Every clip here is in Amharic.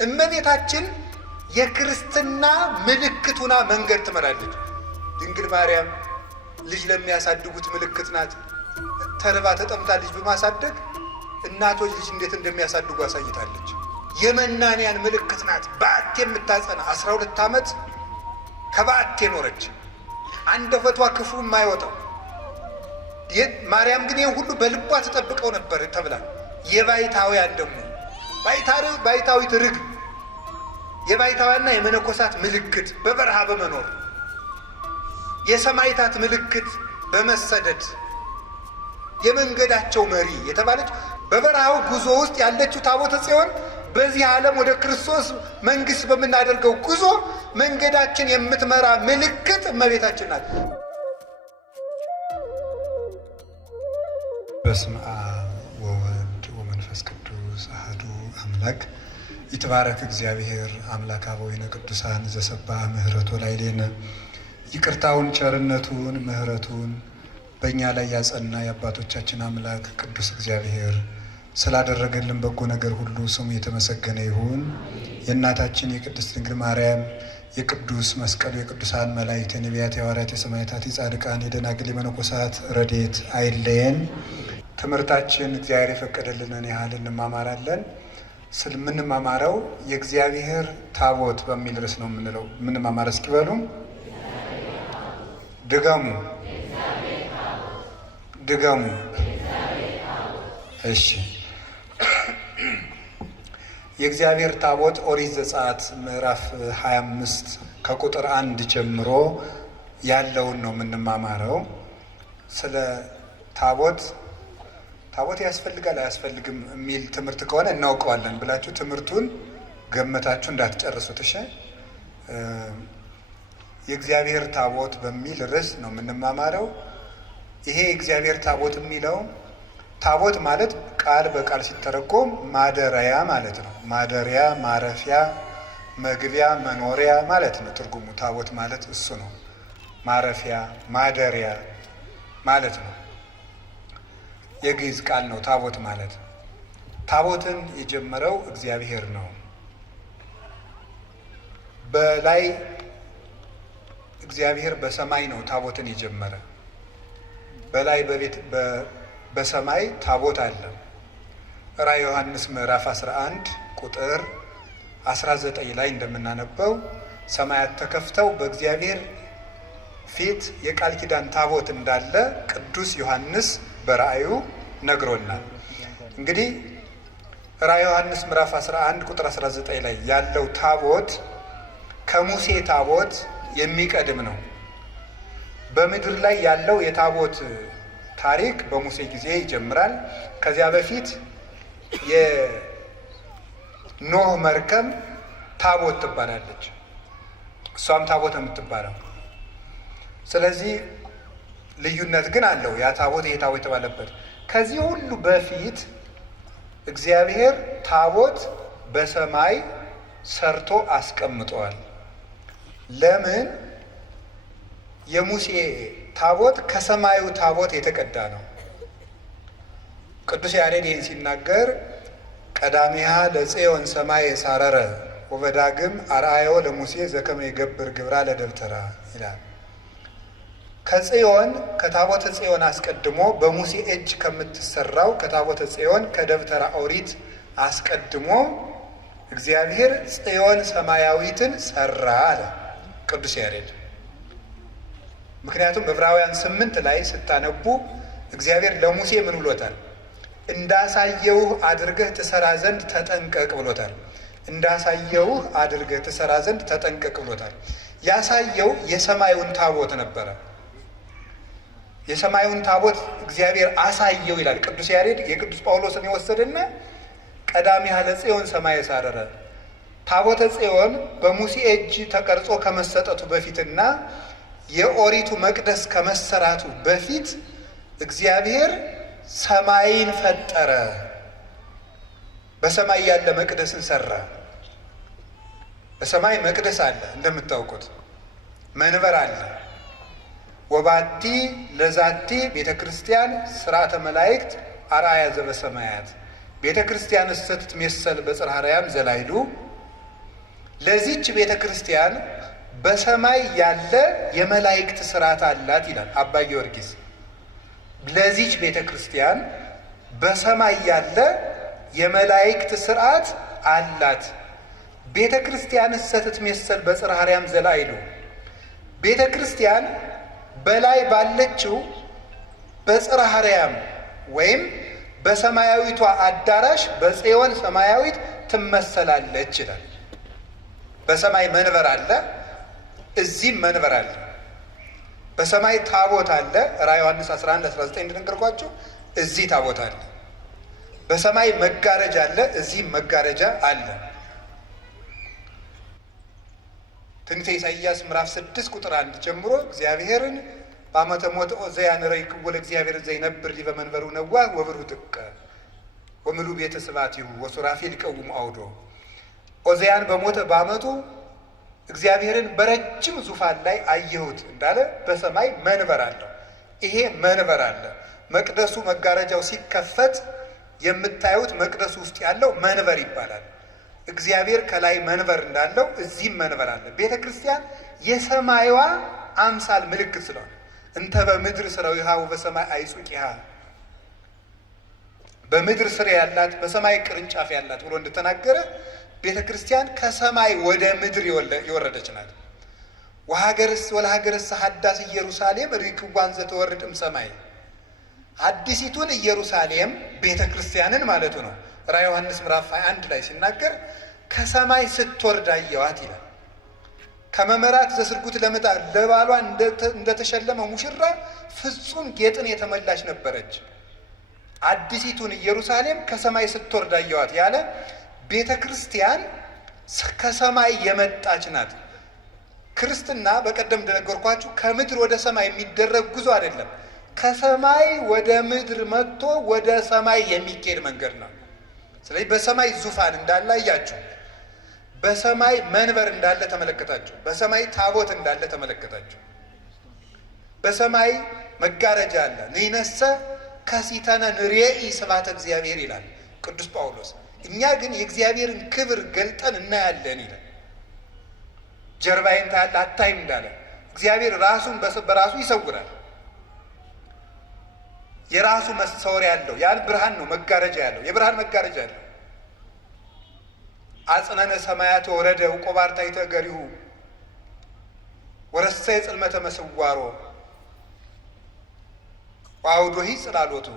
እመቤታችን የክርስትና ምልክቱና መንገድ ትመራለች። ድንግል ማርያም ልጅ ለሚያሳድጉት ምልክት ናት። ተርባ ተጠምታ ልጅ በማሳደግ እናቶች ልጅ እንዴት እንደሚያሳድጉ አሳይታለች። የመናንያን ምልክት ናት። በዓት የምታጸና 12 ዓመት ከበዓት የኖረች አንደበቷ ክፉ የማይወጣው ማርያም ግን ይህን ሁሉ በልቧ ተጠብቀው ነበር ተብላ የባይታውያን ደግሞ ባይታዊት ርግብ የባይታውያንና የመነኮሳት ምልክት በበረሃ በመኖር የሰማይታት ምልክት በመሰደድ የመንገዳቸው መሪ የተባለች በበረሃው ጉዞ ውስጥ ያለችው ታቦተ ጽዮን በዚህ ዓለም ወደ ክርስቶስ መንግሥት በምናደርገው ጉዞ መንገዳችን የምትመራ ምልክት እመቤታችን ናት። በስመ አብ ወወልድ ወመንፈስ ቅዱስ አሐዱ አምላክ ይትባረክ እግዚአብሔር አምላክ አበዊነ ቅዱሳን ዘሰብሐ ምሕረቱ ላዕሌነ። ይቅርታውን ቸርነቱን ምሕረቱን በእኛ ላይ ያጸና የአባቶቻችን አምላክ ቅዱስ እግዚአብሔር ስላደረገልን በጎ ነገር ሁሉ ስሙ የተመሰገነ ይሁን። የእናታችን የቅድስት ድንግል ማርያም የቅዱስ መስቀሉ የቅዱሳን መላእክት የነቢያት የሐዋርያት የሰማዕታት የጻድቃን የደናግል የመነኮሳት ረድኤት አይለየን። ትምህርታችን እግዚአብሔር የፈቀደልንን ያህል እንማማራለን። ስለምንማማረው የእግዚአብሔር ታቦት በሚል ርዕስ ነው የምንማማረው። እስኪ በሉ ድገሙ ድገሙ። እሺ፣ የእግዚአብሔር ታቦት ኦሪት ዘጸአት ምዕራፍ 25 ከቁጥር 1 ጀምሮ ያለውን ነው የምንማማረው። ስለ ታቦት ያስፈልጋል አያስፈልግም የሚል ትምህርት ከሆነ እናውቀዋለን ብላችሁ ትምህርቱን ገመታችሁ እንዳትጨርሱት። እሺ፣ የእግዚአብሔር ታቦት በሚል ርዕስ ነው የምንማማረው። ይሄ የእግዚአብሔር ታቦት የሚለው ታቦት ማለት ቃል በቃል ሲተረጎም ማደሪያ ማለት ነው። ማደሪያ፣ ማረፊያ፣ መግቢያ፣ መኖሪያ ማለት ነው ትርጉሙ። ታቦት ማለት እሱ ነው። ማረፊያ፣ ማደሪያ ማለት ነው። የግዕዝ ቃል ነው ታቦት ማለት። ታቦትን የጀመረው እግዚአብሔር ነው። በላይ እግዚአብሔር በሰማይ ነው ታቦትን የጀመረ። በላይ በሰማይ ታቦት አለ። ራዕየ ዮሐንስ ምዕራፍ 11 ቁጥር 19 ላይ እንደምናነበው ሰማያት ተከፍተው በእግዚአብሔር ፊት የቃል ኪዳን ታቦት እንዳለ ቅዱስ ዮሐንስ በራእዩ ነግሮናል። እንግዲህ ራዕየ ዮሐንስ ምዕራፍ 11 ቁጥር 19 ላይ ያለው ታቦት ከሙሴ ታቦት የሚቀድም ነው። በምድር ላይ ያለው የታቦት ታሪክ በሙሴ ጊዜ ይጀምራል። ከዚያ በፊት የኖህ መርከብ ታቦት ትባላለች። እሷም ታቦት የምትባለው። ስለዚህ ልዩነት ግን አለው ያ ታቦት ይሄ ታቦት የተባለበት። ከዚህ ሁሉ በፊት እግዚአብሔር ታቦት በሰማይ ሰርቶ አስቀምጠዋል። ለምን? የሙሴ ታቦት ከሰማዩ ታቦት የተቀዳ ነው። ቅዱስ ያሬድ ይህን ሲናገር ቀዳሚሃ ለጽዮን ሰማይ ሳረረ ወበዳግም አርአዮ ለሙሴ ዘከመ ይገብር ግብራ ለደብተራ ይላል። ከጽዮን ከታቦተ ጽዮን አስቀድሞ በሙሴ እጅ ከምትሰራው ከታቦተ ጽዮን ከደብተራ ኦሪት አስቀድሞ እግዚአብሔር ጽዮን ሰማያዊትን ሰራ አለ ቅዱስ ያሬድ። ምክንያቱም ዕብራውያን 8 ላይ ስታነቡ እግዚአብሔር ለሙሴ ምን ብሎታል? እንዳሳየውህ አድርገህ ትሰራ ዘንድ ተጠንቀቅ ብሎታል። እንዳሳየውህ አድርገህ ትሰራ ዘንድ ተጠንቀቅ ብሎታል። ያሳየው የሰማዩን ታቦት ነበረ። የሰማዩን ታቦት እግዚአብሔር አሳየው ይላል ቅዱስ ያሬድ። የቅዱስ ጳውሎስን የወሰደና ቀዳሚሃ ለጽዮን ሰማይ ሳረረ ታቦተ ጽዮን በሙሴ እጅ ተቀርጾ ከመሰጠቱ በፊትና የኦሪቱ መቅደስ ከመሰራቱ በፊት እግዚአብሔር ሰማይን ፈጠረ። በሰማይ ያለ መቅደስን ሰራ። በሰማይ መቅደስ አለ፣ እንደምታውቁት መንበር አለ። ወባቲ ለዛቲ ቤተ ክርስቲያን ስርዓተ መላእክት አርአያ ዘበሰማያት ቤተ ክርስቲያን ስትትሜሰል በጽርሐ አርያም ዘላይሉ ለዚች ቤተ ክርስቲያን በሰማይ ያለ የመላእክት ስርዓት አላት ይላል አባ ጊዮርጊስ። ለዚች ቤተ ክርስቲያን በሰማይ ያለ የመላእክት ስርዓት አላት። ቤተ ክርስቲያን ስትትመሰል በጽርሐ አርያም ዘላይሉ ቤተ ክርስቲያን በላይ ባለችው በጽርሐ አርያም ወይም በሰማያዊቷ አዳራሽ በጽዮን ሰማያዊት ትመሰላለች ይላል። በሰማይ መንበር አለ፣ እዚህም መንበር አለ። በሰማይ ታቦት አለ። ራዕየ ዮሐንስ 11:19 እንደነገርኳችሁ እዚህ ታቦት አለ። በሰማይ መጋረጃ አለ፣ እዚህም መጋረጃ አለ። ትንቢተ ኢሳይያስ ምዕራፍ 6 ቁጥር 1 ጀምሮ እግዚአብሔርን በአመተ ሞት ኦዘያን ረይክዎ ለእግዚአብሔር ዘይነብር ሊበ መንበሩ ነዋህ ወብሩ ጥቀ ወምሉ ቤተ ስብሐቲሁ ወሱራፌል ይቀውሙ አውዶ። ኦዘያን በሞተ በአመቱ እግዚአብሔርን በረጅም ዙፋን ላይ አየሁት እንዳለ በሰማይ መንበር አለው። ይሄ መንበር አለ። መቅደሱ መጋረጃው ሲከፈት የምታዩት መቅደሱ ውስጥ ያለው መንበር ይባላል። እግዚአብሔር ከላይ መንበር እንዳለው እዚህም መንበር አለ። ቤተ ክርስቲያን የሰማይዋ አምሳል ምልክት ስለሆነ እንተ በምድር ሥራዊሃ ወበሰማይ አይጹቂሃ በምድር ስር ያላት በሰማይ ቅርንጫፍ ያላት ብሎ እንደተናገረ ቤተ ክርስቲያን ከሰማይ ወደ ምድር የወረደች ናት። ወሀገርስ ወለሀገርስ ሀዳስ ኢየሩሳሌም ሪክዋን ዘተወርድም ሰማይ አዲሲቱን ኢየሩሳሌም ቤተ ክርስቲያንን ማለቱ ነው። ራዕየ ዮሐንስ ምዕራፍ 21 ላይ ሲናገር ከሰማይ ስትወርድ አየኋት ይላል። ከመመራት ዘስርጉት ለመጣ ለባሏ እንደተሸለመ ሙሽራ ፍጹም ጌጥን የተመላች ነበረች። አዲሲቱን ኢየሩሳሌም ከሰማይ ስትወርድ አየኋት ያለ ቤተ ክርስቲያን ከሰማይ የመጣች ናት። ክርስትና በቀደም እንደነገርኳችሁ ከምድር ወደ ሰማይ የሚደረግ ጉዞ አይደለም። ከሰማይ ወደ ምድር መጥቶ ወደ ሰማይ የሚኬድ መንገድ ነው። ስለዚህ በሰማይ ዙፋን እንዳለ አያችሁ፣ በሰማይ መንበር እንዳለ ተመለከታችሁ፣ በሰማይ ታቦት እንዳለ ተመለከታችሁ፣ በሰማይ መጋረጃ አለ። ንሕነሰ ከሲተነ ንሬኢ ስብሐተ እግዚአብሔር ይላል ቅዱስ ጳውሎስ። እኛ ግን የእግዚአብሔርን ክብር ገልጠን እናያለን ይላል። ጀርባዬን ታያለህ አታይም እንዳለ እግዚአብሔር ራሱን በራሱ ይሰውራል። የራሱ መሰወሪያ ያለው ያን ብርሃን ነው መጋረጃ ያለው የብርሃን መጋረጃ ያለው። አጽነነ ሰማያት ወረደ ውቆባርታይተ ገሪሁ ወረሰ የጽልመተ መስዋሮ ዋውዶሂ ጽላሎቱ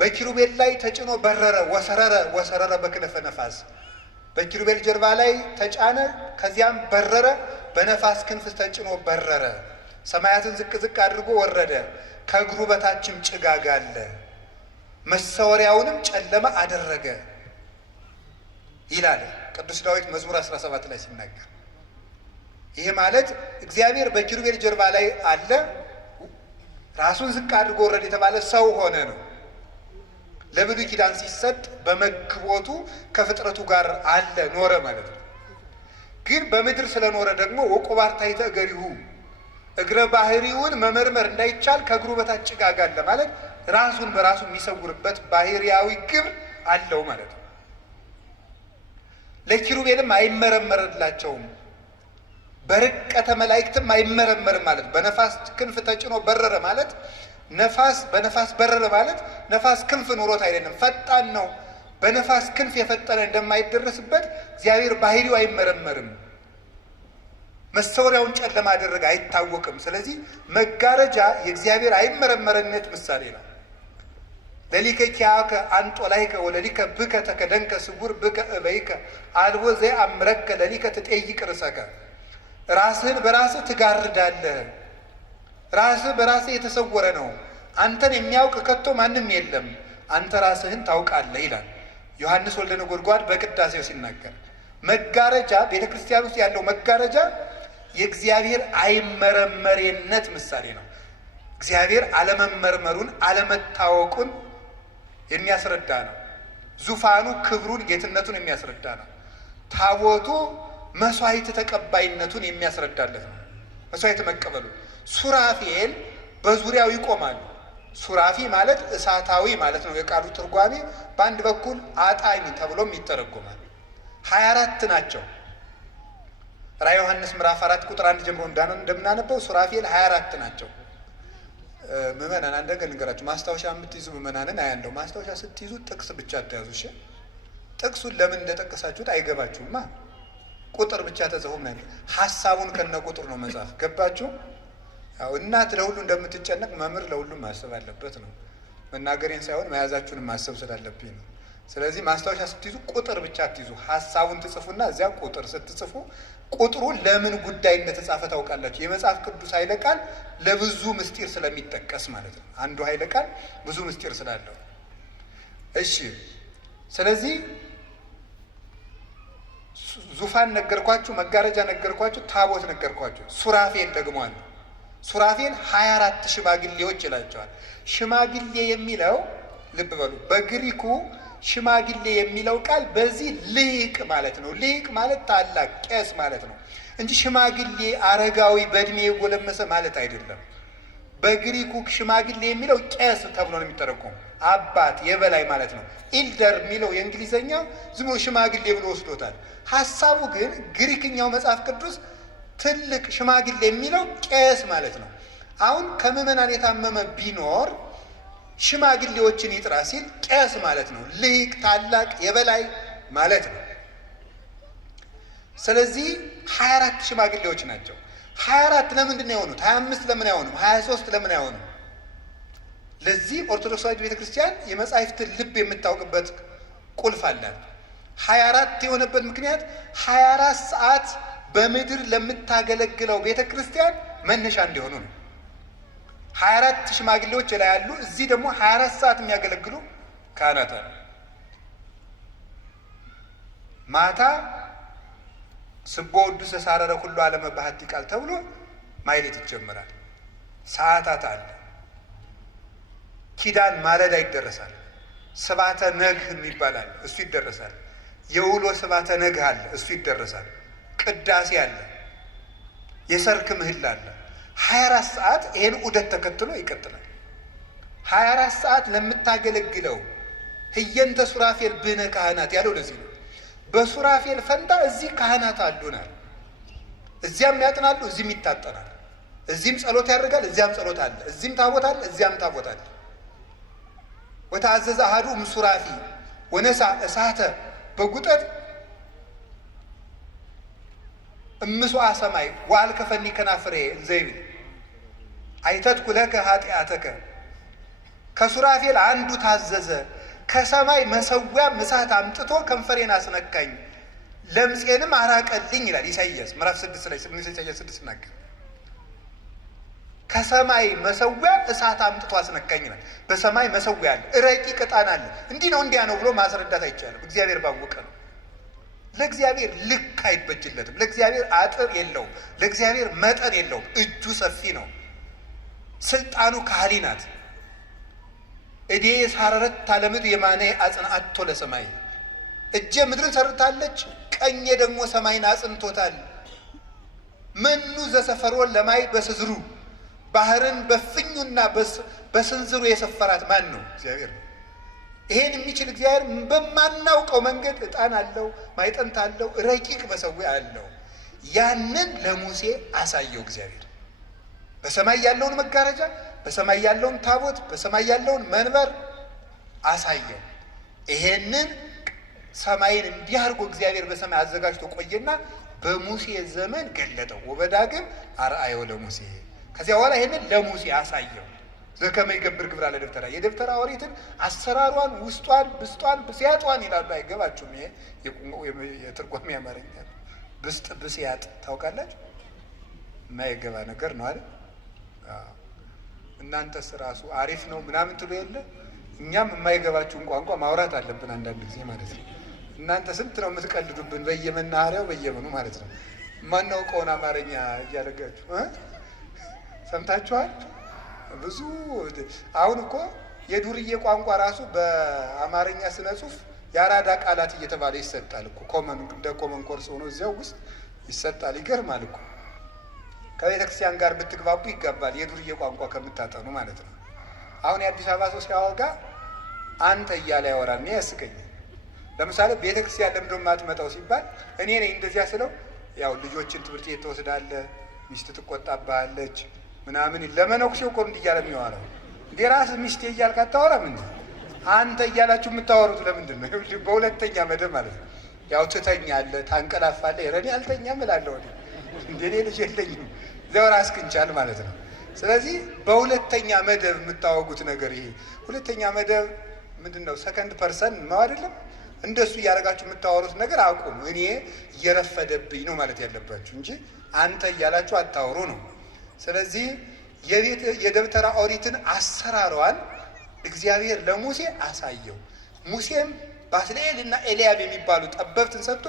በኪሩቤል ላይ ተጭኖ በረረ ወሰረረ በክነፈ ነፋስ። በኪሩቤል ጀርባ ላይ ተጫነ፣ ከዚያም በረረ፣ በነፋስ ክንፍ ተጭኖ በረረ። ሰማያትን ዝቅ ዝቅ አድርጎ ወረደ፣ ከእግሩ በታችም ጭጋግ አለ፣ መሰወሪያውንም ጨለማ አደረገ ይላል ቅዱስ ዳዊት መዝሙር 17 ላይ ሲናገር። ይሄ ማለት እግዚአብሔር በኪሩቤል ጀርባ ላይ አለ፣ ራሱን ዝቅ አድርጎ ወረደ የተባለ ሰው ሆነ ነው። ለብሉይ ኪዳን ሲሰጥ በመግቦቱ ከፍጥረቱ ጋር አለ ኖረ ማለት ነው። ግን በምድር ስለኖረ ደግሞ ወቆባርታይተ እገሪሁ እግረ ባህሪውን መመርመር እንዳይቻል ከእግሩ በታች ጭጋግ አለ ማለት ራሱን በራሱ የሚሰውርበት ባህሪያዊ ግብር አለው ማለት ነው። ለኪሩቤልም አይመረመርላቸውም፣ በርቀተ መላእክትም አይመረመርም ማለት በነፋስ ክንፍ ተጭኖ በረረ ማለት ነፋስ በነፋስ በረረ ማለት ነፋስ ክንፍ ኑሮት አይደለም፣ ፈጣን ነው። በነፋስ ክንፍ የፈጠነ እንደማይደረስበት እግዚአብሔር ባህሪው አይመረመርም። መሰወሪያውን ጨለማ አደረገ፣ አይታወቅም። ስለዚህ መጋረጃ የእግዚአብሔር አይመረመርነት ምሳሌ ነው። ለሊከ ኪያከ አንጦላይከ ወለሊከ ብከ ተከደንከ ስውር ብከ እበይከ አልቦ ዘየአምረከ ለሊከ ትጠይቅ ርእሰከ። ራስህን በራስህ ትጋርዳለህ። ራስህ በራስህ የተሰወረ ነው። አንተን የሚያውቅ ከቶ ማንም የለም። አንተ ራስህን ታውቃለህ ይላል ዮሐንስ ወልደ ነጎድጓድ በቅዳሴው ሲናገር። መጋረጃ ቤተ ክርስቲያን ውስጥ ያለው መጋረጃ የእግዚአብሔር አይመረመሬነት ምሳሌ ነው። እግዚአብሔር አለመመርመሩን አለመታወቁን የሚያስረዳ ነው። ዙፋኑ ክብሩን ጌትነቱን የሚያስረዳ ነው። ታቦቱ መስዋዕት ተቀባይነቱን የሚያስረዳለት ነው። መስዋዕት መቀበሉ። ሱራፌል በዙሪያው ይቆማሉ። ሱራፊ ማለት እሳታዊ ማለት ነው የቃሉ ትርጓሜ። በአንድ በኩል አጣኝ ተብሎም ይተረጎማል። 24 ናቸው። ራዕየ ዮሐንስ ምዕራፍ 4 ቁጥር 1 ጀምሮ እንደምናነበው ሱራፌል 24 ናቸው። ምዕመናን አንድ ነገር ልንገራችሁ፣ ማስታወሻ የምትይዙ ምዕመናንን አያለው። ማስታወሻ ስትይዙ ጥቅስ ብቻ አትያዙ። እሺ፣ ጥቅሱን ለምን እንደጠቀሳችሁት አይገባችሁማ። ቁጥር ብቻ ተጽፎ ማለት ሐሳቡን ከነ ቁጥር ነው መጻፍ። ገባችሁ? ያው እናት ለሁሉ እንደምትጨነቅ መምህር ለሁሉም ማሰብ አለበት ነው። መናገሬን ሳይሆን መያዛችሁን ማሰብ ስላለብኝ ነው። ስለዚህ ማስታወሻ ስትይዙ ቁጥር ብቻ አትይዙ። ሐሳቡን ትጽፉና እዚያ ቁጥር ስትጽፉ ቁጥሩ ለምን ጉዳይ እንደተጻፈ ታውቃላችሁ። የመጽሐፍ ቅዱስ ኃይለ ቃል ለብዙ ምስጢር ስለሚጠቀስ ማለት ነው። አንዱ ኃይለ ቃል ብዙ ምስጢር ስላለው። እሺ፣ ስለዚህ ዙፋን ነገርኳችሁ፣ መጋረጃ ነገርኳችሁ፣ ታቦት ነገርኳችሁ። ሱራፌል ደግሞ አለ። ሱራፌል 24 ሽማግሌዎች ይላቸዋል። ሽማግሌ የሚለው ልብ በሉ፣ በግሪኩ ሽማግሌ የሚለው ቃል በዚህ ልሂቅ ማለት ነው። ልሂቅ ማለት ታላቅ ቄስ ማለት ነው እንጂ ሽማግሌ አረጋዊ በእድሜ የጎለመሰ ማለት አይደለም። በግሪኩ ሽማግሌ የሚለው ቄስ ተብሎ ነው የሚተረጎም፣ አባት የበላይ ማለት ነው። ኢልደር የሚለው የእንግሊዘኛው ዝም ብሎ ሽማግሌ ብሎ ወስዶታል። ሀሳቡ ግን ግሪክኛው መጽሐፍ ቅዱስ ትልቅ ሽማግሌ የሚለው ቄስ ማለት ነው። አሁን ከምዕመናን የታመመ ቢኖር ሽማግሌዎችን ይጥራ ሲል ቄስ ማለት ነው። ልሂቅ ታላቅ የበላይ ማለት ነው። ስለዚህ 24 ሽማግሌዎች ናቸው። 24 ለምንድን ነው የሆኑት? 25 ለምን አይሆኑም? 23 ለምን አይሆኑም? ለዚህ ኦርቶዶክሳዊት ቤተክርስቲያን የመጻሕፍትን ልብ የምታውቅበት ቁልፍ አላት። 24 የሆነበት ምክንያት 24 ሰዓት በምድር ለምታገለግለው ቤተክርስቲያን መነሻ እንዲሆኑ ነው። 24 ሽማግሌዎች ላይ ያሉ፣ እዚህ ደግሞ 24 ሰዓት የሚያገለግሉ ካህናት አሉ። ማታ ስቦ ወዱስ ተሳረረ ሁሉ ዓለመ ባህቲ ቃል ተብሎ ማይሌት ይጀምራል። ሰዓታት አለ። ኪዳን ማለዳ ይደረሳል። ስባተ ነግህ ይባላል፣ እሱ ይደረሳል። የውሎ ስባተ ነግህ አለ፣ እሱ ይደረሳል። ቅዳሴ አለ፣ የሰርክ ምህላ አለ። 24 ሰዓት ይሄን ዑደት ተከትሎ ይቀጥላል። 24 ሰዓት ለምታገለግለው ህየንተ ሱራፌል ብነ ካህናት ያለው ለዚህ ነው። በሱራፌል ፈንታ እዚህ ካህናት አሉናል። እዚያም ያጥናሉ፣ እዚህም ይታጠናል። እዚህም ጸሎት ያደርጋል፣ እዚያም ጸሎት አለ። እዚህም ታቦት አለ፣ እዚያም ታቦት አለ። ወተአዘዘ አሐዱ እምሱራፊ ወነሳ እሳተ በጉጠት እምስዋ ሰማይ ወአልከፈኒ ከናፍሬ እንዘይብል አይተትኩ ለከ ኃጢአተከ። ከሱራፌል አንዱ ታዘዘ፣ ከሰማይ መሰዊያም እሳት አምጥቶ ከንፈሬን አስነካኝ፣ ለምጼንም አራቀልኝ ይላል ኢሳይያስ ምዕራፍ 6 ላይ ኢሳይያስ 6 ሲናገር ከሰማይ መሰዊያ እሳት አምጥቶ አስነካኝ ይላል። በሰማይ መሰዊያ አለ፣ ረቂቅ ዕጣን አለ። እንዲህ ነው እንዲያ ነው ብሎ ማስረዳት አይቻልም። እግዚአብሔር ባወቀ ነው። ለእግዚአብሔር ልክ አይበጅለትም። ለእግዚአብሔር አጥር የለውም። ለእግዚአብሔር መጠን የለውም። እጁ ሰፊ ነው። ስልጣኑ ካህሊ ናት። እዴ ሳረረት ታለምድ የማነ አጽንዓቶ ለሰማይ፣ እጄ ምድርን ሰርታለች፣ ቀኜ ደግሞ ሰማይን አጽንቶታል። መኑ ዘሰፈሮን ለማይ በስዝሩ፣ ባህርን በፍኙና በስንዝሩ የሰፈራት ማን ነው? እግዚአብሔር ነው። ይሄን የሚችል እግዚአብሔር በማናውቀው መንገድ ዕጣን አለው፣ ማይጠንት አለው፣ ረቂቅ መሰዊያ አለው። ያንን ለሙሴ አሳየው እግዚአብሔር። በሰማይ ያለውን መጋረጃ፣ በሰማይ ያለውን ታቦት፣ በሰማይ ያለውን መንበር አሳየው። ይሄንን ሰማይን እንዲህ አድርጎ እግዚአብሔር በሰማይ አዘጋጅቶ ቆየና በሙሴ ዘመን ገለጠው። ወበዳግም አርአዮ ለሙሴ፣ ከዚያ በኋላ ይሄንን ለሙሴ አሳየው። ዘከመ ይገብር ግብራ ለደብተራ፣ የደብተራ ኦሪትን አሰራሯን፣ ውስጧን፣ ብስጧን፣ ብስያጧን ይላሉ። አይገባችሁም? ይሄ የትርጓሜ አማርኛ ብስጥ ብስያጥ ታውቃላችሁ? የማይገባ ነገር ነው አይደል? እናንተስ ራሱ አሪፍ ነው ምናምን ትሉ የለ? እኛም የማይገባችሁን ቋንቋ ማውራት አለብን አንዳንድ ጊዜ ማለት ነው። እናንተ ስንት ነው የምትቀልዱብን በየመናኸሪያው በየምኑ ማለት ነው። ማናውቀውን አማርኛ እያደረጋችሁ ሰምታችኋል። ብዙ አሁን እኮ የዱርዬ ቋንቋ ራሱ በአማርኛ ስነ ጽሁፍ የአራዳ ቃላት እየተባለ ይሰጣል እኮ። እንደ ኮመን ኮርስ ሆኖ እዚያው ውስጥ ይሰጣል። ይገርማል እኮ። ከቤተ ክርስቲያን ጋር ብትግባቡ ይገባል፣ የዱርዬ ቋንቋ ከምታጠኑ ማለት ነው። አሁን የአዲስ አበባ ሰው ሲያወጋ አንተ እያለ ያወራል። እኔ ያስቀኛል። ለምሳሌ ቤተክርስቲያን ለምንድን ነው የማትመጣው ሲባል እኔ ነኝ እንደዚያ ስለው ያው ልጆችን ትምህርት ቤት ትወስዳለህ፣ ሚስት ትቆጣብሃለች ምናምን ለመነኩሴው እኮ እንዲህ እያለ የሚያወራው እንደ ራስህ ሚስቴ እያልክ አታወራም እንዴ? አንተ እያላችሁ የምታወሩት ለምንድን ነው? በሁለተኛ መደብ ማለት ነው። ያው ትተኛለህ፣ ታንቀላፋለህ። እኔ አልተኛም እላለሁ እንደ እኔ ልጅ የለኝም እዚያው ራስህን ቻል ማለት ነው። ስለዚህ በሁለተኛ መደብ የምታወጉት ነገር ይሄ ሁለተኛ መደብ ምንድን ነው? ሰከንድ ፐርሰን ነው አይደለም? እንደሱ እያደረጋችሁ የምታወሩት ነገር አቁሙ። እኔ እየረፈደብኝ ነው ማለት ያለባችሁ እንጂ አንተ እያላችሁ አታወሩ ነው። ስለዚህ የደብተራ ኦሪትን አሰራሯን እግዚአብሔር ለሙሴ አሳየው። ሙሴም ባስልኤል እና ኤልያብ የሚባሉ ጠበብትን ሰጥቶ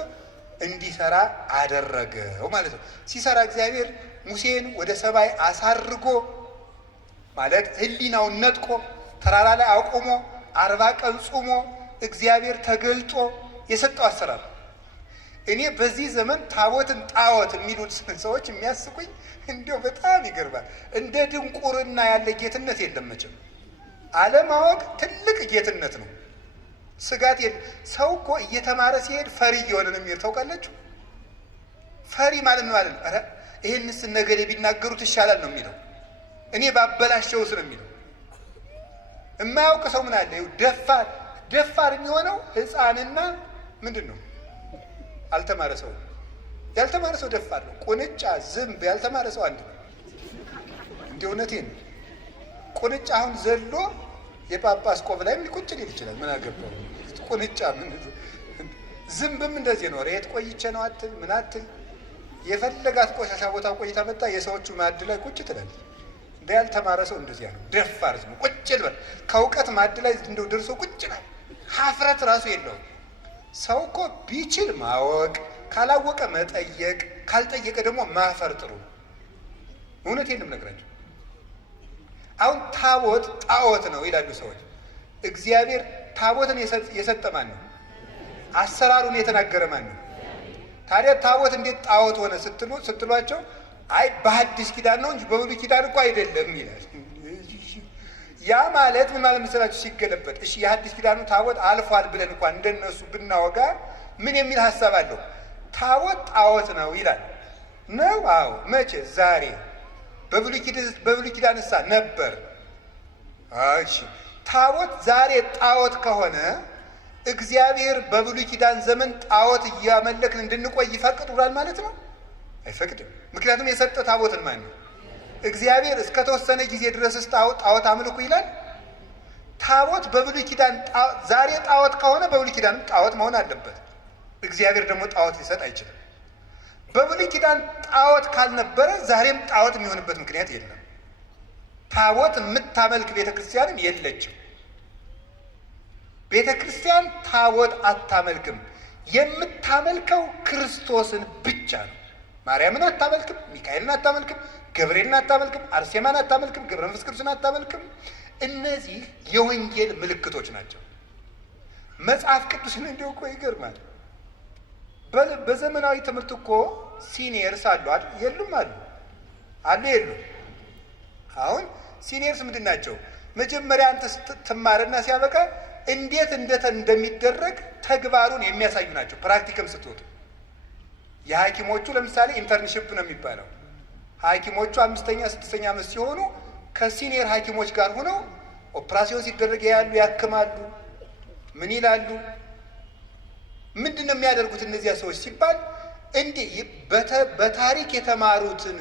እንዲሰራ አደረገው ማለት ነው። ሲሰራ እግዚአብሔር ሙሴን ወደ ሰማይ አሳርጎ ማለት ሕሊናውን ነጥቆ ተራራ ላይ አቁሞ 40 ቀን ጾሞ እግዚአብሔር ተገልጦ የሰጠው አሰራር። እኔ በዚህ ዘመን ታቦትን ጣዖት የሚሉት ሰዎች የሚያስቁኝ እንዲያው በጣም ይገርማል። እንደ ድንቁርና ያለ ጌትነት የለም መቼም። አለማወቅ ትልቅ ጌትነት ነው። ስጋት የለም። ሰው እኮ እየተማረ ሲሄድ ፈሪ እየሆነ ነው የሚሄድ። ታውቃላችሁ? ፈሪ ማለት ነው አይደል? ኧረ ይሄንስ ነገሌ ቢናገሩት ይሻላል ነው የሚለው። እኔ ባበላሸውስ ነው የሚለው። የማያውቅ ሰው ምን አለ? ደፋር የሚሆነው ሕፃንና ምንድን ነው አልተማረ ሰው። ያልተማረ ሰው ደፋር ነው። ቁንጫ፣ ዝንብ ያልተማረ ሰው አንድ ነው። እንዲህ እውነቴን ነው። ቁንጫ አሁን ዘሎ የጳጳስ ቆብ ላይ ቁጭ ሊል ይችላል። ምን አገባው? ቁንጫ ምን። ዝንብም እንደዚህ ነው። ሬት ቆይቼ ነው አትል ምን አትል። የፈለጋት ቆሻሻ ቦታ ቆይታ መጣ የሰዎቹ ማዕድ ላይ ቁጭ ትላለች። እንደ ያልተማረ ሰው እንደዚያ ነው። ደፋር ዝም ቁጭ ልበል። ከእውቀት ማዕድ ላይ እንደው ደርሶ ቁጭ ላይ ሀፍረት ራሱ የለውም። ሰው እኮ ቢችል ማወቅ፣ ካላወቀ መጠየቅ፣ ካልጠየቀ ደግሞ ማፈር ጥሩ ነው። እውነቴን ነው የምነግራቸው። አሁን ታቦት ጣዖት ነው ይላሉ ሰዎች። እግዚአብሔር ታቦትን የሰጠ ማን ነው? አሰራሩን የተናገረ ማን ነው? ታዲያ ታቦት እንዴት ጣዖት ሆነ ስትሏቸው አይ በሐዲስ ኪዳን ነው እንጂ በብሉይ ኪዳን እኮ አይደለም ይላል። ያ ማለት ምን ማለት መሰላችሁ? ሲገለበጥ እሺ የሐዲስ ኪዳኑ ታቦት አልፏል ብለን እንኳን እንደነሱ ብናወጋ ምን የሚል ሀሳብ አለው? ታቦት ጣዖት ነው ይላል ነው? አዎ። መቼ? ዛሬ። በብሉይ ኪዳን እሳ ነበር። እሺ ታቦት ዛሬ ጣዖት ከሆነ እግዚአብሔር በብሉይ ኪዳን ዘመን ጣዖት እያመለክን እንድንቆይ ይፈቅዱራል ማለት ነው? አይፈቅድም። ምክንያቱም የሰጠ ታቦትን ማን ነው? እግዚአብሔር እስከተወሰነ ጊዜ ድረስ ጣዖት አምልኩ ይላል። ታቦት በብሉይ ኪዳን ዛሬ ጣዖት ከሆነ በብሉይ ኪዳንም ጣዖት መሆን አለበት። እግዚአብሔር ደግሞ ጣዖት ሊሰጥ አይችልም። በብሉይ ኪዳን ጣዖት ካልነበረ ዛሬም ጣዖት የሚሆንበት ምክንያት የለም። ታቦት የምታመልክ ቤተ ክርስቲያንም የለችም። ቤተ ክርስቲያን ታቦት አታመልክም። የምታመልከው ክርስቶስን ብቻ ነው። ማርያምን አታመልክም፣ ሚካኤልን አታመልክም፣ ገብርኤልን አታመልክም፣ አርሴማን አታመልክም፣ ገብረ መንፈስ ቅዱስን አታመልክም። እነዚህ የወንጌል ምልክቶች ናቸው። መጽሐፍ ቅዱስን እንዲሁ እኮ ይገርማል። በዘመናዊ ትምህርት እኮ ሲኒየርስ አሉ የሉም? አሉ የሉም? አሁን ሲኒየርስ ምንድን ናቸው? መጀመሪያ አንተ ስትማርና ሲያበቃ እንዴት እንደሚደረግ ተግባሩን የሚያሳዩ ናቸው። ፕራክቲክም ስትወጡ የሐኪሞቹ ለምሳሌ ኢንተርንሽፕ ነው የሚባለው። ሐኪሞቹ 5ኛ 6ኛ ዓመት ሲሆኑ ከሲኒየር ሐኪሞች ጋር ሆነው ኦፕራሲዮን ሲደረግ ያሉ ያክማሉ። ምን ይላሉ? ምንድን ነው የሚያደርጉት እነዚያ ሰዎች ሲባል እንዲህ በታሪክ የተማሩትን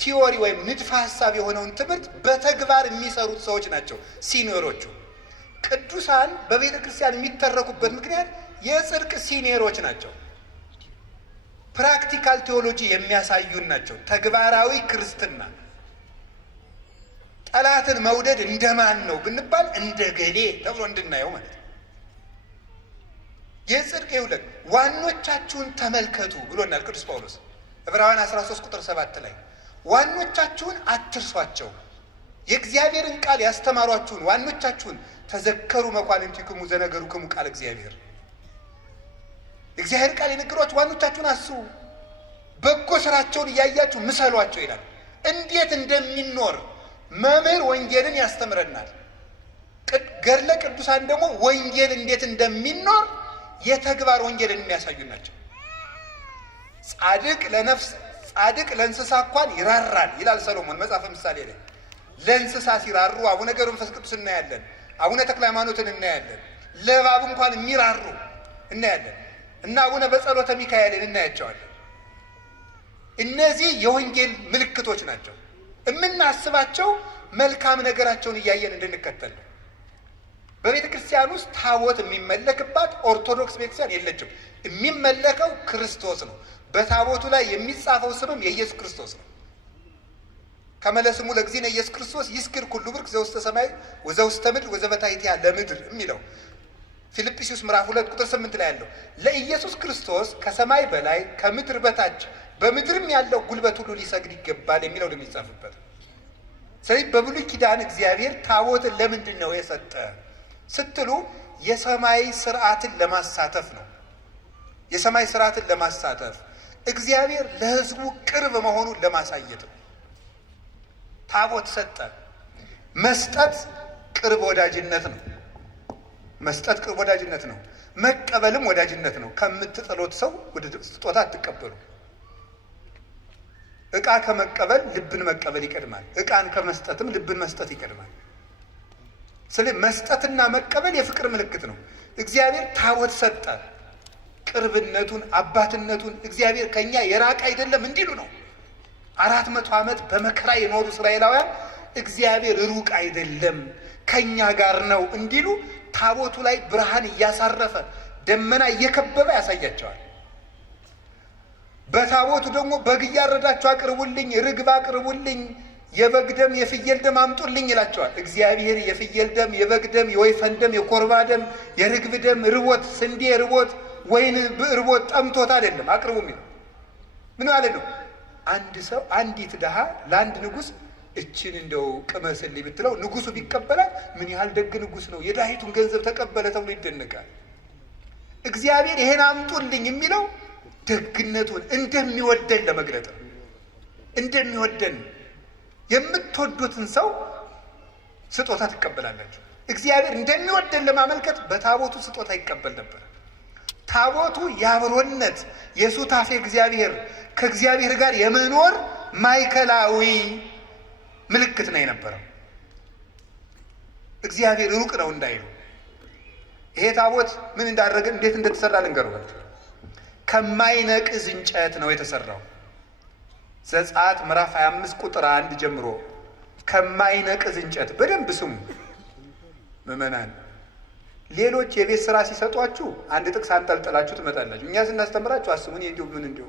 ቲዎሪ ወይም ንድፈ ሐሳብ የሆነውን ትምህርት በተግባር የሚሰሩት ሰዎች ናቸው ሲኒየሮቹ። ቅዱሳን በቤተ ክርስቲያን የሚተረኩበት ምክንያት የጽድቅ ሲኒየሮች ናቸው። ፕራክቲካል ቴዎሎጂ የሚያሳዩን ናቸው። ተግባራዊ ክርስትና። ጠላትን መውደድ እንደማን ነው ብንባል እንደ ገሌ ተብሎ እንድናየው ማለት ነው። የጽድቅ ይውለድ ዋኖቻችሁን ተመልከቱ ብሎናል ቅዱስ ጳውሎስ ዕብራውያን 13 ቁጥር 7 ላይ ዋኖቻችሁን አትርሷቸው፣ የእግዚአብሔርን ቃል ያስተማሯችሁን ዋኖቻችሁን ተዘከሩ መኳንንቲክሙ ዘነገሩክሙ ቃል እግዚአብሔር። እግዚአብሔር ቃል የነገሯችሁ ዋኖቻችሁን አስቡ፣ በጎ ስራቸውን እያያችሁ ምሰሏቸው ይላል። እንዴት እንደሚኖር መምህር ወንጌልን ያስተምረናል። ገድለ ቅዱሳን ደግሞ ወንጌል እንዴት እንደሚኖር የተግባር ወንጌልን የሚያሳዩ ናቸው። ጻድቅ ለእንስሳ እንኳን ይራራል ይላል ሰሎሞን መጽሐፈ ምሳሌ ላይ። ለእንስሳ ሲራሩ አቡነ ገብረ መንፈስ ቅዱስ እናያለን፣ አቡነ ተክለ ሃይማኖትን እናያለን። ለእባብ እንኳን የሚራሩ እናያለን እና አቡነ በጸሎተ ሚካኤልን እናያቸዋለን። እነዚህ የወንጌል ምልክቶች ናቸው። የምናስባቸው መልካም ነገራቸውን እያየን እንድንከተል ነው። በቤተ ክርስቲያን ውስጥ ታቦት የሚመለክባት ኦርቶዶክስ ቤተክርስቲያን የለችም። የሚመለከው ክርስቶስ ነው። በታቦቱ ላይ የሚጻፈው ስምም የኢየሱስ ክርስቶስ ነው። ከመለስሙ ለእግዚእነ ኢየሱስ ክርስቶስ ይስክር ኩሉ ብርክ ዘውስተ ሰማይ ወዘውስተ ምድር ወዘበታሕቲሃ ለምድር የሚለው ፊልጵስዩስ ምዕራፍ 2 ቁጥር 8 ላይ ያለው ለኢየሱስ ክርስቶስ ከሰማይ በላይ ከምድር በታች በምድርም ያለው ጉልበት ሁሉ ሊሰግድ ይገባል የሚለው የሚጻፍበት። ስለዚህ በብሉይ ኪዳን እግዚአብሔር ታቦትን ለምንድን ነው የሰጠ ስትሉ የሰማይ ስርዓትን ለማሳተፍ ነው። የሰማይ ስርዓትን ለማሳተፍ እግዚአብሔር ለሕዝቡ ቅርብ መሆኑን ለማሳየት ነው። ታቦት ሰጠ። መስጠት ቅርብ ወዳጅነት ነው። መስጠት ቅርብ ወዳጅነት ነው። መቀበልም ወዳጅነት ነው። ከምትጠሉት ሰው ወደ ስጦታ አትቀበሉ። ዕቃ ከመቀበል ልብን መቀበል ይቀድማል። ዕቃን ከመስጠትም ልብን መስጠት ይቀድማል። ስለዚህ መስጠትና መቀበል የፍቅር ምልክት ነው። እግዚአብሔር ታቦት ሰጠ። ቅርብነቱን አባትነቱን እግዚአብሔር ከኛ የራቀ አይደለም እንዲሉ ነው። 400 ዓመት በመከራ የኖሩ እስራኤላውያን እግዚአብሔር ሩቅ አይደለም ከኛ ጋር ነው እንዲሉ ታቦቱ ላይ ብርሃን እያሳረፈ ደመና እየከበበ ያሳያቸዋል። በታቦቱ ደግሞ በግ እያረዳችሁ አቅርቡልኝ፣ ርግብ አቅርቡልኝ፣ የበግ ደም የፍየል ደም አምጡልኝ ይላቸዋል። እግዚአብሔር የፍየል ደም፣ የበግ ደም፣ የወይፈን ደም፣ የኮርባ ደም፣ የርግብ ደም ርቦት፣ ስንዴ ርቦት፣ ወይን ርቦት ጠምቶት አይደለም አቅርቡ የሚለው። ምን ማለት ነው? አንድ ሰው አንዲት ድሃ ለአንድ ንጉሥ እችን እንደው ቅመስልኝ ብትለው ንጉሱ ቢቀበላል ምን ያህል ደግ ንጉሥ ነው፣ የድሃይቱን ገንዘብ ተቀበለ ተብሎ ይደነቃል። እግዚአብሔር ይሄን አምጡልኝ የሚለው ደግነቱን እንደሚወደን ለመግለጥ ነው። እንደሚወደን የምትወዱትን ሰው ስጦታ ትቀበላላችሁ። እግዚአብሔር እንደሚወደን ለማመልከት በታቦቱ ስጦታ ይቀበል ነበር። ታቦቱ የአብሮነት የሱታፌ እግዚአብሔር ከእግዚአብሔር ጋር የመኖር ማዕከላዊ ምልክት ነው የነበረው። እግዚአብሔር ሩቅ ነው እንዳይሉ። ይሄ ታቦት ምን እንዳደረገ እንዴት እንደተሰራ ልንገሩላችሁ። ከማይነቅዝ እንጨት ነው የተሰራው። ዘጸአት ምዕራፍ 25 ቁጥር 1 ጀምሮ ከማይነቅዝ እንጨት። በደንብ ስሙ ምዕመናን። ሌሎች የቤት ስራ ሲሰጧችሁ አንድ ጥቅስ አንጠልጥላችሁ ትመጣላችሁ። እኛ ስናስተምራችሁ አስቡን እንዲሁ ምን እንዲሁ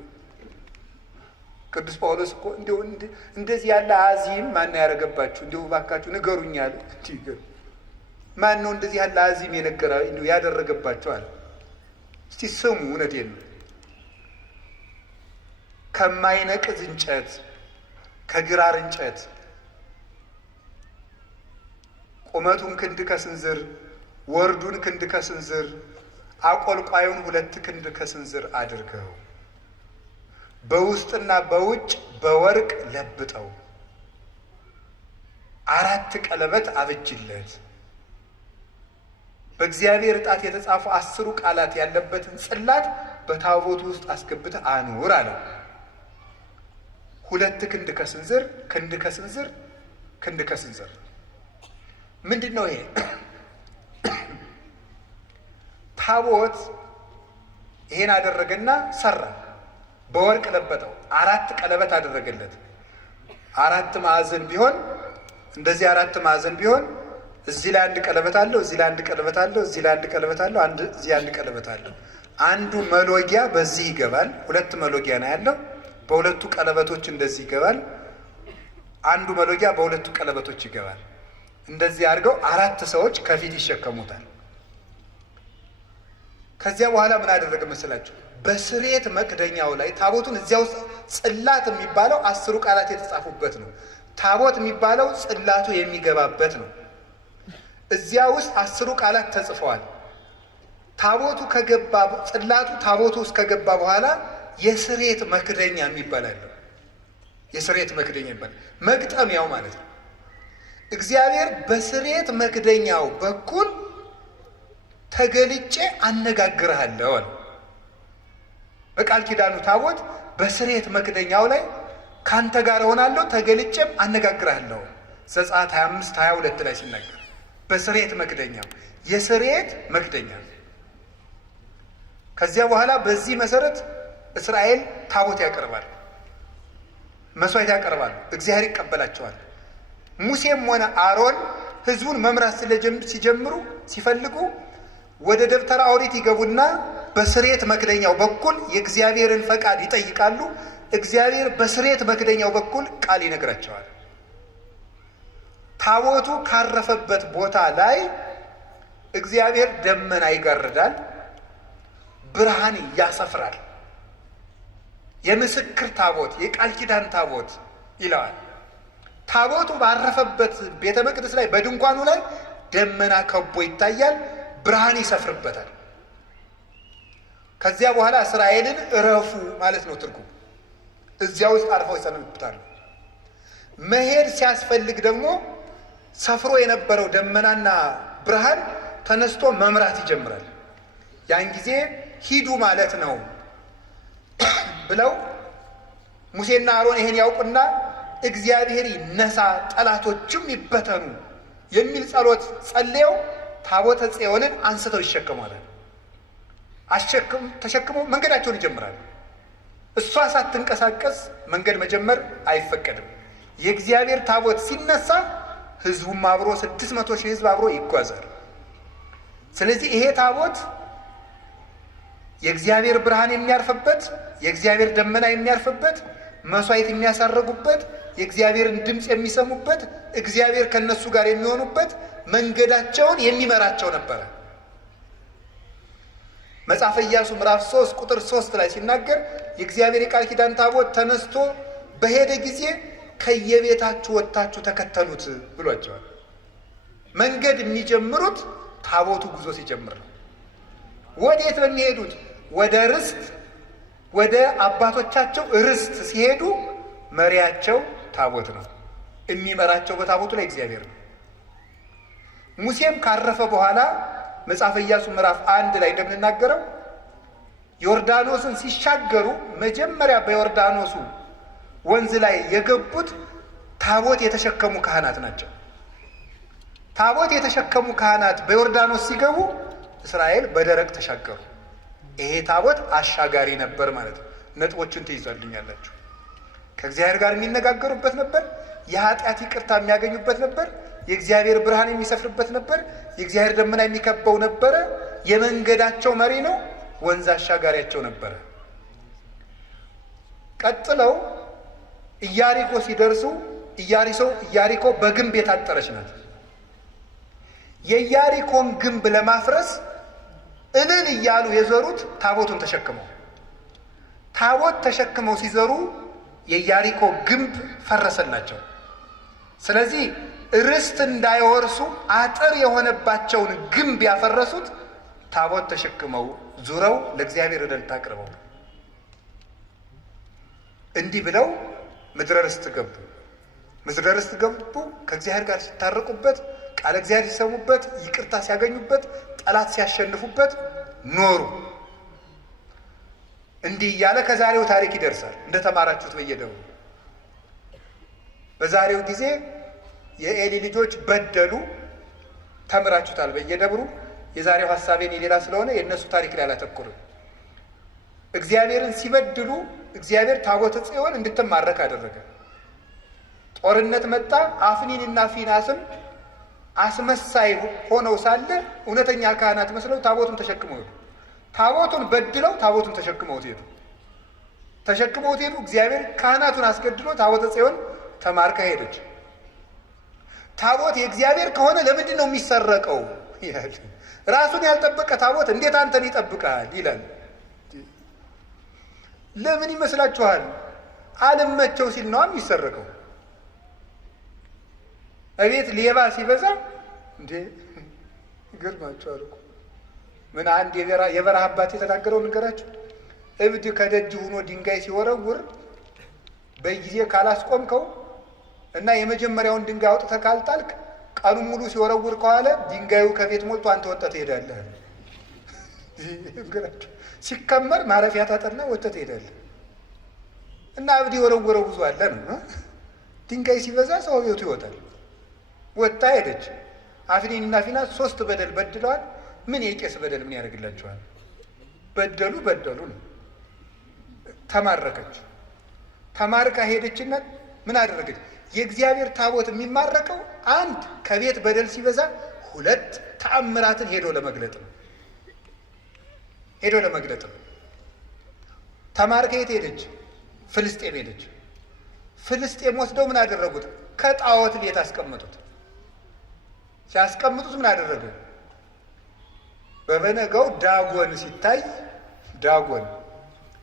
ቅዱስ ጳውሎስ እኮ እንዲሁ እንደዚህ ያለ አዚም ማን ያደረገባችሁ እንዲሁ ባካችሁ ንገሩኛል። ማን ነው እንደዚህ ያለ አዚም የነገራ እንዲሁ ያደረገባችሁ አለ። እስቲ ስሙ፣ እውነቴን ነው። ከማይነቅዝ እንጨት ከግራር እንጨት ቁመቱን ክንድ ከስንዝር ወርዱን ክንድ ከስንዝር አቆልቋዩን 2 ክንድ ከስንዝር አድርገው በውስጥና በውጭ በወርቅ ለብጠው 4 ቀለበት አብጅለት። በእግዚአብሔር ጣት የተጻፉ 10 ቃላት ያለበትን ጽላት በታቦቱ ውስጥ አስገብተህ አኑር አለው። 2 ክንድ ከስንዝር ክንድ ከስንዝር ክንድ ከስንዝር ምንድን ነው ይሄ? ታቦት ይሄን አደረገና ሰራ። በወርቅ ለበጠው። 4 ቀለበት አደረገለት። 4 ማዕዘን ቢሆን እንደዚህ 4 ማዕዘን ቢሆን እዚህ ላይ 1 ቀለበት አለው፣ እዚህ ላይ 1 ቀለበት አለው፣ እዚህ ላይ 1 ቀለበት አለው፣ እዚህ 1 ቀለበት አለው። አንዱ መሎጊያ በዚህ ይገባል። 2 መሎጊያ ነው ያለው። በሁለቱ ቀለበቶች እንደዚህ ይገባል። አንዱ መሎጊያ በሁለቱ ቀለበቶች ይገባል። እንደዚህ አድርገው 4 ሰዎች ከፊት ይሸከሙታል። ከዚያ በኋላ ምን አደረገ መስላችሁ? በስርየት መክደኛው ላይ ታቦቱን እዚያ ውስጥ ጽላት የሚባለው 10 ቃላት የተጻፉበት ነው። ታቦት የሚባለው ጽላቱ የሚገባበት ነው። እዚያ ውስጥ 10 ቃላት ተጽፈዋል። ታቦቱ ከገባ ጽላቱ ታቦቱ ውስጥ ከገባ በኋላ የስርየት መክደኛ የሚባል አለ። የስርየት መክደኛ ይባላል። መግጠሚያው ማለት ነው። እግዚአብሔር በስርየት መክደኛው በኩል ተገልጬ አነጋግርሃለሁ አለ። በቃል ኪዳኑ ታቦት በስርየት መክደኛው ላይ ካንተ ጋር እሆናለሁ ተገልጬም አነጋግርሃለሁ። ዘጸአት 25:22 ላይ ሲናገር በስርየት መክደኛው የስርየት መክደኛ። ከዚያ በኋላ በዚህ መሰረት እስራኤል ታቦት ያቀርባል፣ መስዋዕት ያቀርባል፣ እግዚአብሔር ይቀበላቸዋል። ሙሴም ሆነ አሮን ህዝቡን መምራት ሲጀምሩ ሲፈልጉ ወደ ደብተራ ኦሪት ይገቡና በስርየት መክደኛው በኩል የእግዚአብሔርን ፈቃድ ይጠይቃሉ። እግዚአብሔር በስርየት መክደኛው በኩል ቃል ይነግራቸዋል። ታቦቱ ካረፈበት ቦታ ላይ እግዚአብሔር ደመና ይጋርዳል፣ ብርሃን ያሰፍራል። የምስክር ታቦት፣ የቃል ኪዳን ታቦት ይለዋል። ታቦቱ ባረፈበት ቤተ መቅደስ ላይ በድንኳኑ ላይ ደመና ከቦ ይታያል፣ ብርሃን ይሰፍርበታል። ከዚያ በኋላ እስራኤልን እረፉ ማለት ነው ትርጉም። እዚያ ውስጥ አርፈው ይሰነብታሉ። መሄድ ሲያስፈልግ ደግሞ ሰፍሮ የነበረው ደመናና ብርሃን ተነስቶ መምራት ይጀምራል። ያን ጊዜ ሂዱ ማለት ነው ብለው ሙሴና አሮን ይሄን ያውቁና እግዚአብሔር ይነሳ ጠላቶችም ይበተኑ የሚል ጸሎት ጸልየው ታቦተ ጽዮንን አንስተው ይሸከማሉ። ተሸክመው መንገዳቸውን ይጀምራሉ። እሷ ሳትንቀሳቀስ መንገድ መጀመር አይፈቀድም። የእግዚአብሔር ታቦት ሲነሳ ህዝቡም አብሮ 600,000 ህዝብ አብሮ ይጓዛል። ስለዚህ ይሄ ታቦት የእግዚአብሔር ብርሃን የሚያርፍበት፣ የእግዚአብሔር ደመና የሚያርፍበት፣ መስዋዕት የሚያሳርጉበት፣ የእግዚአብሔርን ድምፅ የሚሰሙበት፣ እግዚአብሔር ከነሱ ጋር የሚሆኑበት፣ መንገዳቸውን የሚመራቸው ነበረ። መጽሐፈ ኢያሱ ምዕራፍ 3 ቁጥር 3 ላይ ሲናገር የእግዚአብሔር የቃል ኪዳን ታቦት ተነስቶ በሄደ ጊዜ ከየቤታችሁ ወጥታችሁ ተከተሉት ብሏቸዋል። መንገድ የሚጀምሩት ታቦቱ ጉዞ ሲጀምር ነው። ወዴት ነው የሚሄዱት? ወደ ርስት፣ ወደ አባቶቻቸው ርስት ሲሄዱ መሪያቸው ታቦት ነው። የሚመራቸው በታቦቱ ላይ እግዚአብሔር ነው። ሙሴም ካረፈ በኋላ መጽሐፈ ኢያሱ ምዕራፍ 1 ላይ እንደምንናገረው ዮርዳኖስን ሲሻገሩ መጀመሪያ በዮርዳኖሱ ወንዝ ላይ የገቡት ታቦት የተሸከሙ ካህናት ናቸው። ታቦት የተሸከሙ ካህናት በዮርዳኖስ ሲገቡ እስራኤል በደረቅ ተሻገሩ። ይሄ ታቦት አሻጋሪ ነበር ማለት ነው። ነጥቦችን ትይዛልኛላችሁ። ከእግዚአብሔር ጋር የሚነጋገሩበት ነበር። የኃጢአት ይቅርታ የሚያገኙበት ነበር። የእግዚአብሔር ብርሃን የሚሰፍርበት ነበር። የእግዚአብሔር ደመና የሚከበው ነበረ። የመንገዳቸው መሪ ነው። ወንዝ አሻጋሪያቸው ነበረ። ቀጥለው ኢያሪኮ ሲደርሱ ኢያሪኮ በግንብ የታጠረች ናት። የኢያሪኮን ግንብ ለማፍረስ እልል እያሉ የዘሩት ታቦቱን ተሸክመው፣ ታቦት ተሸክመው ሲዘሩ የኢያሪኮ ግንብ ፈረሰላቸው። ስለዚህ ርስት እንዳይወርሱ አጥር የሆነባቸውን ግንብ ያፈረሱት ታቦት ተሸክመው ዙረው ለእግዚአብሔር እልልታ አቅርበው እንዲህ ብለው ምድረ ርስት ገቡ። ምድረ ርስት ገቡ ከእግዚአብሔር ጋር ሲታረቁበት፣ ቃለ እግዚአብሔር ሲሰሙበት፣ ይቅርታ ሲያገኙበት፣ ጠላት ሲያሸንፉበት ኖሩ። እንዲህ እያለ ከዛሬው ታሪክ ይደርሳል። እንደተማራችሁት በየደብሩ በዛሬው ጊዜ የኤሊ ልጆች በደሉ፣ ተምራችሁታል በየደብሩ። የዛሬው ሀሳቤን የሌላ ስለሆነ የእነሱ ታሪክ ላይ አላተኩርም። እግዚአብሔርን ሲበድሉ እግዚአብሔር ታቦተ ጽዮን እንድትማረክ አደረገ። ጦርነት መጣ። አፍኒንና ፊናስን አስመሳይ ሆነው ሳለ እውነተኛ ካህናት መስለው ታቦቱን ተሸክመው ሄዱ። ታቦቱን በድለው ታቦቱን ተሸክመውት ሄዱ። እግዚአብሔር ካህናቱን አስገድሎ ታቦተ ጽዮን ተማርካ ሄደች። ታቦት የእግዚአብሔር ከሆነ ለምንድን ነው የሚሰረቀው? ይላል። ራሱን ያልጠበቀ ታቦት እንዴት አንተን ይጠብቃል? ይላል። ለምን ይመስላችኋል? አልመቸው ሲል ነው የሚሰረቀው። እቤት ሌባ ሲበዛ እንዴ ይገርማችኋል እኮ። ምን አንድ የበረሃ አባት የተናገረው ንገራችሁ። እብድ ከደጅ ሆኖ ድንጋይ ሲወረውር በጊዜ ካላስቆምከው እና የመጀመሪያውን ድንጋይ አውጥተህ ካልጣልክ ቀኑን ሙሉ ሲወረውር ከዋለ ድንጋዩ ከቤት ሞልቶ አንተ ወጥተህ ትሄዳለህ። ሲከመር ማረፊያ ታጠና ወጥተህ ትሄዳለህ። እና እብድ የወረወረው ብዙ አለ ነው። ድንጋይ ሲበዛ ሰው ቤቱ ይወጣል። ወጣ ሄደች። አፍኒንና ፊናስ 3 በደል በድለዋል። ምን የቄስ በደል ምን ያደርግላቸዋል? በደሉ ነው። ተማረከች። ተማርካ ሄደችና ምን አደረገች? የእግዚአብሔር ታቦት የሚማረከው 1 ከቤት በደል ሲበዛ፣ 2 ተአምራትን ሄዶ ለመግለጥ ነው። ተማርካ የት ሄደች? ፍልስጤም ሄደች። ፍልስጤም ወስደው ምን አደረጉት? ከጣዖት ቤት አስቀመጡት። ሲያስቀምጡት ምን አደረገ? በበነጋው ዳጎን ሲታይ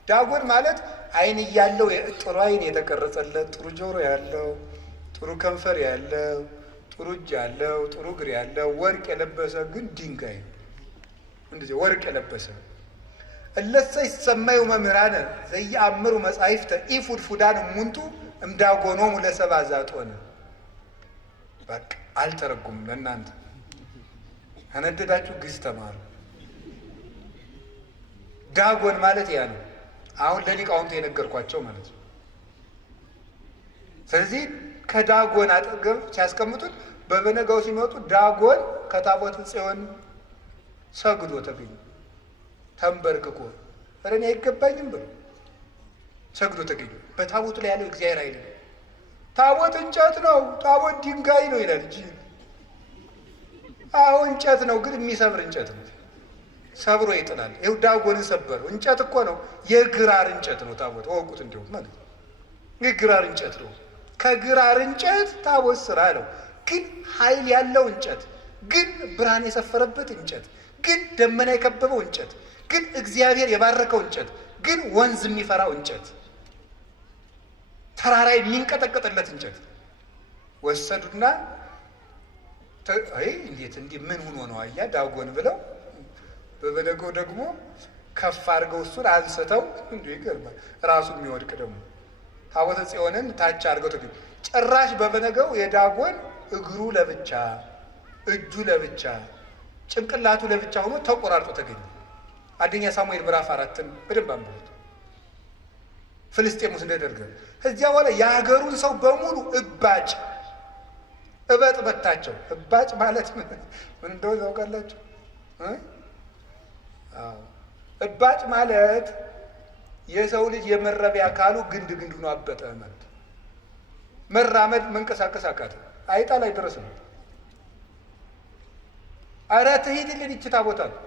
ዳጎን ማለት ዓይን እያለው ጥሩ ዓይን የተቀረጸለት፣ ጥሩ ጆሮ ያለው፣ ጥሩ ከንፈር ያለው፣ ጥሩ እጅ ያለው፣ ጥሩ እግር ያለው፣ ወርቅ የለበሰ ግን ድንጋይ ነው። እንደዚህ ወርቅ የለበሰ እለሰ ይሰማዩ መምህራነ ዘየአምሩ መጻሕፍተ ኢፉድፉዳን እሙንቱ እምዳጎኖሙ ለሰብአ ዛጦን። በቃ አልተረጉም። ለእናንተ አነደዳችሁ ግዕዝ ተማሩ። ዳጎን ማለት ያ ነው። አሁን ለሊቃውንቱ የነገርኳቸው ማለት ነው። ስለዚህ ከዳጎን አጠገብ ሲያስቀምጡት በበነጋው ሲመጡ ዳጎን ከታቦተ ጽዮን ሰግዶ ተገኘ። ተንበርክኮ ኧረ እኔ አይገባኝም ብሎ ሰግዶ ተገኘ። በታቦቱ ላይ ያለው እግዚአብሔር ኃይል ነው። ታቦት እንጨት ነው፣ ታቦት ድንጋይ ነው ይላል እንጂ አሁን እንጨት ነው፣ ግን የሚሰብር እንጨት ነው። ሰብሮ ይጥላል። ይኸው ዳጎንን ሰበረው። እንጨት እኮ ነው፣ የግራር እንጨት ነው ታቦት። ወቁት እንዲሁም ማለት ነው። የግራር እንጨት ነው። ከግራር እንጨት ታቦት ስራ አለው። ግን ኃይል ያለው እንጨት፣ ግን ብርሃን የሰፈረበት እንጨት፣ ግን ደመና የከበበው እንጨት፣ ግን እግዚአብሔር የባረከው እንጨት፣ ግን ወንዝ የሚፈራው እንጨት፣ ተራራ የሚንቀጠቀጥለት እንጨት ወሰዱና እንዴት እንዲህ ምን ሆኖ ነው አያ ዳጎን ብለው በበነጋው ደግሞ ከፍ አድርገው እሱን አንስተው እንዲህ ይገርማል። ራሱ የሚወድቅ ደግሞ ታቦተ ጽዮንን ታች አድርገው ተገኙ። ጭራሽ በበነጋው የዳጎን እግሩ ለብቻ፣ እጁ ለብቻ፣ ጭንቅላቱ ለብቻ ሆኖ ተቆራርጦ ተገኘ። አንደኛ ሳሙኤል ምዕራፍ 4ን በደንብ አንብቡት። ፍልስጤም ውስጥ እንደደረገ ከዚያ በኋላ የሀገሩን ሰው በሙሉ እባጭ እበጥ በታቸው። እባጭ ማለት ምን እንደሆነ ታውቃላችሁ? እባጭ ማለት የሰው ልጅ የመረቢያ አካሉ ግንድ ነው አበጠ ማለት። መራመድ መንቀሳቀስ አቃተ። አይጣ ላይ ድረስ ነው። ኧረ ትሂድልን ይቺ ታቦታ ነው።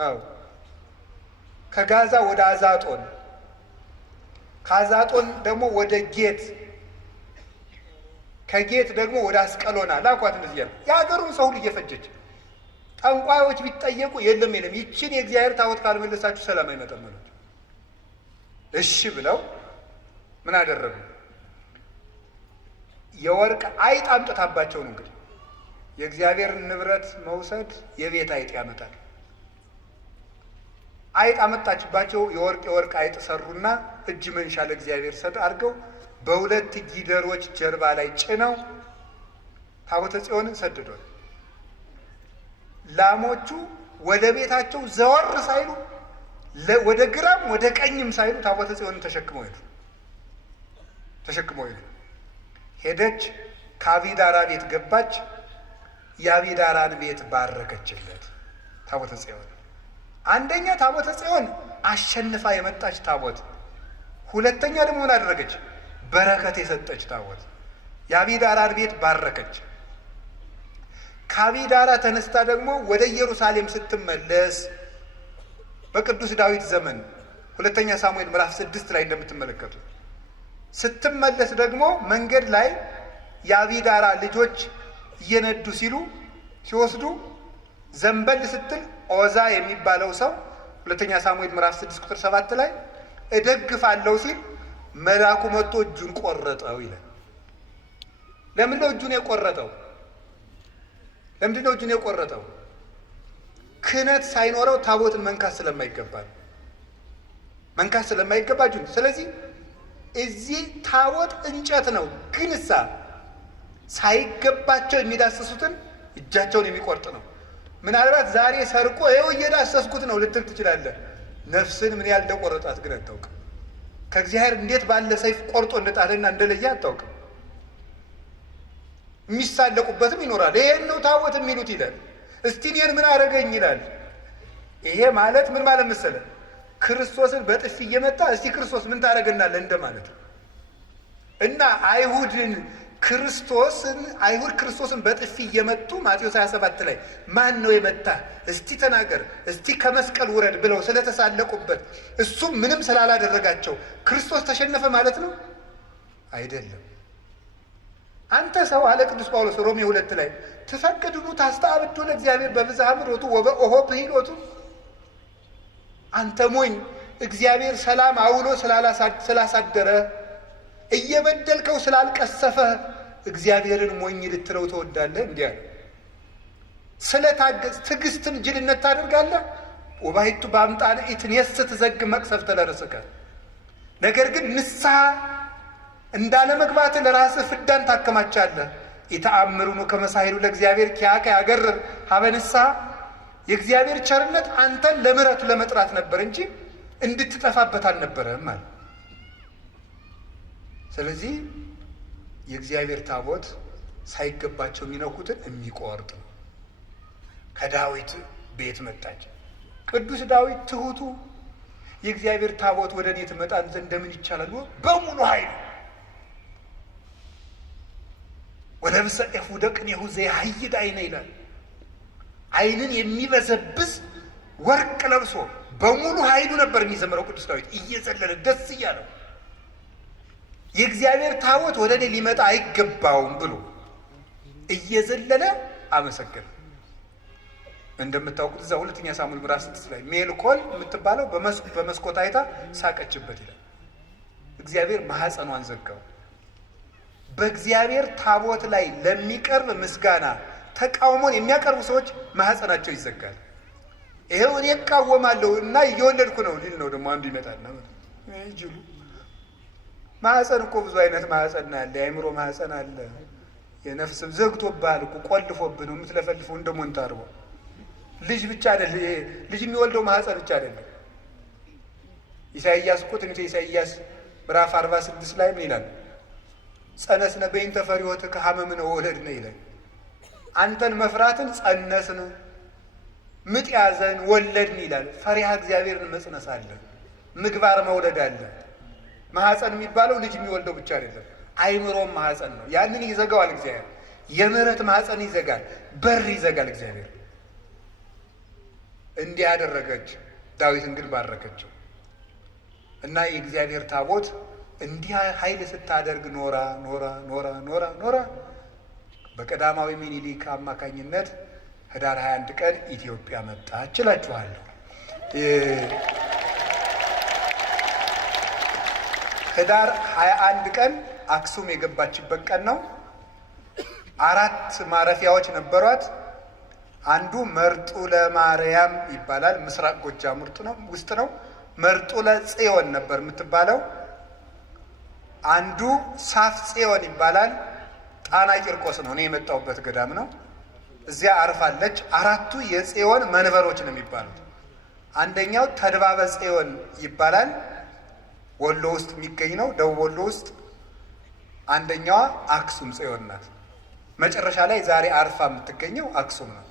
አዎ ከጋዛ ወደ አዛጦን፣ ከአዛጦን ደግሞ ወደ ጌት፣ ከጌት ደግሞ ወደ አስቀሎና ላኳት። እንደዚህ ያለ የሀገሩን ሰው ሁሉ እየፈጀች ጠንቋዮች ቢጠየቁ የለም ይችን የእግዚአብሔር ታቦት ካልመለሳችሁ ሰላም አይመጣም ማለት። እሺ ብለው ምን አደረጉ? የወርቅ አይጥ አምጥታባቸው ነው። እንግዲህ የእግዚአብሔርን ንብረት መውሰድ የቤት አይጥ ያመጣል። አይጥ አመጣችባቸው። የወርቅ አይጥ ሰሩና እጅ መንሻ ለእግዚአብሔር ሰጥ አድርገው በ2 ጊደሮች ጀርባ ላይ ጭነው ታቦተ ጽዮንን ሰድዷል። ላሞቹ ወደ ቤታቸው ዘወር ሳይሉ ወደ ግራም ወደ ቀኝም ሳይሉ ታቦተ ጽዮንን ተሸክመው ሄዱ። ሄደች፣ ከአቢዳራ ቤት ገባች። የአቢዳራን ቤት ባረከችለት ታቦተ ጽዮን። አንደኛ ታቦተ ጽዮን አሸንፋ የመጣች ታቦት፣ ሁለተኛ ደግሞ ምን አደረገች? በረከት የሰጠች ታቦት። የአቢዳራን ቤት ባረከች። ከአቢዳራ ተነስታ ደግሞ ወደ ኢየሩሳሌም ስትመለስ በቅዱስ ዳዊት ዘመን 2ኛ ሳሙኤል ምዕራፍ 6 ላይ እንደምትመለከቱ ስትመለስ ደግሞ መንገድ ላይ የአቢዳራ ልጆች እየነዱ ሲወስዱ ዘንበል ስትል ኦዛ የሚባለው ሰው 2ኛ ሳሙኤል ምዕራፍ 6 ቁጥር 7 ላይ እደግፋለሁ ሲል መልአኩ መጥቶ እጁን ቆረጠው ይላል። ለምንድነው እጁን የቆረጠው? ለምንድነው እጁን የቆረጠው? ክህነት ሳይኖረው ታቦትን መንካት ስለማይገባ እጁን። ስለዚህ እዚህ ታቦት እንጨት ነው፣ ግን ሳይገባቸው የሚዳስሱትን እጃቸውን የሚቆርጥ ነው። ምናልባት ዛሬ ሰርቆ ይኸው እየዳሰስኩት ነው ልትል ትችላለህ። ነፍስን ምን ያህል እንደቆረጣት ግን አታውቅም። ከእግዚአብሔር እንዴት ባለ ሰይፍ ቆርጦ እንደጣለና እንደለየ አታውቅም። የሚሳለቁበትም ይኖራል። ይሄን ነው ታቦት የሚሉት ይላል። እስቲ እኔን ምን አረገኝ ይላል። ይሄ ማለት ምን ማለት መሰለህ? ክርስቶስን በጥፊ እየመታ እስቲ ክርስቶስ ምን ታደርገናለህ እንደማለት ነው። እና አይሁድ ክርስቶስን በጥፊ እየመቱ ማቴዎስ 27 ላይ ማን ነው የመታ እስቲ ተናገር፣ እስቲ ከመስቀል ውረድ ብለው ስለተሳለቁበት እሱም ምንም ስላላደረጋቸው ክርስቶስ ተሸነፈ ማለት ነው? አይደለም። አንተ ሰው አለ ቅዱስ ጳውሎስ ሮሜ 2 ላይ ትፈቅድኑ ታስተአብዱ ለእግዚአብሔር በብዝኃ ምሕረቱ ወበኦሆ ብሂሎቱ። አንተ ሞኝ፣ እግዚአብሔር ሰላም አውሎ ስላሳደረ እየበደልከው ስላልቀሰፈ እግዚአብሔርን ሞኝ ልትለው ትወዳለህ? እንዲህ አለ። ስለታገዝ ትዕግስትም ጅልነት ታደርጋለህ። ወባሕቱ በአምጣነ ኢትኔስት ትዘግብ መቅሰፍተ ለርእስከ። ነገር ግን ንስሐ እንዳለመግባት ለራስህ ፍዳን ታከማቻለህ። ኢተአምሩኑ ከመ ሳህሉ ለእግዚአብሔር ኪያከ ያገርር ሀበ ንስሐ። የእግዚአብሔር ቸርነት አንተን ለምሕረቱ ለመጥራት ነበር እንጂ እንድትጠፋበት አልነበረም ማለት። ስለዚህ የእግዚአብሔር ታቦት ሳይገባቸው የሚነኩትን የሚቆርጥ ነው። ከዳዊት ቤት መጣች። ቅዱስ ዳዊት ትሑቱ የእግዚአብሔር ታቦት ወደ እኔ ትመጣ ዘንድ እንደምን ይቻላል ብሎ በሙሉ ኃይል ወለብሰ ኤፉደ ቅኔሁ ዘያሐይድ ዓይነ ይላል። ዓይንን የሚበዘብዝ ወርቅ ለብሶ በሙሉ ኃይሉ ነበር የሚዘምረው ቅዱስ ዳዊት እየዘለለ ደስ እያለው የእግዚአብሔር ታቦት ወደ እኔ ሊመጣ አይገባውም ብሎ እየዘለለ አመሰገነ። እንደምታውቁት እዛ 2ኛ ሳሙኤል ምዕራፍ 6 ላይ ሜልኮል የምትባለው በመስኮት አይታ ሳቀችበት ይላል። እግዚአብሔር ማኅፀኗን ዘጋው። በእግዚአብሔር ታቦት ላይ ለሚቀርብ ምስጋና ተቃውሞን የሚያቀርቡ ሰዎች ማኅፀናቸው ይዘጋል። ይሄው እኔ እቃወማለሁ እና እየወለድኩ ነው ሊል ነው ደግሞ አንዱ ይመጣልና ይጅሉ ማኅፀን እኮ ብዙ አይነት ማኅፀን አለ። የአእምሮ ማኅፀን አለ። የነፍስም ዘግቶብሃል እኮ ቆልፎብህ ነው የምትለፈልፈው እንደ ሞንታርቦ። ልጅ ብቻ አይደል ልጅ የሚወልደው ማኅፀን ብቻ አይደለም። ኢሳይያስ እኮ ትንቢተ ኢሳይያስ ምዕራፍ 46 ላይ ምን ይላል? ጸነስነ በእንተ ፈሪሆትከ ሀመምነ ወለድነ ይላል። አንተን መፍራትን ጸነስን፣ ምጥ ያዘን፣ ወለድን ይላል። ፈሪሃ እግዚአብሔርን መጽነስ አለ፣ ምግባር መውለድ አለ። ማኅፀን የሚባለው ልጅ የሚወልደው ብቻ አይደለም፣ አይምሮም ማኅፀን ነው። ያንን ይዘጋዋል እግዚአብሔር። የምህረት ማኅፀን ይዘጋል፣ በር ይዘጋል እግዚአብሔር። እንዲህ ያደረገች ዳዊትን ግን ባረከችው እና የእግዚአብሔር ታቦት እንዲህ ኃይል ስታደርግ ኖራ ኖራ ኖራ ኖራ ኖራ በቀዳማዊ ምኒልክ አማካኝነት ህዳር 21 ቀን ኢትዮጵያ መጣች እላችኋለሁ። ህዳር 21 ቀን አክሱም የገባችበት ቀን ነው። 4 ማረፊያዎች ነበሯት። አንዱ መርጡለ ማርያም ይባላል፣ ምስራቅ ጎጃም ውስጥ ነው። መርጡለ ጽዮን ነበር የምትባለው። አንዱ ሳፍ ጽዮን ይባላል፣ ጣና ቂርቆስ ነው። እኔ የመጣሁበት ገዳም ነው። እዚያ አርፋለች። 4ቱ የጽዮን መንበሮች ነው የሚባሉት። አንደኛው ተድባበ ጽዮን ይባላል፣ ወሎ ውስጥ የሚገኝ ነው፣ ደቡብ ወሎ ውስጥ። አንደኛዋ አክሱም ጽዮን ናት። መጨረሻ ላይ ዛሬ አርፋ የምትገኘው አክሱም ነው።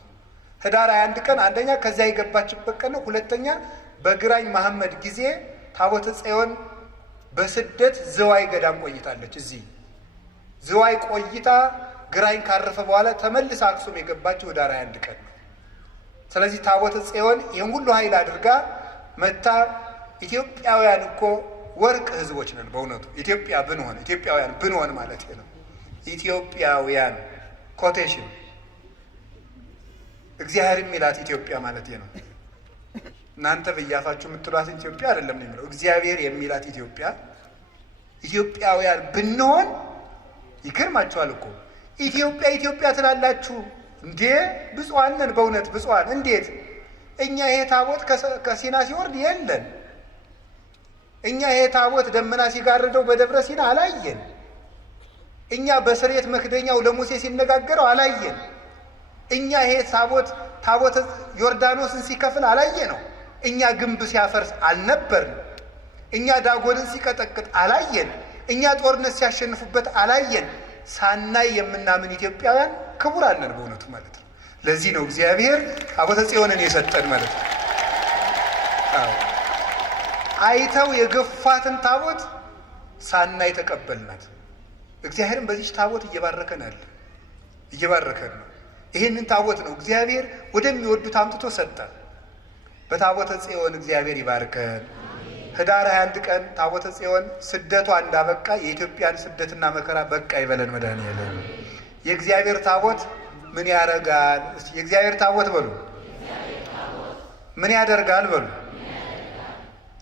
ህዳር 21 ቀን አንደኛ ከዚያ የገባችበት ቀን ነው። ሁለተኛ በግራኝ መሐመድ ጊዜ ታቦተ ጽዮን በስደት ዝዋይ ገዳም ቆይታለች። እዚህ ዝዋይ ቆይታ ግራኝ ካረፈ በኋላ ተመልሳ አክሱም የገባችው ህዳር 21 ቀን ነው። ስለዚህ ታቦተ ጽዮን ይህን ሁሉ ኃይል አድርጋ መታ። ኢትዮጵያውያን እኮ ወርቅ ህዝቦች ነን በእውነቱ። ኢትዮጵያውያን ብንሆን ማለት ነው። ኢትዮጵያውያን ኮቴሽን እግዚአብሔር የሚላት ኢትዮጵያ ማለት ነው። እናንተ በያፋችሁ የምትሏት ኢትዮጵያ አይደለም ነው የሚለው እግዚአብሔር የሚላት ኢትዮጵያ። ኢትዮጵያውያን ብንሆን ይገርማችኋል እኮ ኢትዮጵያ ትላላችሁ እንዴ? ብፁዓን ነን በእውነት ብፁዓን። እንዴት እኛ ይሄ ታቦት ከሲና ሲወርድ የለን እኛ ይሄ ታቦት ደመና ሲጋርደው በደብረ ሲና አላየን። እኛ በስርየት መክደኛው ለሙሴ ሲነጋገረው አላየን። እኛ ይሄ ታቦት ዮርዳኖስን ሲከፍል አላየ ነው። እኛ ግንብ ሲያፈርስ አልነበርን። እኛ ዳጎንን ሲቀጠቅጥ አላየን። እኛ ጦርነት ሲያሸንፉበት አላየን። ሳናይ የምናምን ኢትዮጵያውያን ክቡራን ነን በእውነቱ ማለት ነው። ለዚህ ነው እግዚአብሔር ታቦተ ጽዮንን የሰጠን ማለት ነው። አይተው የገፋትን ታቦት ሳናይ ተቀበልናት። እግዚአብሔርን በዚች ታቦት እየባረከን ነው። ይህንን ታቦት ነው እግዚአብሔር ወደሚወዱት አምጥቶ ሰጠ። በታቦተ ጽዮን እግዚአብሔር ይባርከን። ህዳር 21 ቀን ታቦተ ጽዮን ስደቷ እንዳበቃ የኢትዮጵያን ስደትና መከራ በቃ ይበለን መድኃኒዓለም። የእግዚአብሔር ታቦት ምን ያደርጋል? የእግዚአብሔር ታቦት በሉ ምን ያደርጋል? በሉ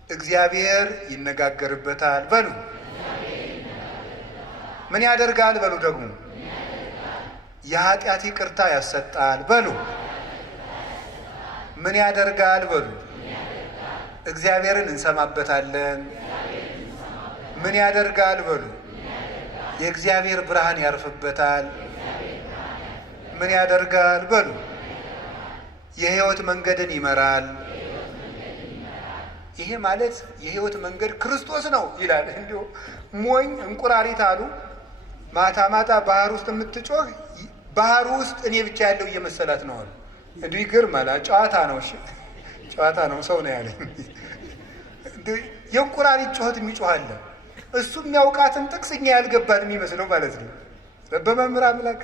እግዚአብሔር ይነጋገርበታል። በሉ ምን ያደርጋል? በሉ ደግሞ የኃጢአት ይቅርታ ያሰጣል። በሉ ምን ያደርጋል? በሉ እግዚአብሔርን እንሰማበታለን። ምን ያደርጋል? በሉ የእግዚአብሔር ብርሃን ያርፍበታል። ምን ያደርጋል? በሉ የህይወት መንገድን ይመራል። ይሄ ማለት የህይወት መንገድ ክርስቶስ ነው ይላል። እንዲሁ ሞኝ እንቁራሪት አሉ ማታ ማታ ባህር ውስጥ የምትጮህ ባህር ውስጥ እኔ ብቻ ያለው እየመሰላት ነው አሉ። እንዲሁ ይገርማል። ጨዋታ ነው፣ እሺ ጨዋታ ነው። ሰው ነው ያለኝ። የእንቁራሪት ጩኸት የሚጮሃለ እሱ የሚያውቃትን ጥቅስ እኛ ያልገባት የሚመስለው ማለት ነው። በመምህር አምላክ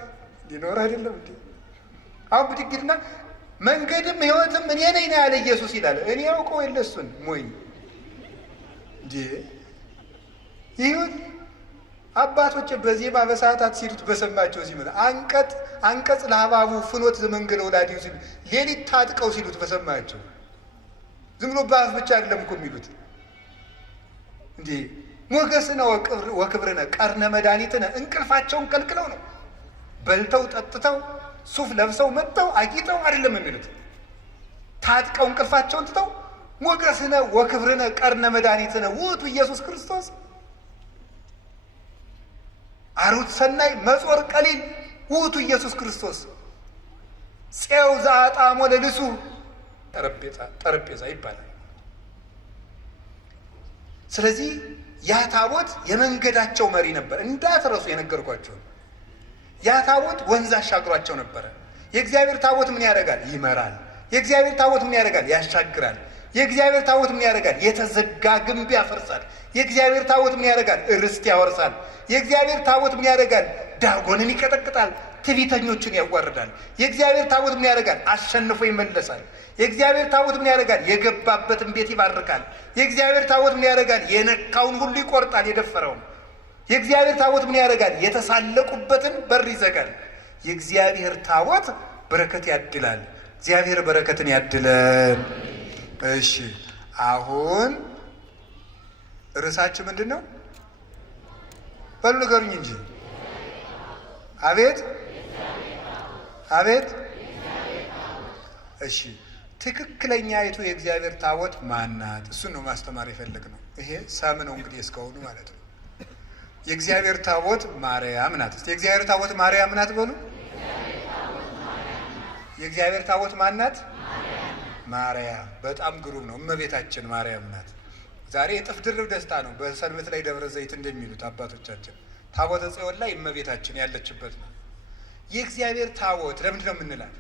ሊኖር አይደለም እንዲ አሁን ብድግድና መንገድም ህይወትም እኔ ነኝ ነው ያለ ኢየሱስ ይላል። እኔ ያውቀው የለ እሱን ሞኝ እንዲ ይሁን አባቶች በዜማ በሰዓታት ሲሉት በሰማቸው ሲመጣ አንቀጽ ለሀባቡ ፍኖት ዘመንገለ ወላዲው ሲሉ ሌሊት ታጥቀው ሲሉት በሰማቸው። ዝም ብሎ በአፍ ብቻ አይደለም እኮ የሚሉት እንዴ ሞገስነ ወክብርነ ቀርነ መድኃኒትነ እንቅልፋቸውን ከልክለው ነው። በልተው ጠጥተው ሱፍ ለብሰው መጥተው አጊጠው አይደለም የሚሉት። ታጥቀው እንቅልፋቸውን ትተው ሞገስነ ወክብርነ ቀርነ መድኃኒትነ ውእቱ ኢየሱስ ክርስቶስ አሩት ሰናይ መጾር ቀሊል ውእቱ ኢየሱስ ክርስቶስ ፄው ዘአጣሞ ለልሱ ጠረጴዛ ይባላል። ስለዚህ ያ ታቦት የመንገዳቸው መሪ ነበር። እንዳትረሱ የነገርኳቸው ያ ታቦት ወንዝ አሻግሯቸው ነበረ። የእግዚአብሔር ታቦት ምን ያደርጋል? ይመራል። የእግዚአብሔር ታቦት ምን ያደርጋል? ያሻግራል። የእግዚአብሔር ታቦት ምን ያደርጋል? የተዘጋ ግንብ ያፈርሳል። የእግዚአብሔር ታቦት ምን ያደርጋል? ርስት ያወርሳል። የእግዚአብሔር ታቦት ምን ያደርጋል? ዳጎንን ይቀጠቅጣል፣ ትዕቢተኞችን ያዋርዳል። የእግዚአብሔር ታቦት ምን ያደርጋል? አሸንፎ ይመለሳል። የእግዚአብሔር ታቦት ምን ያደርጋል? የገባበትን ቤት ይባርካል። የእግዚአብሔር ታቦት ምን ያደርጋል? የነካውን ሁሉ ይቆርጣል፣ የደፈረውን። የእግዚአብሔር ታቦት ምን ያደርጋል? የተሳለቁበትን በር ይዘጋል። የእግዚአብሔር ታቦት በረከት ያድላል። እግዚአብሔር በረከትን ያድለን። እሺ አሁን ርዕሳችን ምንድን ነው? በሉ ንገሩኝ እንጂ። አቤት አቤት። እሺ ትክክለኛይቱ የእግዚአብሔር ታቦት ማናት? እሱን ነው ማስተማር የፈለግነው። ይሄ ሰም ነው እንግዲህ እስካሁኑ ማለት ነው። የእግዚአብሔር ታቦት ማርያም ናት። እስቲ የእግዚአብሔር ታቦት ማርያም ናት በሉ። የእግዚአብሔር ታቦት ማናት? ማርያም። በጣም ግሩም ነው። እመቤታችን ማርያም ናት። ዛሬ የጥፍ ድርብ ደስታ ነው። በሰንበት ላይ ደብረ ዘይት እንደሚሉት አባቶቻችን ታቦተ ጽዮን ላይ እመቤታችን ያለችበት ነው። የእግዚአብሔር ታቦት ለምንድን ነው የምንላት?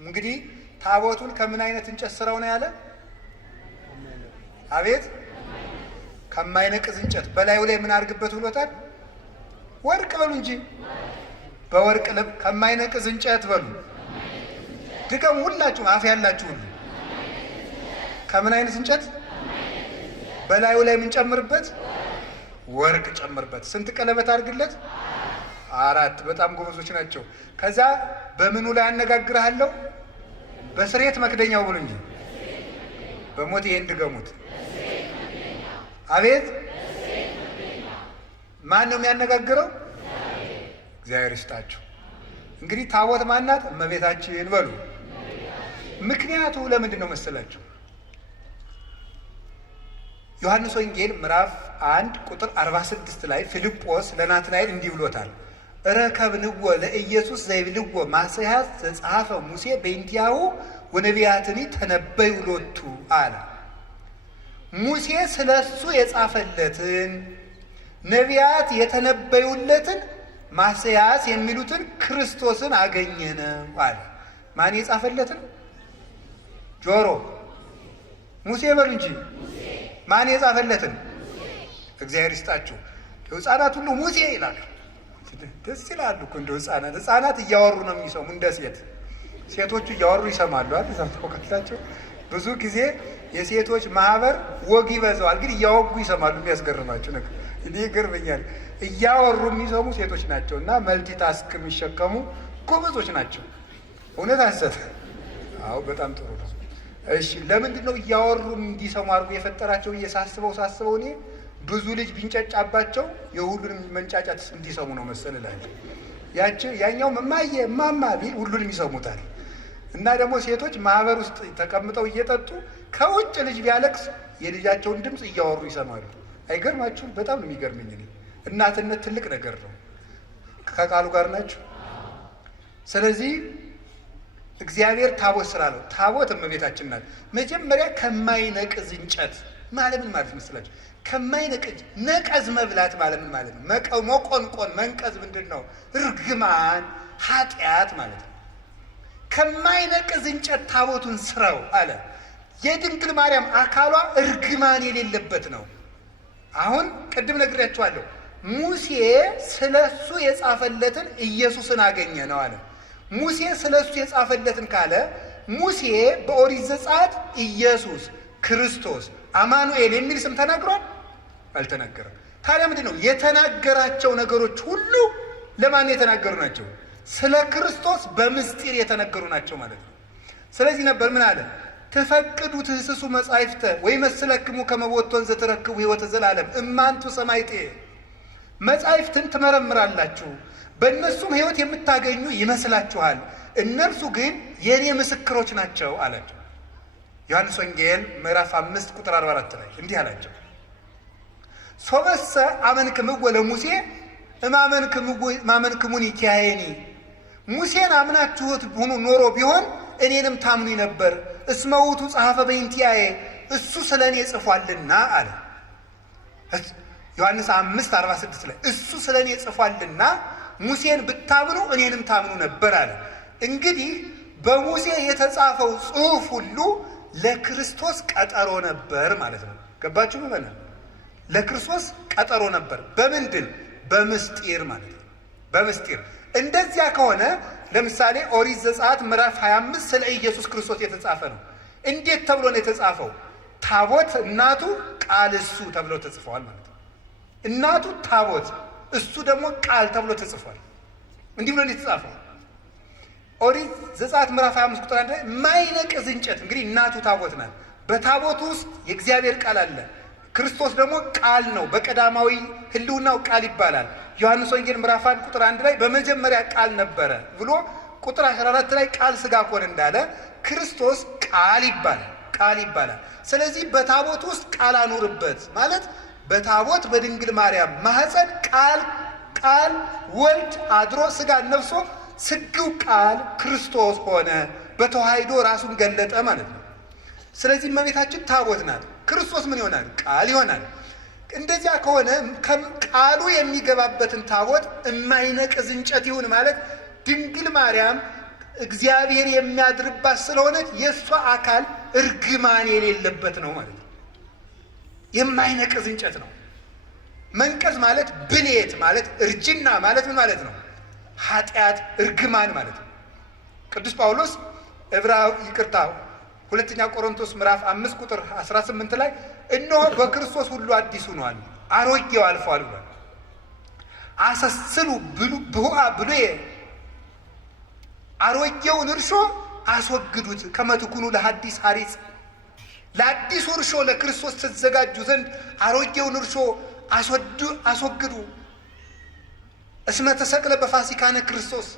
እንግዲህ ታቦቱን ከምን አይነት እንጨት ስራው ነው ያለ? አቤት ከማይነቅዝ እንጨት። በላዩ ላይ ምን አድርግበት ብሎታል? ወርቅ በሉ እንጂ። በወርቅ ልብ ከማይነቅዝ እንጨት በሉ። ድገሙ ሁላችሁ አፍ ያላችሁ ሁሉ። ከምን አይነት እንጨት? በላዩ ላይ ምን ጨምርበት? ወርቅ ጨምርበት። ስንት ቀለበት አድርግለት? 4። በጣም ጎበዞች ናቸው። ከዛ በምኑ ላይ አነጋግርሃለሁ? በስሬት መክደኛው ብሉ እንጂ በሞት ይሄን ድገሙት። አቤት ማን ነው የሚያነጋግረው? እግዚአብሔር ይስጣችሁ። እንግዲህ ታቦት ማናት? እመቤታችን በሉ። ምክንያቱ ለምንድን ነው መሰላችሁ? ዮሐንስ ወንጌል ምዕራፍ 1 ቁጥር 46 ላይ ፊልጶስ ለናትናኤል እንዲህ ብሎታል። ረከብንዎ ለኢየሱስ ዘይብልዎ ማስያዝ ዘጸሐፈ ሙሴ በእንቲአሁ ወነቢያትኒ ተነበዩ ሎቱ አለ። ሙሴ ስለሱ የጻፈለትን ነቢያት የተነበዩለትን ማስያዝ የሚሉትን ክርስቶስን አገኘነው አለ። ማን የጻፈለትን? ጆሮ ሙሴ በሉ እንጂ ማን የጻፈለትን? እግዚአብሔር ይስጣችሁ። ሕፃናት ሁሉ ሙሴ ይላሉ። ደስ ይላሉ እኮ እንደ ሕፃናት እያወሩ ነው የሚሰሙ። እንደ ሴቶቹ እያወሩ ይሰማሉ አይደል? ተከታተላቸው። ብዙ ጊዜ የሴቶች ማህበር ወግ ይበዛዋል፣ ግን እያወጉ ይሰማሉ። የሚያስገርማቸው ነገር እኔ ይገርመኛል። እያወሩ የሚሰሙ ሴቶች ናቸው እና መልቲታስክ የሚሸከሙ ጎበዞች ናቸው። እውነት አንሰት? አዎ በጣም ጥሩ ነው። እሺ ለምንድን ነው እያወሩ እንዲሰሙ አድርጎ የፈጠራቸው? ሳስበው እኔ ብዙ ልጅ ቢንጨጫባቸው የሁሉንም መንጫጫት እንዲሰሙ ነው መሰልላቸው። ያኛው እማዬ እማማ ቢል ሁሉንም ይሰሙታል። እና ደግሞ ሴቶች ማህበር ውስጥ ተቀምጠው እየጠጡ ከውጭ ልጅ ቢያለቅስ የልጃቸውን ድምፅ እያወሩ ይሰማሉ። አይገርማችሁም? በጣም ነው የሚገርመኝ። እናትነት ትልቅ ነገር ነው። ከቃሉ ጋር ናችሁ። ስለዚህ እግዚአብሔር ታቦት ስላለው ታቦት እመቤታችን ናት። መጀመሪያ ከማይነቅዝ እንጨት ማለት ምን ማለት መስላችሁ? ከማይነቅዝ ነቀዝ መብላት ማለት ምን ማለት ነው? መቆንቆን መንቀዝ ምንድን ነው? እርግማን ኃጢአት ማለት ነው። ከማይነቅዝ እንጨት ታቦቱን ስራው አለ። የድንግል ማርያም አካሏ እርግማን የሌለበት ነው። አሁን ቅድም ነግሬያችኋለሁ። ሙሴ ስለሱ የጻፈለትን ኢየሱስን አገኘ ነው አለ። ሙሴ ስለሱ የጻፈለትን ካለ ሙሴ በኦሪት ዘጸአት ኢየሱስ ክርስቶስ አማኑኤል የሚል ስም ተናግሯል? አልተናገረም። ታዲያ ምንድን ነው የተናገራቸው ነገሮች ሁሉ ለማን የተናገሩ ናቸው? ስለ ክርስቶስ በምስጢር የተነገሩ ናቸው ማለት ነው። ስለዚህ ነበር ምን አለ? ተፈቅዱ ትህስሱ መጻሕፍተ ወይመስለክሙ ከመ ቦቱ ወንዘ ትረክቡ ሕይወተ ዘላለም እማንቱ ሰማዕቴ። መጻሕፍትን ትመረምራላችሁ በእነሱም ሕይወት የምታገኙ ይመስላችኋል፣ እነርሱ ግን የእኔ ምስክሮች ናቸው አላቸው። ዮሐንስ ወንጌል ምዕራፍ 5 ቁጥር 44 ላይ እንዲህ አላቸው። ሶበሰ አመንክምዎ ለሙሴ እማመንክሙኒ ኪያየኒ። ሙሴን አምናችሁት ሆኖ ኖሮ ቢሆን እኔንም ታምኑኝ ነበር። እስመ ውእቱ ጸሐፈ በእንቲአየ፣ እሱ ስለ እኔ ጽፏልና አለ። ዮሐንስ 5:46 ላይ እሱ ስለ እኔ ጽፏልና ሙሴን ብታምኑ እኔንም ታምኑ ነበር አለ። እንግዲህ በሙሴ የተጻፈው ጽሑፍ ሁሉ ለክርስቶስ ቀጠሮ ነበር ማለት ነው። ገባችሁ? በመና ለክርስቶስ ቀጠሮ ነበር። በምንድን? በምስጢር ማለት ነው። በምስጢር እንደዚያ ከሆነ ለምሳሌ ኦሪት ዘጸአት ምዕራፍ 25 ስለ ኢየሱስ ክርስቶስ የተጻፈ ነው። እንዴት ተብሎ ነው የተጻፈው? ታቦት እናቱ ቃል እሱ ተብሎ ተጽፈዋል ማለት ነው። እናቱ ታቦት እሱ ደግሞ ቃል ተብሎ ተጽፏል። እንዲህ ብሎ ነው የተጻፈው። ኦሪት ዘጸአት ምዕራፍ 25 ቁጥር 1 ላይ ማይነቅዝ እንጨት፣ እንግዲህ እናቱ ታቦት ናት። በታቦቱ ውስጥ የእግዚአብሔር ቃል አለ። ክርስቶስ ደግሞ ቃል ነው። በቀዳማዊ ሕልውናው ቃል ይባላል። ዮሐንስ ወንጌል ምዕራፍ 1 ቁጥር 1 ላይ በመጀመሪያ ቃል ነበረ ብሎ ቁጥር 14 ላይ ቃል ሥጋ ሆነ እንዳለ ክርስቶስ ቃል ይባላል። ቃል ይባላል። ስለዚህ በታቦት ውስጥ ቃል አኑርበት ማለት በታቦት በድንግል ማርያም ማህፀን ቃል ወልድ አድሮ ሥጋ ነፍሶ ስግው ቃል ክርስቶስ ሆነ፣ በተዋሕዶ ራሱን ገለጠ ማለት ነው። ስለዚህ እመቤታችን ታቦት ናት። ክርስቶስ ምን ይሆናል? ቃል ይሆናል። እንደዚያ ከሆነ ቃሉ የሚገባበትን ታቦት የማይነቅዝ እንጨት ይሁን ማለት ድንግል ማርያም እግዚአብሔር የሚያድርባት ስለሆነች የእሷ አካል እርግማን የሌለበት ነው ማለት ነው። የማይነቅዝ እንጨት ነው። መንቀዝ ማለት ብሌት ማለት እርጅና ማለት ምን ማለት ነው? ኃጢአት፣ እርግማን ማለት ነው። ቅዱስ ጳውሎስ ሁለተኛ ቆሮንቶስ ምዕራፍ 5 ቁጥር 18 ላይ እነሆ በክርስቶስ ሁሉ አዲስ ሆኗል፣ አሮጌው አልፏል ብሏል። አሰስሉ ብሁአ ብሉየ፣ አሮጌውን እርሾ አስወግዱት፣ ከመ ትኩኑ ለሐዲስ ሐሪጽ፣ ለአዲሱ እርሾ ለክርስቶስ ተዘጋጁ ዘንድ አሮጌውን እርሾ አስወግዱ። እስመ ተሰቅለ በፋሲካነ ክርስቶስ፣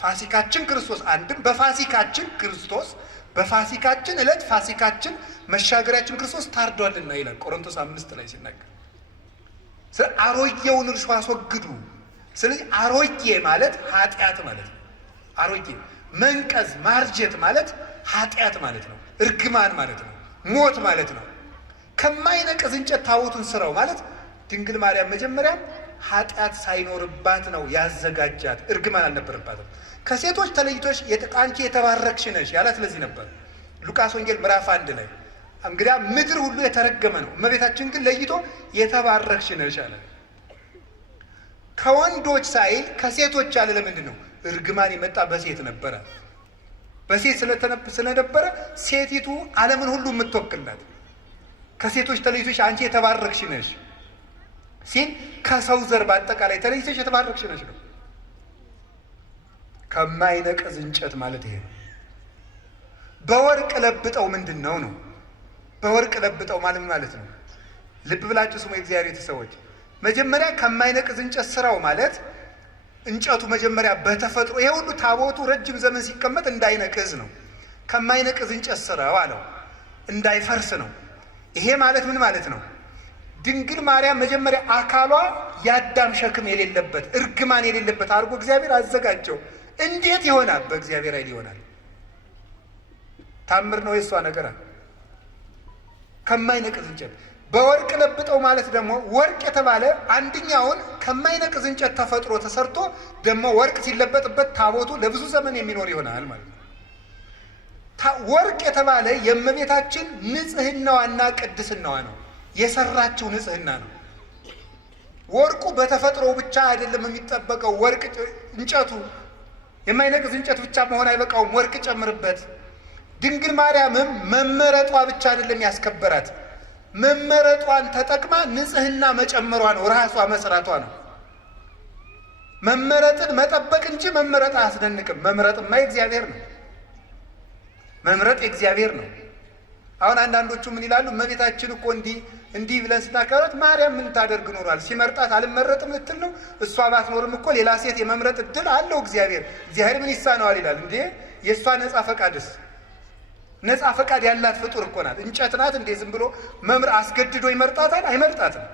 ፋሲካችን ክርስቶስ አንድም በፋሲካችን ክርስቶስ በፋሲካችን ዕለት ፋሲካችን መሻገሪያችን ክርስቶስ ታርዷልና ይላል ቆሮንቶስ 5 ላይ ሲናገር። አሮጌውን እርሾ አስወግዱ። ስለዚህ አሮጌ ማለት ኃጢአት ማለት ነው። አሮጌ መንቀዝ ማርጀት ማለት ኃጢአት ማለት ነው። እርግማን ማለት ነው። ሞት ማለት ነው። ከማይነቅዝ እንጨት ታቦቱን ስራው ማለት ድንግል ማርያም መጀመሪያ ኃጢአት ሳይኖርባት ነው ያዘጋጃት። እርግማን አልነበረባትም። ከሴቶች ተለይቶሽ አንቺ የተባረክሽ ነሽ ያላት ለዚህ ነበር። ሉቃስ ወንጌል ምዕራፍ 1 ላይ እንግዲያ ምድር ሁሉ የተረገመ ነው፣ እመቤታችን ግን ለይቶ የተባረክሽ ነሽ አለ። ከወንዶች ሳይል ከሴቶች አለ። ለምንድን ነው? እርግማን የመጣ በሴት ነበረ። በሴት ስለነበረ ሴቲቱ ዓለምን ሁሉ የምትወክላት ከሴቶች ተለይቶሽ አንቺ የተባረክሽ ነሽ ሲል ከሰው ዘር በአጠቃላይ ተለይተሽ የተባረክሽ ነሽ ነው። ከማይነቅዝ እንጨት ማለት ይሄ ነው። በወርቅ ለብጠው ምንድን ነው ነው? በወርቅ ለብጠው ማለት ነው። ልብ ብላችሁ ስሙ የእግዚአብሔር ቤተሰቦች። መጀመሪያ ከማይነቅዝ እንጨት ስራው ማለት እንጨቱ መጀመሪያ በተፈጥሮ ይሄ ሁሉ ታቦቱ ረጅም ዘመን ሲቀመጥ እንዳይነቅዝ ነው። ከማይነቅዝ እንጨት ስራው አለው፣ እንዳይፈርስ ነው። ይሄ ማለት ምን ማለት ነው? ድንግል ማርያም መጀመሪያ አካሏ የአዳም ሸክም የሌለበት እርግማን የሌለበት አድርጎ እግዚአብሔር አዘጋጀው። እንዴት ይሆናል? በእግዚአብሔር ኃይል ይሆናል። ታምር ነው የእሷ ነገር። ከማይነቅዝ እንጨት በወርቅ ለብጠው ማለት ደግሞ ወርቅ የተባለ አንደኛውን ከማይነቅዝ እንጨት ተፈጥሮ ተሰርቶ ደግሞ ወርቅ ሲለበጥበት ታቦቱ ለብዙ ዘመን የሚኖር ይሆናል ማለት ነው። ወርቅ የተባለ የእመቤታችን ንጽህናዋና ቅድስናዋ ነው። የሰራችው ንጽህና ነው። ወርቁ በተፈጥሮ ብቻ አይደለም የሚጠበቀው። ወርቅ እንጨቱ የማይነቅዝ እንጨት ብቻ መሆን አይበቃውም። ወርቅ ጨምርበት። ድንግል ማርያምም መመረጧ ብቻ አይደለም ያስከበራት፣ መመረጧን ተጠቅማ ንጽህና መጨመሯ ነው። ራሷ መስራቷ ነው። መመረጥን መጠበቅ እንጂ መመረጥ አያስደንቅም። መምረጥማ የእግዚአብሔር ነው። መምረጥ የእግዚአብሔር ነው። አሁን አንዳንዶቹ ምን ይላሉ? እመቤታችን እኮ እንዲህ ብለን ስናከብራት ማርያም ምን ታደርግ ኖሯል? ሲመርጣት አልመረጥም ልትል ነው? እሷ ባትኖርም እኮ ሌላ ሴት የመምረጥ እድል አለው እግዚአብሔር። እግዚአብሔር ምን ይሳነዋል ይላል እንዴ? የእሷ ነፃ ፈቃድስ? ነፃ ፈቃድ ያላት ፍጡር እኮ ናት። እንጨት ናት እንዴ? ዝም ብሎ መምር አስገድዶ ይመርጣታል? አይመርጣትም።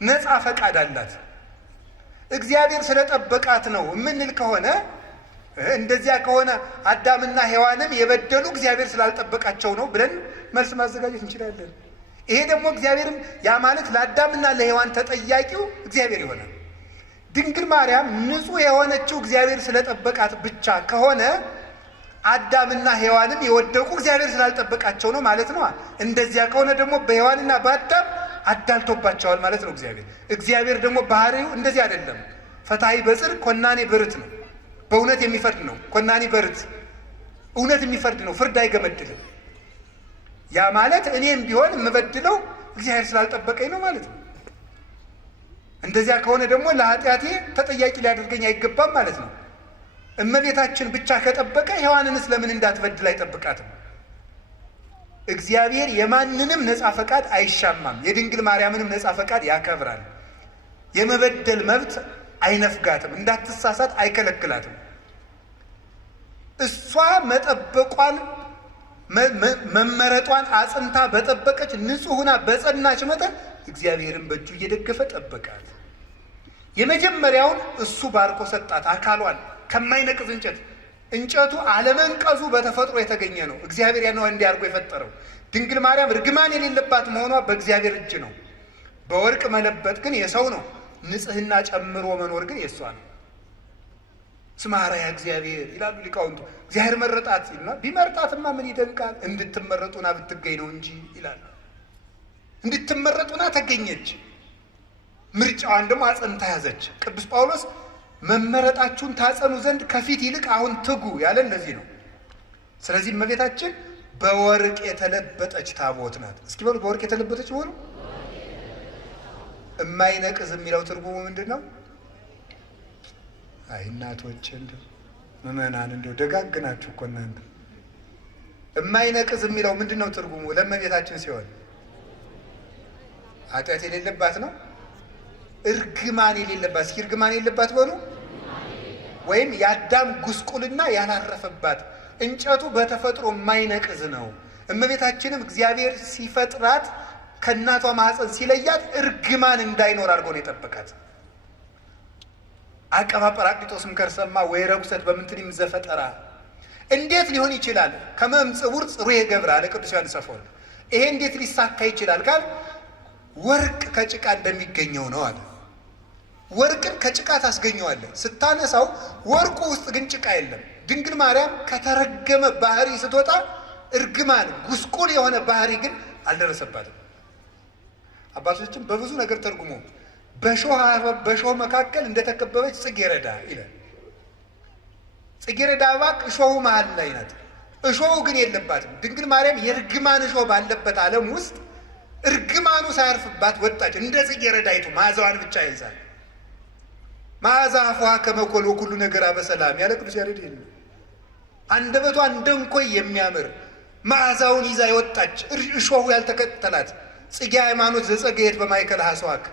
ነፃ ፈቃድ አላት። እግዚአብሔር ስለጠበቃት ነው የምንል ከሆነ እንደዚያ ከሆነ አዳምና ሔዋንን የበደሉ እግዚአብሔር ስላልጠበቃቸው ነው ብለን መልስ ማዘጋጀት እንችላለን። ይሄ ደግሞ እግዚአብሔርም ያ ማለት ለአዳምና ለሔዋን ተጠያቂው እግዚአብሔር ይሆናል። ድንግል ማርያም ንጹሕ የሆነችው እግዚአብሔር ስለጠበቃት ብቻ ከሆነ አዳምና ሔዋንም የወደቁ እግዚአብሔር ስላልጠበቃቸው ነው ማለት ነው። እንደዚያ ከሆነ ደግሞ በሔዋንና በአዳም አዳልቶባቸዋል ማለት ነው እግዚአብሔር ደግሞ ባህሪው እንደዚህ አይደለም። ፈታሒ በጽድቅ ኮናኔ በርት ነው። በእውነት የሚፈርድ ነው። ኮናኒ በርት እውነት የሚፈርድ ነው። ፍርድ አይገመድልም። ያ ማለት እኔም ቢሆን የምበድለው እግዚአብሔር ስላልጠበቀኝ ነው ማለት ነው። እንደዚያ ከሆነ ደግሞ ለኃጢአቴ ተጠያቂ ሊያደርገኝ አይገባም ማለት ነው። እመቤታችን ብቻ ከጠበቀ ሔዋንንስ ለምን እንዳትበድል አይጠብቃትም? እግዚአብሔር የማንንም ነፃ ፈቃድ አይሻማም። የድንግል ማርያምንም ነፃ ፈቃድ ያከብራል። የመበደል መብት አይነፍጋትም። እንዳትሳሳት አይከለክላትም። እሷ መጠበቋን መመረጧን አጽንታ በጠበቀች ንጹሕና በጸናች መጠን እግዚአብሔርን በእጁ እየደገፈ ጠበቃት። የመጀመሪያውን እሱ ባርኮ ሰጣት። አካሏን ከማይነቅዝ እንጨት እንጨቱ አለመንቀዙ በተፈጥሮ የተገኘ ነው። እግዚአብሔር ያን እንዲህ አድርጎ የፈጠረው። ድንግል ማርያም እርግማን የሌለባት መሆኗ በእግዚአብሔር እጅ ነው። በወርቅ መለበጥ ግን የሰው ነው። ንጽህና ጨምሮ መኖር ግን የእሷ ነው። ስማራያ እግዚአብሔር ይላሉ ሊቃውንቱ። እግዚአብሔር መረጣት ይልና ቢመርጣትማ ምን ይደንቃል? እንድትመረጡና ብትገኝ ነው እንጂ ይላል። እንድትመረጡና ተገኘች። ምርጫዋን ደግሞ አጽንታ ያዘች። ቅዱስ ጳውሎስ መመረጣችሁን ታጸኑ ዘንድ ከፊት ይልቅ አሁን ትጉ ያለ እንደዚህ ነው። ስለዚህ እመቤታችን በወርቅ የተለበጠች ታቦት ናት። እስኪ በሉ በወርቅ የተለበጠች ሆኖ የማይነቅዝ የሚለው ትርጉሙ ምንድን ነው? አይ እናቶች እንደው ምዕመናን እንደው ደጋግናችሁ እኮ እናንተ የማይነቅዝ የሚለው ምንድን ነው ትርጉሙ? ለእመቤታችን ሲሆን ኃጢአት የሌለባት ነው። እርግማን የሌለባት። እስኪ እርግማን የሌለባት በሉ። ወይም የአዳም ጉስቁልና ያላረፈባት እንጨቱ በተፈጥሮ የማይነቅዝ ነው። እመቤታችንም እግዚአብሔር ሲፈጥራት ከእናቷ ማህፀን ሲለያት እርግማን እንዳይኖር አድርጎ ነው የጠበቃት። አቀባ ጰራቅሊጦስም ከርሰማ ወይ ረኩሰት በምንትኒም ዘፈጠራ እንዴት ሊሆን ይችላል? ከመምጽውር ጽሩየ ገብረ አለ ቅዱስ ዮሐንስ አፈወርቅ። ይሄ እንዴት ሊሳካ ይችላል ካል ወርቅ ከጭቃ እንደሚገኘው ነው አለ። ወርቅን ከጭቃ ታስገኘዋለህ። ስታነሳው ወርቁ ውስጥ ግን ጭቃ የለም። ድንግል ማርያም ከተረገመ ባህሪ ስትወጣ እርግማን ጉስቁል የሆነ ባህሪ ግን አልደረሰባትም። አባቶችም በብዙ ነገር ተርጉሞ በሾህ መካከል እንደተከበበች ጽጌረዳ ይላል። ጽጌረዳ አበባ እሾሁ መሀል ላይ ናት። እሾሁ ግን የለባትም። ድንግል ማርያም የእርግማን እሾህ ባለበት ዓለም ውስጥ እርግማኑ ሳያርፍባት ወጣች። እንደ ጽጌረዳይቱ መዓዛዋን ብቻ ይዛል። መዓዛ አፉሃ ከመ ኮል ወኩሉ ነገር በሰላም ያለ ቅዱስ ያሬድ የለም። አንደበቷ እንደ እንኮይ የሚያምር መዓዛውን ይዛ የወጣች እሾሁ ያልተከተላት ጽጌ ሃይማኖት ዘጸገየት በማእከለ ሐስዋክ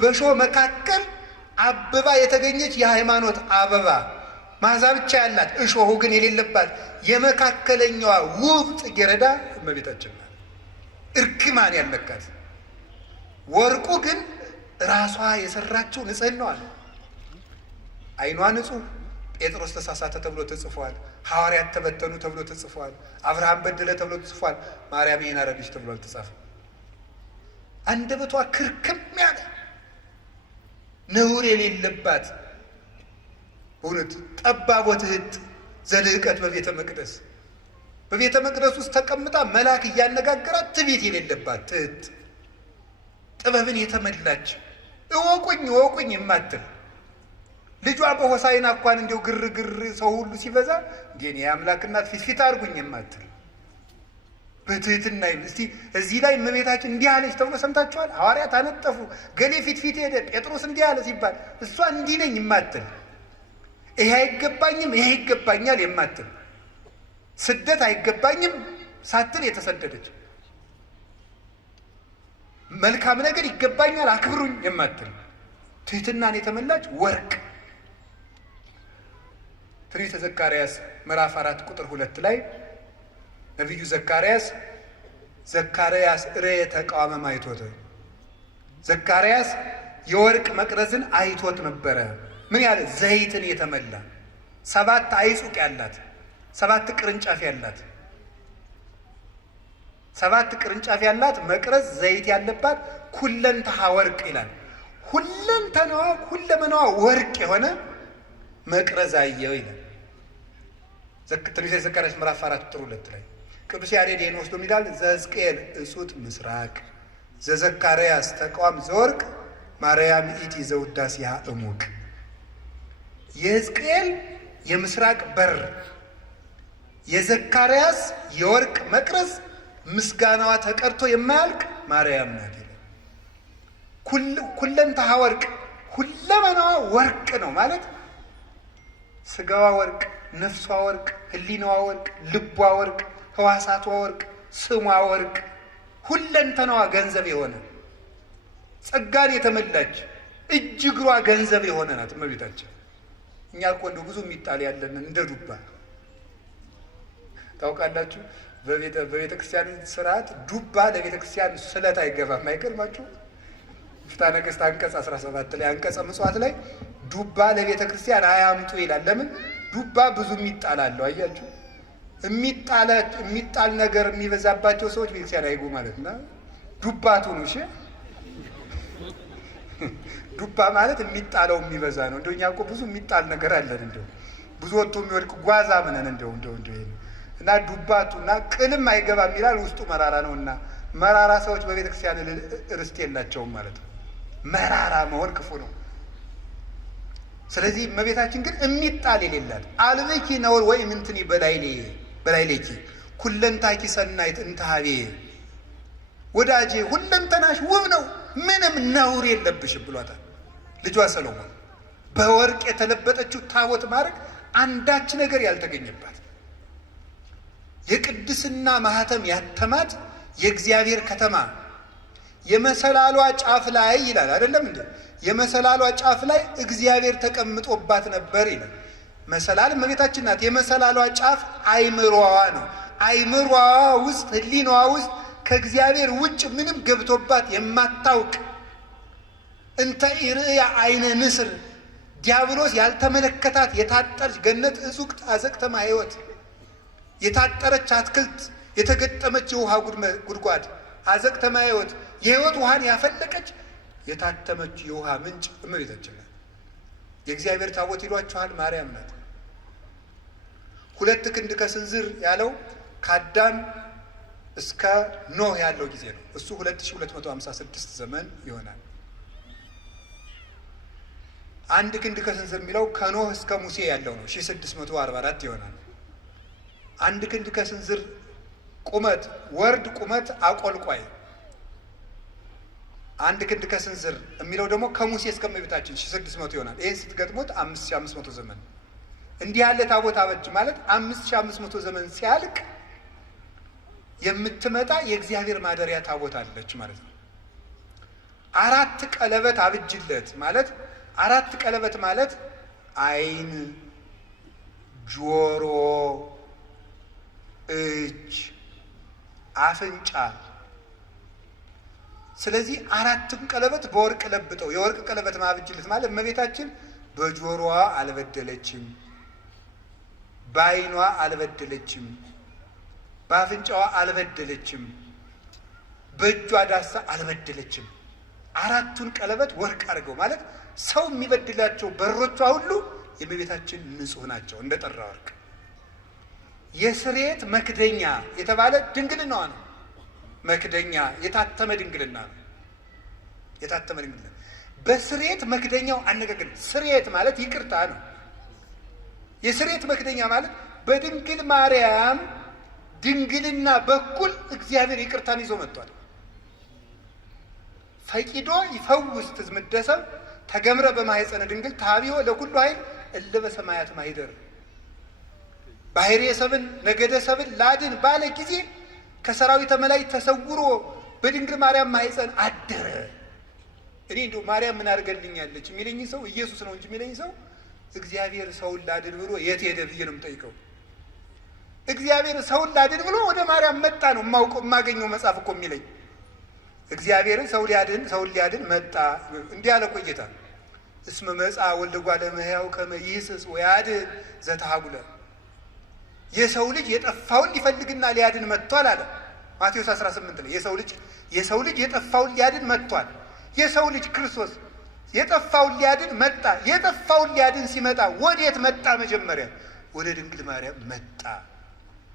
በእሾህ መካከል አበባ የተገኘች የሃይማኖት አበባ መዓዛ ብቻ ያላት እሾሁ ግን የሌለባት የመካከለኛዋ ውብ ጽጌረዳ እመቤታችን ናት። እርግማን ያልነካት። ወርቁ ግን ራሷ የሰራችው ንጽሕናዋ ነው። ዓይኗ ንጹሕ፣ ጴጥሮስ ተሳሳተ ተብሎ ተጽፏል። ሐዋርያት ተበተኑ ተብሎ ተጽፏል። አብርሃም በደለ ተብሎ ተጽፏል። ማርያም ይሄን አረገች ተብሎ አልተጻፈም። አንደበቷ ክርክም ያለ ነውር የሌለባት በእውነት ጠባብ ወትሕት ዘልዕቀት በቤተ መቅደስ በቤተ መቅደስ ውስጥ ተቀምጣ መልአክ እያነጋገራት ትዕቢት የሌለባት ትሕት ጥበብን የተመላች እወቁኝ እወቁኝ የማትል ልጇ በሆሳዕና እንኳን እንዲያው ግርግር ሰው ሁሉ ሲበዛ እንዴ የአምላክ እናት ፊት አድርጉኝ የማትል በትሕትና እስቲ እዚህ ላይ እመቤታችን እንዲህ አለች ተብሎ ሰምታችኋል? ሐዋርያት አነጠፉ፣ ገሌ ፊት ሄደ፣ ጴጥሮስ እንዲህ አለ ሲባል እሷ እንዲህ ነኝ የማትል ይሄ አይገባኝም ይሄ ይገባኛል የማትል ስደት አይገባኝም ሳትል የተሰደደች መልካም ነገር ይገባኛል አክብሩኝ የማትል ትሕትናን የተመላች ወርቅ። ትንቢተ ዘካርያስ ምዕራፍ 4 ቁጥር 2 ላይ ነቢዩ ዘካርያስ ርየ ተቃዋመ ማይቶት ዘካርያስ የወርቅ መቅረዝን አይቶት ነበረ። ምን ያለ ዘይትን የተመላ 7 አይጹቅ ያላት 7 ቅርንጫፍ ያላት 7 ቅርንጫፍ ያላት መቅረዝ ዘይት ያለባት ኩለንተሃ ወርቅ ይላል። ሁለመናዋ ወርቅ የሆነ መቅረዝ አየው ይላል። ትንቢተ ዘካርያስ ምዕራፍ 4 ቁጥር 2 ላይ ቅዱስ ያሬድ ይህን ወስዶ ይላል ዘሕዝቅኤል እጹት ምስራቅ ዘዘካርያስ ተቃዋም ዘወርቅ ማርያም ኢቲ ዘውዳሴሃ እሙቅ። የሕዝቅኤል የምስራቅ በር የዘካርያስ የወርቅ መቅረዝ ምስጋናዋ ተቀርቶ የማያልቅ ማርያም ናት ይላል። ኩለንተሃ ወርቅ ሁለመናዋ ወርቅ ነው ማለት ስጋዋ ወርቅ፣ ነፍሷ ወርቅ፣ ህሊናዋ ወርቅ፣ ልቧ ወርቅ፣ ህዋሳቷ ወርቅ፣ ስሟ ወርቅ፣ ሁለንተናዋ ገንዘብ የሆነ ጸጋን የተመላች እጅ እግሯ ገንዘብ የሆነ ናት እመቤታችን። እኛ እኮ እንደው ብዙ የሚጣል ያለን እንደ ዱባ ታውቃላችሁ። በቤተ ክርስቲያን ስርዓት ዱባ ለቤተ ክርስቲያን ስለት አይገባም። አይገርማችሁ? ፍትሐ ነገሥት አንቀጽ 17 ላይ አንቀጸ ምጽዋት ላይ ዱባ ለቤተ ክርስቲያን አያምጡ ይላል። ለምን? ዱባ ብዙ የሚጣል አለው። አያችሁ፣ የሚጣል ነገር የሚበዛባቸው ሰዎች ቤተክርስቲያን አይጉ ማለት ነው። ዱባቱ ነው። እሺ፣ ዱባ ማለት የሚጣለው የሚበዛ ነው። እንደው እኛ እኮ ብዙ የሚጣል ነገር አለን። እንደው ብዙ ወጥቶ የሚወድቅ ጓዛ ምነን እንደው እና ዱባቱና ቅልም አይገባም ይላል። ውስጡ መራራ ነውና መራራ ሰዎች በቤተክርስቲያን ርስት የላቸውም ማለት ነው። መራራ መሆን ክፉ ነው። ስለዚህ እመቤታችን ግን የሚጣል የሌላት አልበኪ ነውር ወይ ምንትኒ በላይሌኪ ኩለንታኪ ሰናይት እንታሃቤ ወዳጄ ሁለንተናሽ ውብ ነው ምንም ነውር የለብሽም ብሏታል ልጇ ሰሎሞን። በወርቅ የተለበጠችው ታቦት ማድረግ አንዳች ነገር ያልተገኘባት የቅድስና ማህተም ያተማት የእግዚአብሔር ከተማ የመሰላሏ ጫፍ ላይ ይላል አይደለም እንዴ? የመሰላሏ ጫፍ ላይ እግዚአብሔር ተቀምጦባት ነበር ይላል። መሰላል እመቤታችን ናት። የመሰላሏ ጫፍ አይምሮዋ ነው። አይምሮዋ ውስጥ ህሊናዋ ውስጥ ከእግዚአብሔር ውጭ ምንም ገብቶባት የማታውቅ እንተ ኢርእያ አይነ ንስር ዲያብሎስ ያልተመለከታት የታጠረች ገነት እጹቅት አዘቅተማ ሕይወት የታጠረች አትክልት የተገጠመች የውሃ ጉድጓድ አዘቅተማ ሕይወት የሕይወት ውሃን ያፈለቀች የታተመች የውሃ ምንጭ እመቤታችን ናት። የእግዚአብሔር ታቦት ይሏችኋል ማርያም ናት። 2 ክንድ ከስንዝር ያለው ከአዳም እስከ ኖህ ያለው ጊዜ ነው። እሱ 2256 ዘመን ይሆናል። 1 ክንድ ከስንዝር የሚለው ከኖህ እስከ ሙሴ ያለው ነው። 1644 ይሆናል። 1 ክንድ ከስንዝር ቁመት ወርድ ቁመት አቆልቋይ 1 ክንድ ከስንዝር የሚለው ደግሞ ከሙሴ እስከ እመቤታችን 1600 ይሆናል። ይህን ስትገጥሙት 5500 ዘመን። እንዲህ ያለ ታቦት አበጅ ማለት 5500 ዘመን ሲያልቅ የምትመጣ የእግዚአብሔር ማደሪያ ታቦት አለች ማለት ነው። 4 ቀለበት አብጅለት ማለት 4 ቀለበት ማለት ዓይን፣ ጆሮ፣ እጅ፣ አፍንጫ። ስለዚህ 4ቱም ቀለበት በወርቅ ለብጠው የወርቅ ቀለበት ማብጅለት ማለት እመቤታችን በጆሮዋ አልበደለችም፣ በዓይኗ አልበደለችም፣ በአፍንጫዋ አልበደለችም፣ በእጇ ዳሳ አልበደለችም። 4ቱን ቀለበት ወርቅ አድርገው ማለት ሰው የሚበድላቸው በሮቿ ሁሉ የእመቤታችን ንጹሕ ናቸው እንደ ጠራ ወርቅ። የስርየት መክደኛ የተባለ ድንግልናዋ ነው። መክደኛ የታተመ ድንግልና ነው። የታተመ ድንግልና በስርየት መክደኛው አነጋገር ስርየት ማለት ይቅርታ ነው። የስርየት መክደኛ ማለት በድንግል ማርያም ድንግልና በኩል እግዚአብሔር ይቅርታን ይዞ መጥቷል። ፈቂዶ ይፈውስ ትዝምደሰብ ተገምረ በማኅፀነ ድንግል ታቢዮ ለኩሉ ኃይል እለ በሰማያት ማኅደር። ባሕርየ ሰብን ነገደ ሰብን ላድን ባለ ጊዜ ከሰራዊተ መላእክት ተሰውሮ በድንግል ማርያም ማኅፀን አደረ። እኔ እንደው ማርያም ምን አድርገልኛለች የሚለኝ ሰው ኢየሱስ ነው እንጂ የሚለኝ ሰው እግዚአብሔር ሰውን ላድን ብሎ የት ሄደ ብዬ ነው የምጠይቀው። እግዚአብሔር ሰውን ላድን ብሎ ወደ ማርያም መጣ ነው የማውቀው የማገኘው መጽሐፍ እኮ የሚለኝ። እግዚአብሔርን ሰውን ሊያድን መጣ። እንዲህ አለ እኮ ጌታ እስመ መጽአ ወልደ እጓለ እመሕያው ከመ ይሕስስ ወያድን ዘተሃጉለ። የሰው ልጅ የጠፋውን ሊፈልግና ሊያድን መጥቷል አለ ማቴዎስ 18 ላይ። የሰው ልጅ የጠፋውን ሊያድን መጥቷል። የሰው ልጅ ክርስቶስ የጠፋውን ሊያድን መጣ። የጠፋውን ሊያድን ሲመጣ ወዴት መጣ? መጀመሪያ ወደ ድንግል ማርያም መጣ።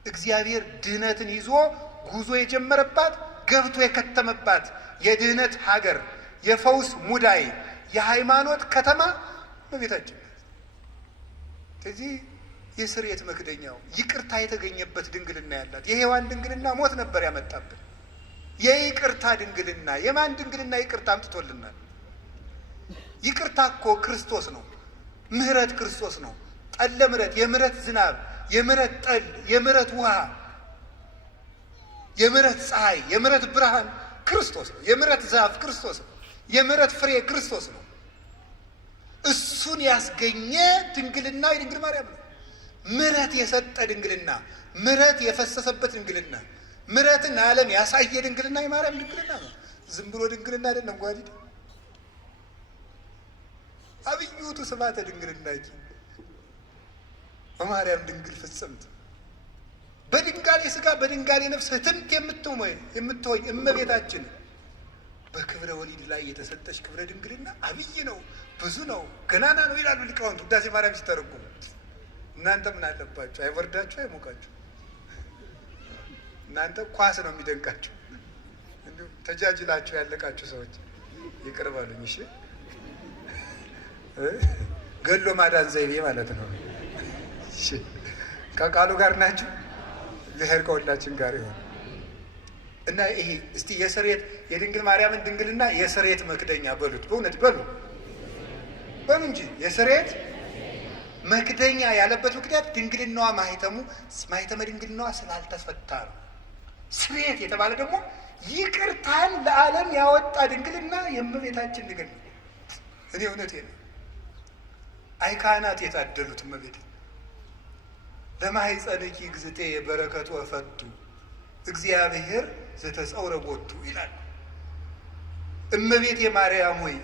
እግዚአብሔር ድህነትን ይዞ ጉዞ የጀመረባት ገብቶ የከተመባት የድህነት ሀገር፣ የፈውስ ሙዳይ፣ የሃይማኖት ከተማ እመቤታችን ናት። ስለዚህ የስርየት መክደኛው ይቅርታ የተገኘበት ድንግልና ያላት የሔዋን ድንግልና ሞት ነበር ያመጣብን። የይቅርታ ድንግልና የማን ድንግልና ይቅርታ አምጥቶልናል? ይቅርታ እኮ ክርስቶስ ነው። ምህረት ክርስቶስ ነው። ጠለ ምህረት፣ የምህረት ዝናብ፣ የምህረት ጠል፣ የምህረት ውሃ፣ የምህረት ፀሐይ፣ የምህረት ብርሃን ክርስቶስ ነው። የምህረት ዛፍ ክርስቶስ ነው። የምህረት ፍሬ ክርስቶስ ነው። እሱን ያስገኘ ድንግልና የድንግል ማርያም ነው። ምህረት የሰጠ ድንግልና፣ ምህረት የፈሰሰበት ድንግልና፣ ምህረትን ዓለም ያሳየ ድንግልና የማርያም ድንግልና ነው። ዝም ብሎ ድንግልና አይደለም። ጓዲድ አብዩቱ ስብሐተ ድንግልና እንጂ በማርያም ድንግል ፍጽምት በድንጋሌ ሥጋ በድንጋሌ ነፍስ ህትምት የምትሆኝ እመቤታችን በክብረ ወሊድ ላይ የተሰጠች ክብረ ድንግልና አብይ ነው፣ ብዙ ነው፣ ገናና ነው ይላሉ ሊቃውንት ውዳሴ ማርያም ሲተረጉሙ። እናንተ ምን አለባችሁ? አይወርዳችሁ፣ አይሞቃችሁ። እናንተ ኳስ ነው የሚደንቃችሁ። እንዲሁ ተጃጅላችሁ ያለቃችሁ ሰዎች ይቅር በሉኝ እሺ። ገሎ ማዳን ዘይቤ ማለት ነው። እሺ ከቃሉ ጋር ናችሁ። እግዚአብሔር ከሁላችን ጋር ይሆን እና ይሄ እስቲ የስርየት የድንግል ማርያምን ድንግልና የስርየት መክደኛ በሉት። በእውነት በሉ እንጂ የስርየት መክደኛ ያለበት ምክንያት ድንግልናዋ ማኅተመ ድንግልናዋ ስላልተፈታ ነው። ስርየት የተባለ ደግሞ ይቅርታን ለዓለም ያወጣ ድንግልና የእመቤታችን ድንግልና። እኔ እውነቴ ነው። አይ ካህናት የታደሉት እመቤት ለማኅፀንኪ እግዝእቴ በረከቱ እፈቱ እግዚአብሔር ዘተጸውረ ቦቱ ይላል። እመቤቴ ማርያም ሆይ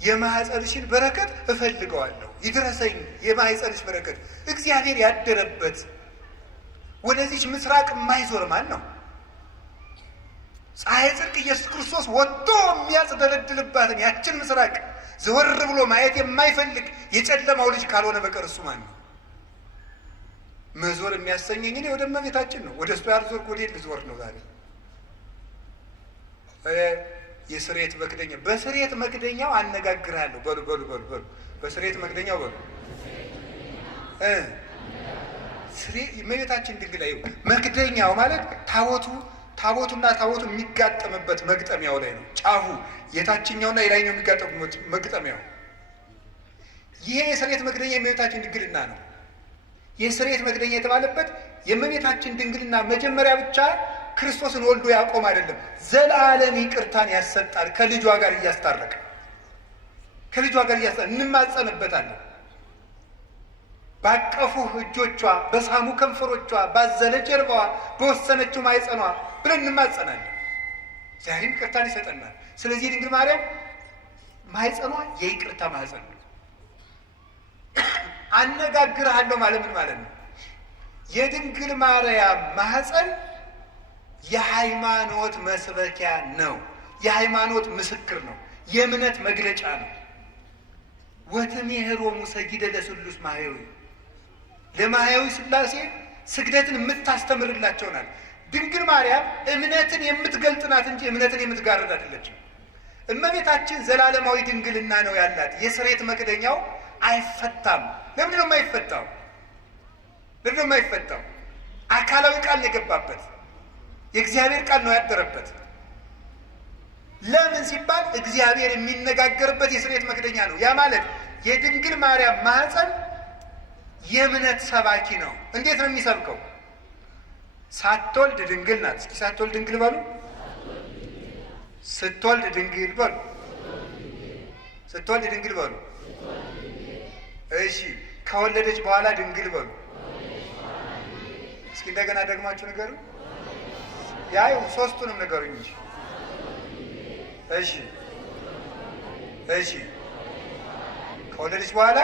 የማኅፀንሽን በረከት እፈልገዋለሁ፣ ይድረሰኝ የማኅፀንሽ በረከት። እግዚአብሔር ያደረበት ወደዚች ምስራቅ የማይዞር ማን ነው? ፀሐይ ጽድቅ ኢየሱስ ክርስቶስ ወጥቶ የሚያጽደለድልባትን ያችን ምስራቅ ዘወር ብሎ ማየት የማይፈልግ የጨለማው ልጅ ካልሆነ በቀር እሱ ማን ነው? መዞር የሚያሰኘኝ እኔ ወደ እመቤታችን ነው። ወደ እሱ ያልዞርኩ ወዴት ልዞር ነው ዛሬ? የስሬት መክደኛ በስሬት መክደኛው አነጋግርሃለሁ። በሉ በሉ በሉ በሉ በስሬት መክደኛው በሉ እመቤታችን ድንግል ላይ መክደኛው ማለት ታቦቱና ታቦቱ የሚጋጠምበት መግጠሚያው ላይ ነው። ጫፉ የታችኛውና የላይኛው የሚጋጠሙበት መግጠሚያው። ይሄ የስሬት መክደኛ የእመቤታችን ድንግልና ነው። የስሬት መክደኛ የተባለበት የእመቤታችን ድንግልና መጀመሪያ ብቻ ክርስቶስን ወልዶ ያቆም አይደለም፣ ዘላለም ይቅርታን ያሰጣል። ከልጇ ጋር እያስታረቀ እንማጸንበታለን። ባቀፉ እጆቿ፣ በሳሙ ከንፈሮቿ፣ ባዘለ ጀርባዋ፣ በወሰነችው ማኅፀኗ ብለን እንማጸናለን። ዛሬም ይቅርታን ይሰጠናል። ስለዚህ ድንግል ማርያም ማኅፀኗ የይቅርታ ማኅፀን ነው። አነጋግርሃለሁ ማለት ምን ማለት ነው? የድንግል ማርያም ማኅፀን የሃይማኖት መስበኪያ ነው። የሃይማኖት ምስክር ነው። የእምነት መግለጫ ነው። ወትሜህሮሙ ሰጊደ ለስሉስ ማህያዊ፣ ለማህያዊ ሥላሴ ስግደትን የምታስተምርላቸው ናት። ድንግል ማርያም እምነትን የምትገልጥ ናት እንጂ እምነትን የምትጋርድ አይደለችም። እመቤታችን ዘላለማዊ ድንግልና ነው ያላት። የስሬት መክደኛው አይፈታም። ለምንድን ነው የማይፈታው? አካላዊ ቃል ነው የገባበት። የእግዚአብሔር ቃል ነው ያደረበት። ለምን ሲባል እግዚአብሔር የሚነጋገርበት የስሬት መክደኛ ነው። ያ ማለት የድንግል ማርያም ማኅፀን የእምነት ሰባኪ ነው። እንዴት ነው የሚሰብከው? ሳትወልድ ድንግል ናት። እስኪ ሳትወልድ ድንግል በሉ። ስትወልድ ድንግል በሉ። ስትወልድ ድንግል በሉ። እሺ፣ ከወለደች በኋላ ድንግል በሉ። እስኪ እንደገና ደግማችሁ ንገሩ። ያዩ ሶስቱንም ንገሩኝ እንጂ። እሺ ከወለደች በኋላ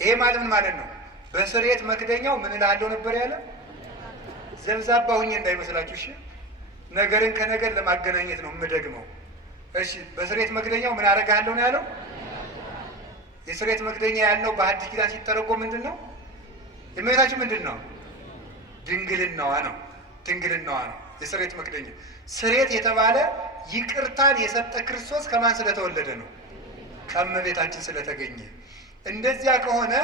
ይሄ ማለት ምን ማለት ነው? በስሬት መክደኛው ምን እላለሁ ነበር ያለ? ዘብዛባ ሁኜ እንዳይመስላችሁ እሺ። ነገርን ከነገር ለማገናኘት ነው የምደግመው። እሺ በስሬት መክደኛው ምን አደርግሃለሁ ነው ያለው? የስሬት መክደኛ ያለው በሐዲስ ኪዳን ሲተረጎም ምንድን ነው? የእመቤታችን ምንድን ነው? ድንግልናዋ ነው። የስሬት መክደኛ። ስሬት የተባለ ይቅርታን የሰጠ ክርስቶስ ከማን ስለተወለደ ነው? ከእመቤታችን ስለተገኘ። እንደዚያ ከሆነ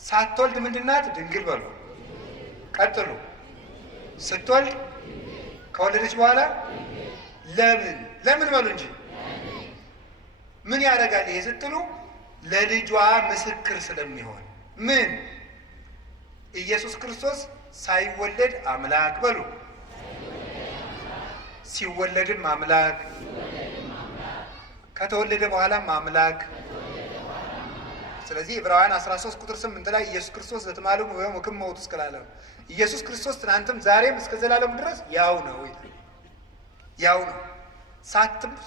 ሳትወልድ ምንድን ናት? ድንግል በሉ። ቀጥሉ። ስትወልድ፣ ከወለደች በኋላ ለምን በሉ እንጂ። ምን ያደርጋል ይሄ ስትሉ፣ ለልጇ ምስክር ስለሚሆን። ምን? ኢየሱስ ክርስቶስ ሳይወለድ አምላክ በሉ፣ ሲወለድም አምላክ፣ ከተወለደ በኋላም አምላክ። ስለዚህ ዕብራውያን 13 ቁጥር 8 ላይ ኢየሱስ ክርስቶስ ዘተማልሙ ወይም ወክም መውቱ እስከ ለዓለም፣ ኢየሱስ ክርስቶስ ትናንትም ዛሬም እስከ ዘላለም ድረስ ያው ነው ይላል። ያው ነው።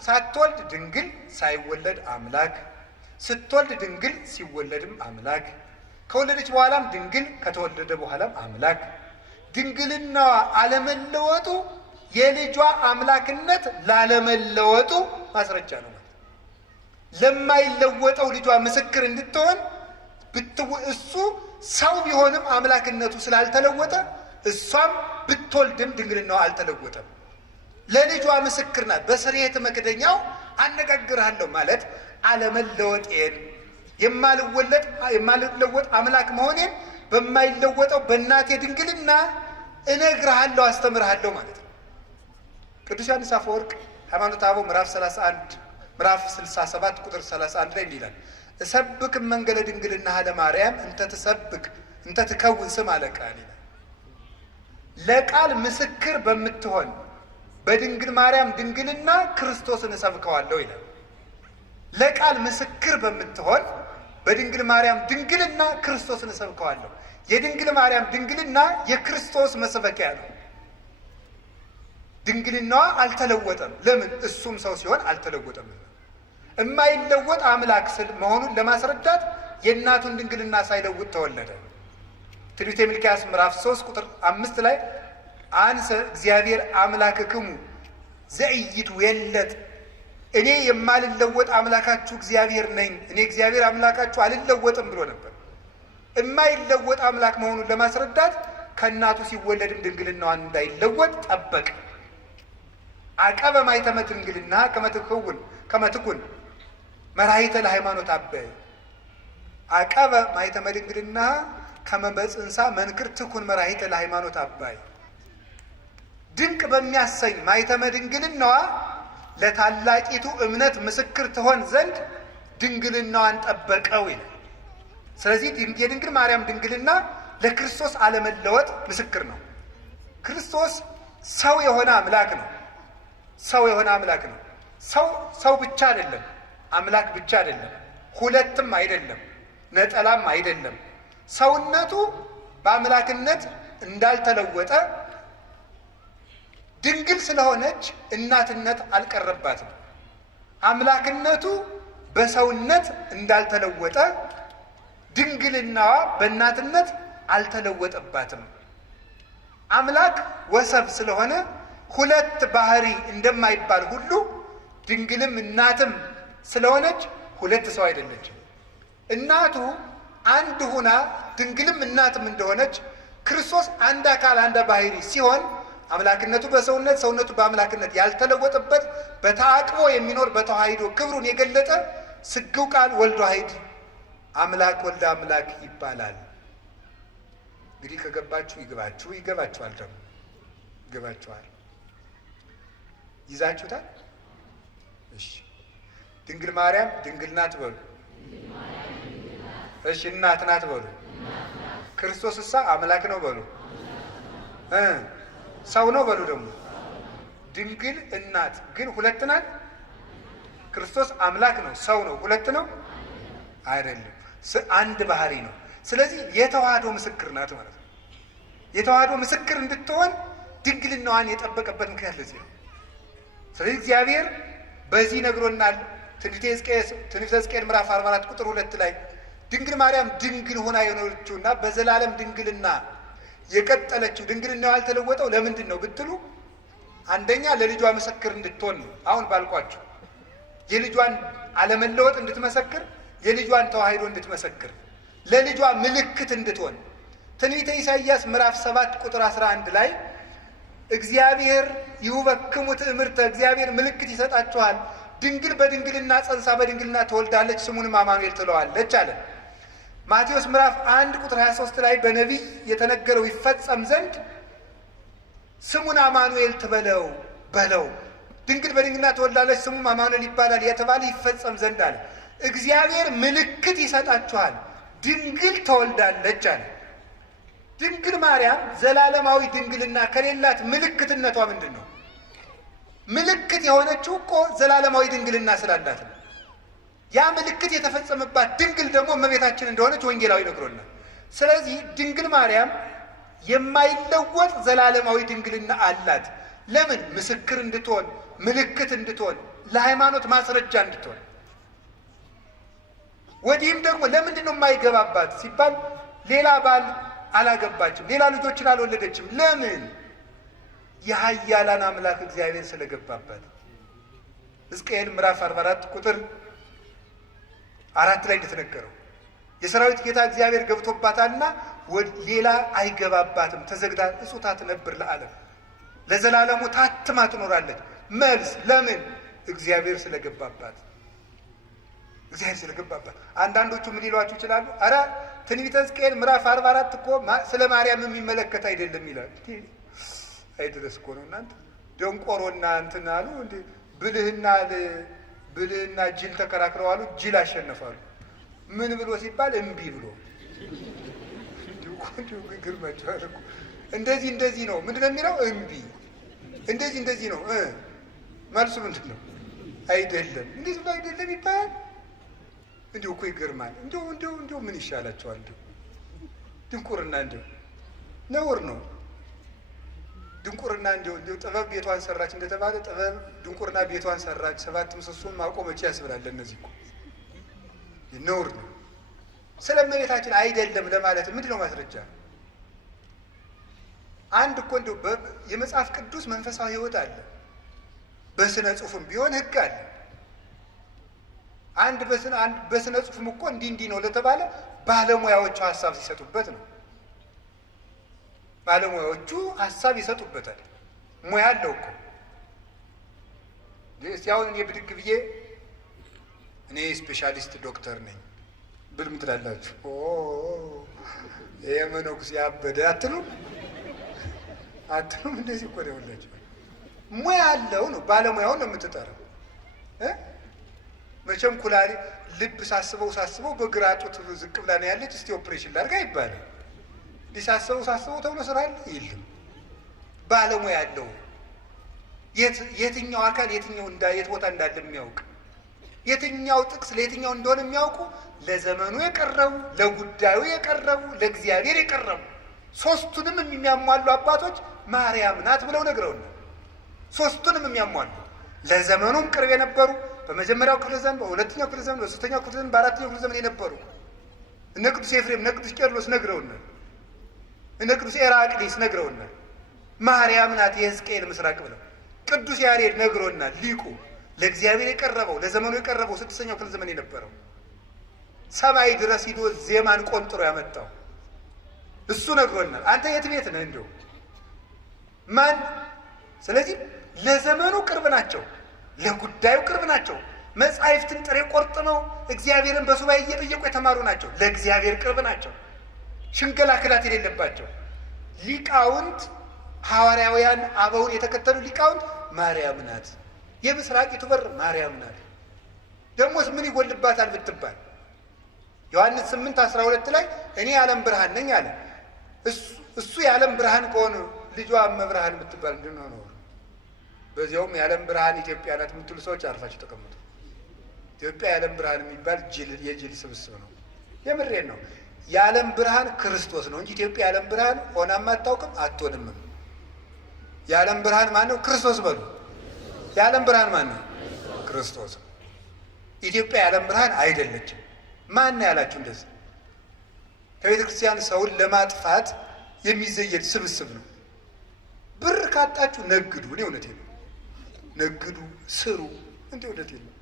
ሳትወልድ ድንግል፣ ሳይወለድ አምላክ፣ ስትወልድ ድንግል፣ ሲወለድም አምላክ፣ ከወለደች በኋላም ድንግል፣ ከተወለደ በኋላም አምላክ። ድንግልናዋ አለመለወጡ የልጇ አምላክነት ላለመለወጡ ማስረጃ ነው። ለማይለወጠው ልጇ ምስክር እንድትሆን እሱ ሰው ቢሆንም አምላክነቱ ስላልተለወጠ እሷም ብትወልድም ድንግልናዋ አልተለወጠም። ለልጇ ምስክር ናት። በስርየተ መክደኛው አነጋግርሃለሁ ማለት አለመለወጤን፣ የማልለወጥ አምላክ መሆኔን በማይለወጠው በእናቴ ድንግልና እነግርሃለሁ፣ አስተምርሃለሁ ማለት ነው። ቅዱስ ዮሐንስ አፈወርቅ ሃይማኖተ አበው ምዕራፍ 67 ቁጥር 31 ላይ ይላል፣ እሰብክ መንገለ ድንግልና ለማርያም እንተ ትከውን ስም አለቃል ይላል። ለቃል ምስክር በምትሆን በድንግል ማርያም ድንግልና ክርስቶስን እሰብከዋለሁ ይላል። ለቃል ምስክር በምትሆን በድንግል ማርያም ድንግልና ክርስቶስን እሰብከዋለሁ። የድንግል ማርያም ድንግልና የክርስቶስ መስበኪያ ነው። ድንግልናዋ አልተለወጠም። ለምን? እሱም ሰው ሲሆን አልተለወጠም። የማይለወጥ አምላክ መሆኑን ለማስረዳት የእናቱን ድንግልና ሳይለውጥ ተወለደ። ትንቢተ ሚልክያስ ምዕራፍ 3 ቁጥር 5 ላይ አንሰ እግዚአብሔር አምላክክሙ ዘኢይትዌለድ፣ እኔ የማልለወጥ አምላካችሁ እግዚአብሔር ነኝ፣ እኔ እግዚአብሔር አምላካችሁ አልለወጥም ብሎ ነበር። የማይለወጥ አምላክ መሆኑን ለማስረዳት ከእናቱ ሲወለድም ድንግልናዋን እንዳይለወጥ ጠበቅ። አቀበ ማኅተመ ድንግልና ከመትኩን መራሒተ ለሃይማኖት አበይ፣ አቀበ ማኅተመ ድንግልና ከመ በጽንሳ መንክር ትኩን መራሒተ ለሃይማኖት አባይ። ድንቅ በሚያሰኝ ማኅተመ ድንግልናዋ ለታላቂቱ እምነት ምስክር ትሆን ዘንድ ድንግልናዋን ጠበቀው ይላል። ስለዚህ የድንግል ማርያም ድንግልና ለክርስቶስ አለመለወጥ ምስክር ነው። ክርስቶስ ሰው የሆነ አምላክ ነው። ሰው የሆነ አምላክ ነው። ሰው ብቻ አይደለም፣ አምላክ ብቻ አይደለም፣ ሁለትም አይደለም፣ ነጠላም አይደለም። ሰውነቱ በአምላክነት እንዳልተለወጠ ድንግል ስለሆነች እናትነት አልቀረባትም። አምላክነቱ በሰውነት እንዳልተለወጠ ድንግልናዋ በእናትነት አልተለወጠባትም። አምላክ ወሰብ ስለሆነ ሁለት ባህሪ እንደማይባል ሁሉ ድንግልም እናትም ስለሆነች ሁለት ሰው አይደለችም። እናቱ አንድ ሁና ድንግልም እናትም እንደሆነች ክርስቶስ አንድ አካል አንድ ባህሪ ሲሆን አምላክነቱ በሰውነት ሰውነቱ በአምላክነት ያልተለወጠበት በተአቅቦ የሚኖር በተዋሂዶ ክብሩን የገለጠ ስግው ቃል ወልድ ዋሕድ አምላክ ወልደ አምላክ ይባላል። እንግዲህ ከገባችሁ ይግባችሁ፣ ይገባችኋል፣ ደግሞ ይገባችኋል። ይዛችሁታል? እሺ። ድንግል ማርያም ድንግል ናት በሉ። እሺ። እናት ናት በሉ። ክርስቶስ እሳ አምላክ ነው በሉ። ሰው ነው በሉ። ደግሞ ድንግል እናት ግን ሁለት ናት። ክርስቶስ አምላክ ነው፣ ሰው ነው፣ ሁለት ነው አይደለም፣ አንድ ባህሪ ነው። ስለዚህ የተዋህዶ ምስክር ናት ማለት ነው። የተዋህዶ ምስክር እንድትሆን ድንግልናዋን የጠበቀበት ምክንያት ለዚህ ነው። ስለዚህ እግዚአብሔር በዚህ ነግሮናል። ትንቢተ ሕዝቅኤል ምዕራፍ 44 ቁጥር 2 ላይ ድንግል ማርያም ድንግል ሆና የኖረችውና በዘላለም ድንግልና የቀጠለችው ድንግልናዋ ያልተለወጠው ለምንድን ነው ብትሉ፣ አንደኛ ለልጇ ምስክር እንድትሆን ነው። አሁን ባልኳችሁ የልጇን አለመለወጥ እንድትመሰክር፣ የልጇን ተዋሂዶ እንድትመሰክር፣ ለልጇ ምልክት እንድትሆን። ትንቢተ ኢሳይያስ ምዕራፍ 7 ቁጥር 11 ላይ እግዚአብሔር ይሁበክሙ ትእምርተ፣ እግዚአብሔር ምልክት ይሰጣችኋል፣ ድንግል በድንግልና ጸንሳ በድንግልና ትወልዳለች፣ ስሙንም አማኑኤል ትለዋለች አለ። ማቴዎስ ምዕራፍ 1 ቁጥር 23 ላይ በነቢይ የተነገረው ይፈጸም ዘንድ ስሙን አማኑኤል ትበለው በለው፣ ድንግል በድንግልና ትወልዳለች፣ ስሙም አማኑኤል ይባላል የተባለ ይፈጸም ዘንድ አለ። እግዚአብሔር ምልክት ይሰጣችኋል፣ ድንግል ትወልዳለች አለ። ድንግል ማርያም ዘላለማዊ ድንግልና ከሌላት ምልክትነቷ ምንድን ነው? ምልክት የሆነችው እኮ ዘላለማዊ ድንግልና ስላላት ነው። ያ ምልክት የተፈጸመባት ድንግል ደግሞ እመቤታችን እንደሆነች ወንጌላዊ ነግሮናል። ስለዚህ ድንግል ማርያም የማይለወጥ ዘላለማዊ ድንግልና አላት። ለምን? ምስክር እንድትሆን፣ ምልክት እንድትሆን፣ ለሃይማኖት ማስረጃ እንድትሆን። ወዲህም ደግሞ ለምንድን ነው የማይገባባት ሲባል ሌላ ባል አላገባችም፣ ሌላ ልጆችን አልወለደችም። ለምን? የኃያላን አምላክ እግዚአብሔር ስለገባባት። ሕዝቅኤል ምዕራፍ 44 ቁጥር 4 ላይ እንደተነገረው የሰራዊት ጌታ እግዚአብሔር ገብቶባታልና ሌላ አይገባባትም፣ ተዘግታ እጹታ ትነብር ለዓለም፣ ለዘላለሙ ታትማ ትኖራለች። መልስ ለምን? እግዚአብሔር ስለገባባት። እግዚአብሔር ስለገባባት። አንዳንዶቹ ምን ሊሏችሁ ይችላሉ? አረ ትንቢተ ሕዝቅኤል ምዕራፍ 44 እኮ ስለ ማርያም የሚመለከት አይደለም ይላል። አይድረስ እኮ ነው እናንተ። ደንቆሮና እንትን አሉ እንዴ ብልህና ጅል ተከራክረው አሉ፣ ጅል አሸነፋሉ። ምን ብሎ ሲባል እምቢ ብሎ። እንዲሁ ግርማቸዋል እኮ እንደዚህ ነው። ምንድን ነው የሚለው? እምቢ። እንደዚህ ነው። መልሱ ምንድን ነው? አይደለም። እንዴት ብሎ አይደለም ይባላል? እንዲሁ እኮ ይገርማል። እንዲሁ ምን ይሻላቸዋል? ድንቁርና እንዲሁ ነውር ነው። ድንቁርና እንዲሁ ጥበብ ቤቷን ሰራች እንደተባለ ጥበብ ድንቁርና ቤቷን ሰራች፣ 7 ምሰሶን ማቆመች ያስብላል። እነዚህ እኮ ነውር ነው። ስለ እመቤታችን አይደለም ለማለት ምንድን ነው ማስረጃ? አንድ እኮ እንዲሁ የመጽሐፍ ቅዱስ መንፈሳዊ ሕይወት አለ። በስነ ጽሑፍም ቢሆን ሕግ አለ። አንድ በስነ ጽሑፍም እኮ እንዲህ ነው ለተባለ ባለሙያዎቹ ሀሳብ ሲሰጡበት ነው። ባለሙያዎቹ ሀሳብ ይሰጡበታል። ሙያ አለው እኮ። እስቲ አሁን እኔ ብድግ ብዬ እኔ ስፔሻሊስት ዶክተር ነኝ ብል ምን ትላላችሁ? ይሄ መነኩሴ ያበደ አትሉም? እንደዚህ እኮ ነው ያላችሁ። ሙያ አለው ነው፣ ባለሙያውን ነው የምትጠራው። መቼም ኩላሊ ልብ ሳስበው በግራ ጡት ዝቅ ብላ ነው ያለች፣ እስቲ ኦፕሬሽን ላድርግ አይባልም። ሳስበው ተብሎ ስራ አለ የለም። ባለሙያ አለው። የትኛው አካል የት ቦታ እንዳለ የሚያውቅ፣ የትኛው ጥቅስ ለየትኛው እንደሆነ የሚያውቁ፣ ለዘመኑ የቀረቡ፣ ለጉዳዩ የቀረቡ፣ ለእግዚአብሔር የቀረቡ ሶስቱንም የሚያሟሉ አባቶች ማርያም ናት ብለው ነግረውናል። ሶስቱንም የሚያሟሉ ለዘመኑም ቅርብ የነበሩ በመጀመሪያው ክፍለ ዘመን፣ በሁለተኛው ክፍለ ዘመን፣ በሶስተኛው ክፍለ ዘመን፣ በአራተኛው ክፍለ ዘመን የነበሩ እነ ቅዱስ ኤፍሬም፣ እነ ቅዱስ ቄርሎስ ነግረውናል። እነ ቅዱስ ኤራቅሊስ ነግረውናል። ማርያም ናት የሕዝቅኤል ምስራቅ ብለው ቅዱስ ያሬድ ነግሮናል። ሊቁ ለእግዚአብሔር የቀረበው ለዘመኑ የቀረበው 6ኛው ክፍለ ዘመን የነበረው ሰማይ ድረስ ሂዶ ዜማን ቆንጥሮ ያመጣው እሱ ነግሮናል። አንተ የት ቤት ነህ እንደው ማን? ስለዚህ ለዘመኑ ቅርብ ናቸው፣ ለጉዳዩ ቅርብ ናቸው። መጻሕፍትን ጥሬ ቆርጥመው እግዚአብሔርን በሱባኤ እየጠየቁ የተማሩ ናቸው። ለእግዚአብሔር ቅርብ ናቸው። ሽንገላ ክላት የሌለባቸው ሊቃውንት፣ ሐዋርያውያን አበውን የተከተሉ ሊቃውንት ማርያም ናት፣ የምስራቂቱ በር ማርያም ናት። ደግሞስ ምን ይጎልባታል ብትባል ዮሐንስ 8:12 ላይ እኔ የዓለም ብርሃን ነኝ አለ። እሱ የዓለም ብርሃን ከሆነ ልጇ እመብርሃን የምትባል እንድንሆነ ነው። በዚያውም የዓለም ብርሃን ኢትዮጵያ ናት የምትሉ ሰዎች አርፋችሁ ተቀምጡ። ኢትዮጵያ የዓለም ብርሃን የሚባል የጅል ስብስብ ነው። የምሬን ነው። የዓለም ብርሃን ክርስቶስ ነው እንጂ ኢትዮጵያ የዓለም ብርሃን ሆናም አታውቅም፣ አትሆንምም። የዓለም ብርሃን ማን ነው? ክርስቶስ በሉ። የዓለም ብርሃን ማን ነው? ክርስቶስ። ኢትዮጵያ የዓለም ብርሃን አይደለችም። ማን ነው ያላችሁ እንደዚህ? ከቤተ ክርስቲያን ሰውን ለማጥፋት የሚዘየድ ስብስብ ነው። ብር ካጣችሁ ነግዱ። እኔ እውነቴን ነው። ነግዱ፣ ስሩ። እንደ እውነቴን ነው።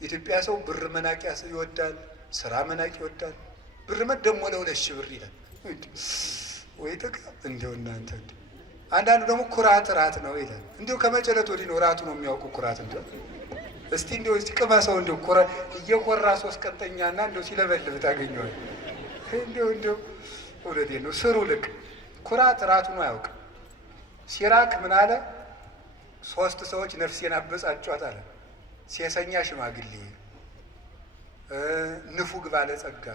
የኢትዮጵያ ሰው ብር መናቅ ይወዳል፣ ስራ መናቅ ይወዳል። ብር ደግሞ ለ2,000 ብር ይላል። ወይ ጥቅም እንዲሁ እናንተ አንዳንዱ ደግሞ ኩራት ራት ነው ይላል። እንዲሁ ከመጨለት ወዲህ ነው ራቱ ነው የሚያውቁ ኩራት። እንዲሁ እስቲ እንዲሁ ቅመሰው እንዲሁ እየኮራ 3 ቀንጠኛና እንዲሁ ሲለበልብ ታገኘዋል። እንዲሁ እውነቴን ነው። ስሩ ልክ ኩራት ራቱ ነው አያውቅ። ሲራክ ምን አለ? 3 ሰዎች ነፍሴን አበጻጯት አለ። ሴሰኛ ሽማግሌ፣ ንፉግ ባለጸጋ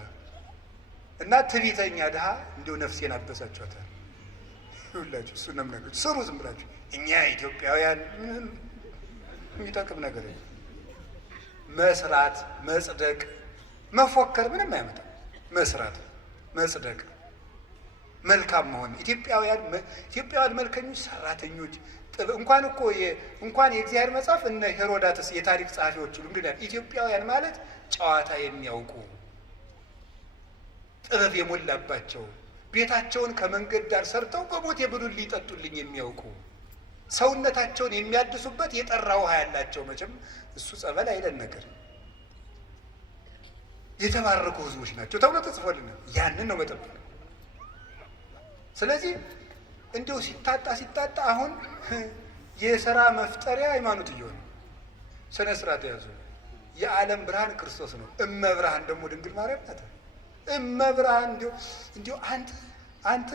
እና ትዕቢተኛ ድሃ እንዲሁ ነፍሴን አበሳጯታል። ሁላችሁ እሱ ነው የምነግርህ። ስሩ ዝም ብላችሁ። እኛ ኢትዮጵያውያን ምንም የሚጠቅም ነገር የለም። መስራት፣ መጽደቅ፣ መፎከር ምንም አያመጣም። መስራት፣ መጽደቅ፣ መልካም መሆን። ኢትዮጵያውያን መልከኞች፣ ሰራተኞች እንኳን የእግዚአብሔር መጽሐፍ እነ ሄሮዳትስ የታሪክ ጸሐፊዎች ሁሉ እንግዲህ ኢትዮጵያውያን ማለት ጨዋታ የሚያውቁ ጥበብ የሞላባቸው ቤታቸውን ከመንገድ ዳር ሰርተው በሞት የብሉን ሊጠጡልኝ የሚያውቁ ሰውነታቸውን የሚያድሱበት የጠራ ውሃ ያላቸው። መቼም እሱ ጸበል አይለን ነገር የተባረኩ ሕዝቦች ናቸው ተብሎ ተጽፎልናል። ያንን ነው መጠበቅ። ስለዚህ እንዲሁ ሲታጣ አሁን የሥራ መፍጠሪያ ሃይማኖት እየሆነ ስነ ስርዓት ያዙ። የዓለም ብርሃን ክርስቶስ ነው። እመብርሃን ደግሞ ድንግል ማርያም ናት። እመብርሃን እንዲሁ አንተ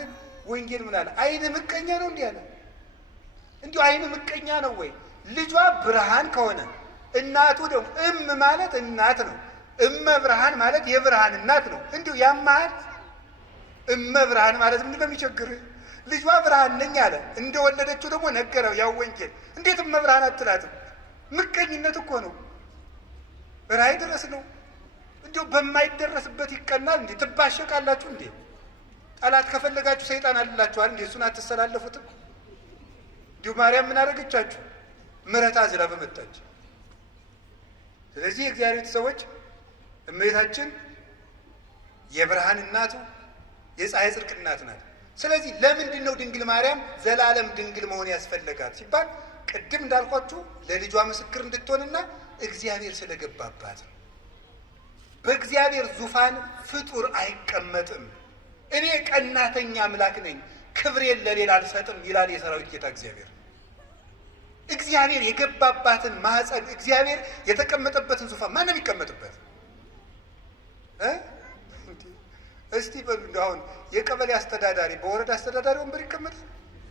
ወንጌል ምን አለ? አይን ምቀኛ ነው እንዲህ አለ። እንዲሁ አይን ምቀኛ ነው ወይ? ልጇ ብርሃን ከሆነ እናቱ ደግሞ ማለት እናት ነው። እመብርሃን ማለት የብርሃን እናት ነው። እንዲሁ ያማል። እመብርሃን ማለት ምንድን ነው የሚቸግርህ? ልጇ ብርሃን ነኝ አለ። እንደወለደችው ደግሞ ነገረው። ያው ወንጌል እንዴት እመብርሃን አትላትም? ምቀኝነት እኮ ነው። ራይ ድረስ ነው። እንዲሁ በማይደረስበት ይቀናል እንዴ? ትባሸቃላችሁ እንዴ? ጠላት ከፈለጋችሁ ሰይጣን አልላችኋል እንዴ? እሱን አትሰላለፉትም? እንዲሁ ማርያም ምን አደረገቻችሁ? ምሕረት አዝላ በመጣች። ስለዚህ የእግዚአብሔር ሰዎች እመቤታችን የብርሃን እናቱ የፀሐይ ጽድቅ እናት ናት። ስለዚህ ለምንድን ነው ድንግል ማርያም ዘላለም ድንግል መሆን ያስፈለጋት ሲባል ቅድም እንዳልኳችሁ ለልጇ ምስክር እንድትሆንና እግዚአብሔር ስለገባባት ነው። በእግዚአብሔር ዙፋን ፍጡር አይቀመጥም። እኔ ቀናተኛ አምላክ ነኝ፣ ክብሬን ለሌላ አልሰጥም ይላል የሰራዊት ጌታ እግዚአብሔር። እግዚአብሔር የገባባትን ማኅፀን እግዚአብሔር የተቀመጠበትን ዙፋን ማንም ይቀመጥበት? እስቲ በሉ እንደው አሁን የቀበሌ አስተዳዳሪ በወረዳ አስተዳዳሪ ወንበር ይቀመጣል?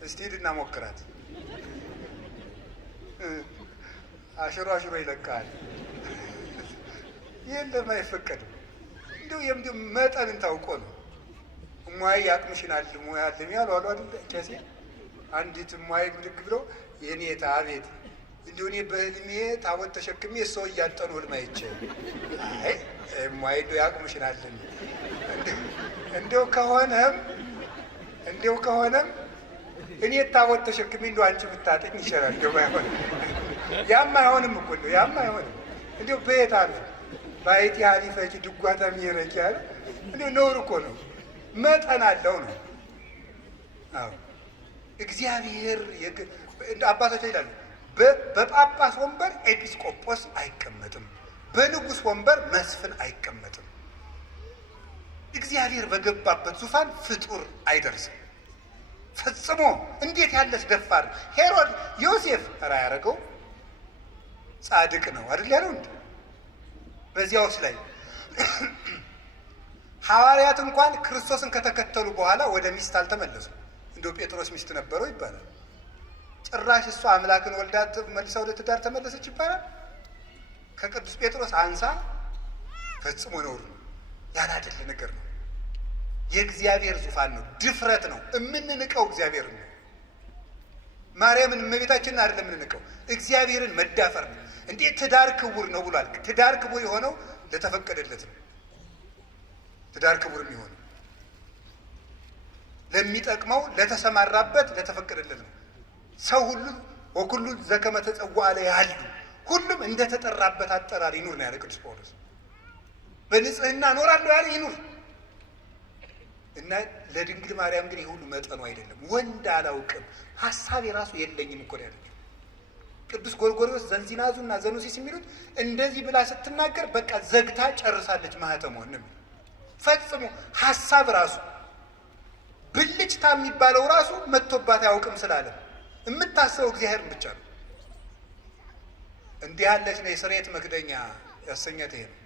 እስቲ ሂድና ሞክራት። አሽሮ አሽሮ ይለቃል። ይህን ለማይፈቀድም እንዲሁ መጠንን ታውቆ ነው። እሟይ ያቅምሽናል ሙያ አለም ያሉ አሉ አይደል? ቄሴ አንዲት እሟይ ብድግ ብለው የኔታ አቤት እንዲሁ እኔ በህልሜ ታቦት ተሸክሜ ሰው እያጠኑ ህልም አይቼ አይ እሟይ እንደው ያቅምሽናል እንደው ከሆነም እኔ ታቦት ተሸክሜ እንደው አንቺ ብታጠኝ ይሻላል። እንደው ባይሆን ያም አይሆንም እኮ እንደው ያም አይሆንም። እንደው በየት አለ ባይቲ ሀሊፈች ድጓታ ሚረኪ ያለ እንደው ነውር እኮ ነው። መጠን አለው ነው። አዎ እግዚአብሔር አባቶች ይላሉ በጳጳስ ወንበር ኤጲስቆጶስ አይቀመጥም፣ በንጉሥ ወንበር መስፍን አይቀመጥም። እግዚአብሔር በገባበት ዙፋን ፍጡር አይደርስም ፈጽሞ። እንዴት ያለስ ደፋር ሄሮድ ዮሴፍ ራ ያደረገው ጻድቅ ነው አይደል ያለው እንዴ? በዚያውስ ላይ ሐዋርያት እንኳን ክርስቶስን ከተከተሉ በኋላ ወደ ሚስት አልተመለሱም። እንደው ጴጥሮስ ሚስት ነበረው ይባላል። ጭራሽ እሷ አምላክን ወልዳ መልሳ ወደ ትዳር ተመለሰች ይባላል። ከቅዱስ ጴጥሮስ አንሳ ፈጽሞ ነውር ነው፣ ያላደለ ነገር ነው። የእግዚአብሔር ዙፋን ነው፣ ድፍረት ነው። የምንንቀው እግዚአብሔር ነው። ማርያምን እመቤታችንን አይደለም የምንንቀው፣ እግዚአብሔርን መዳፈር ነው። እንዴት ትዳር ክቡር ነው ብሏል። ትዳር ክቡር የሆነው ለተፈቀደለት ነው። ትዳር ክቡር የሚሆነው ለሚጠቅመው ለተሰማራበት ለተፈቀደለት ነው። ሰው ሁሉ ወኩሉ ዘከመ ተጸውዐ ለያህሉ ሁሉም እንደተጠራበት አጠራር ይኑር ነው ያለ ቅዱስ ጳውሎስ። በንጽህና እኖራለሁ ያለ ይኑር እና ለድንግል ማርያም ግን የሁሉ መጠኑ አይደለም። ወንድ አላውቅም ሀሳብ የራሱ የለኝም እኮ ያለችው። ቅዱስ ጎርጎርዮስ ዘንዚናዙ እና ዘኑሲስ የሚሉት እንደዚህ ብላ ስትናገር በቃ ዘግታ ጨርሳለች ማህተሟን ነው። ፈጽሞ ሀሳብ ራሱ ብልጭታ የሚባለው ራሱ መጥቶባት አያውቅም ስላለ የምታስበው እግዚአብሔርን ብቻ ነው። እንዲህ ያለች ነው የስርየት መክደኛ ያሰኘት ይሄ ነው።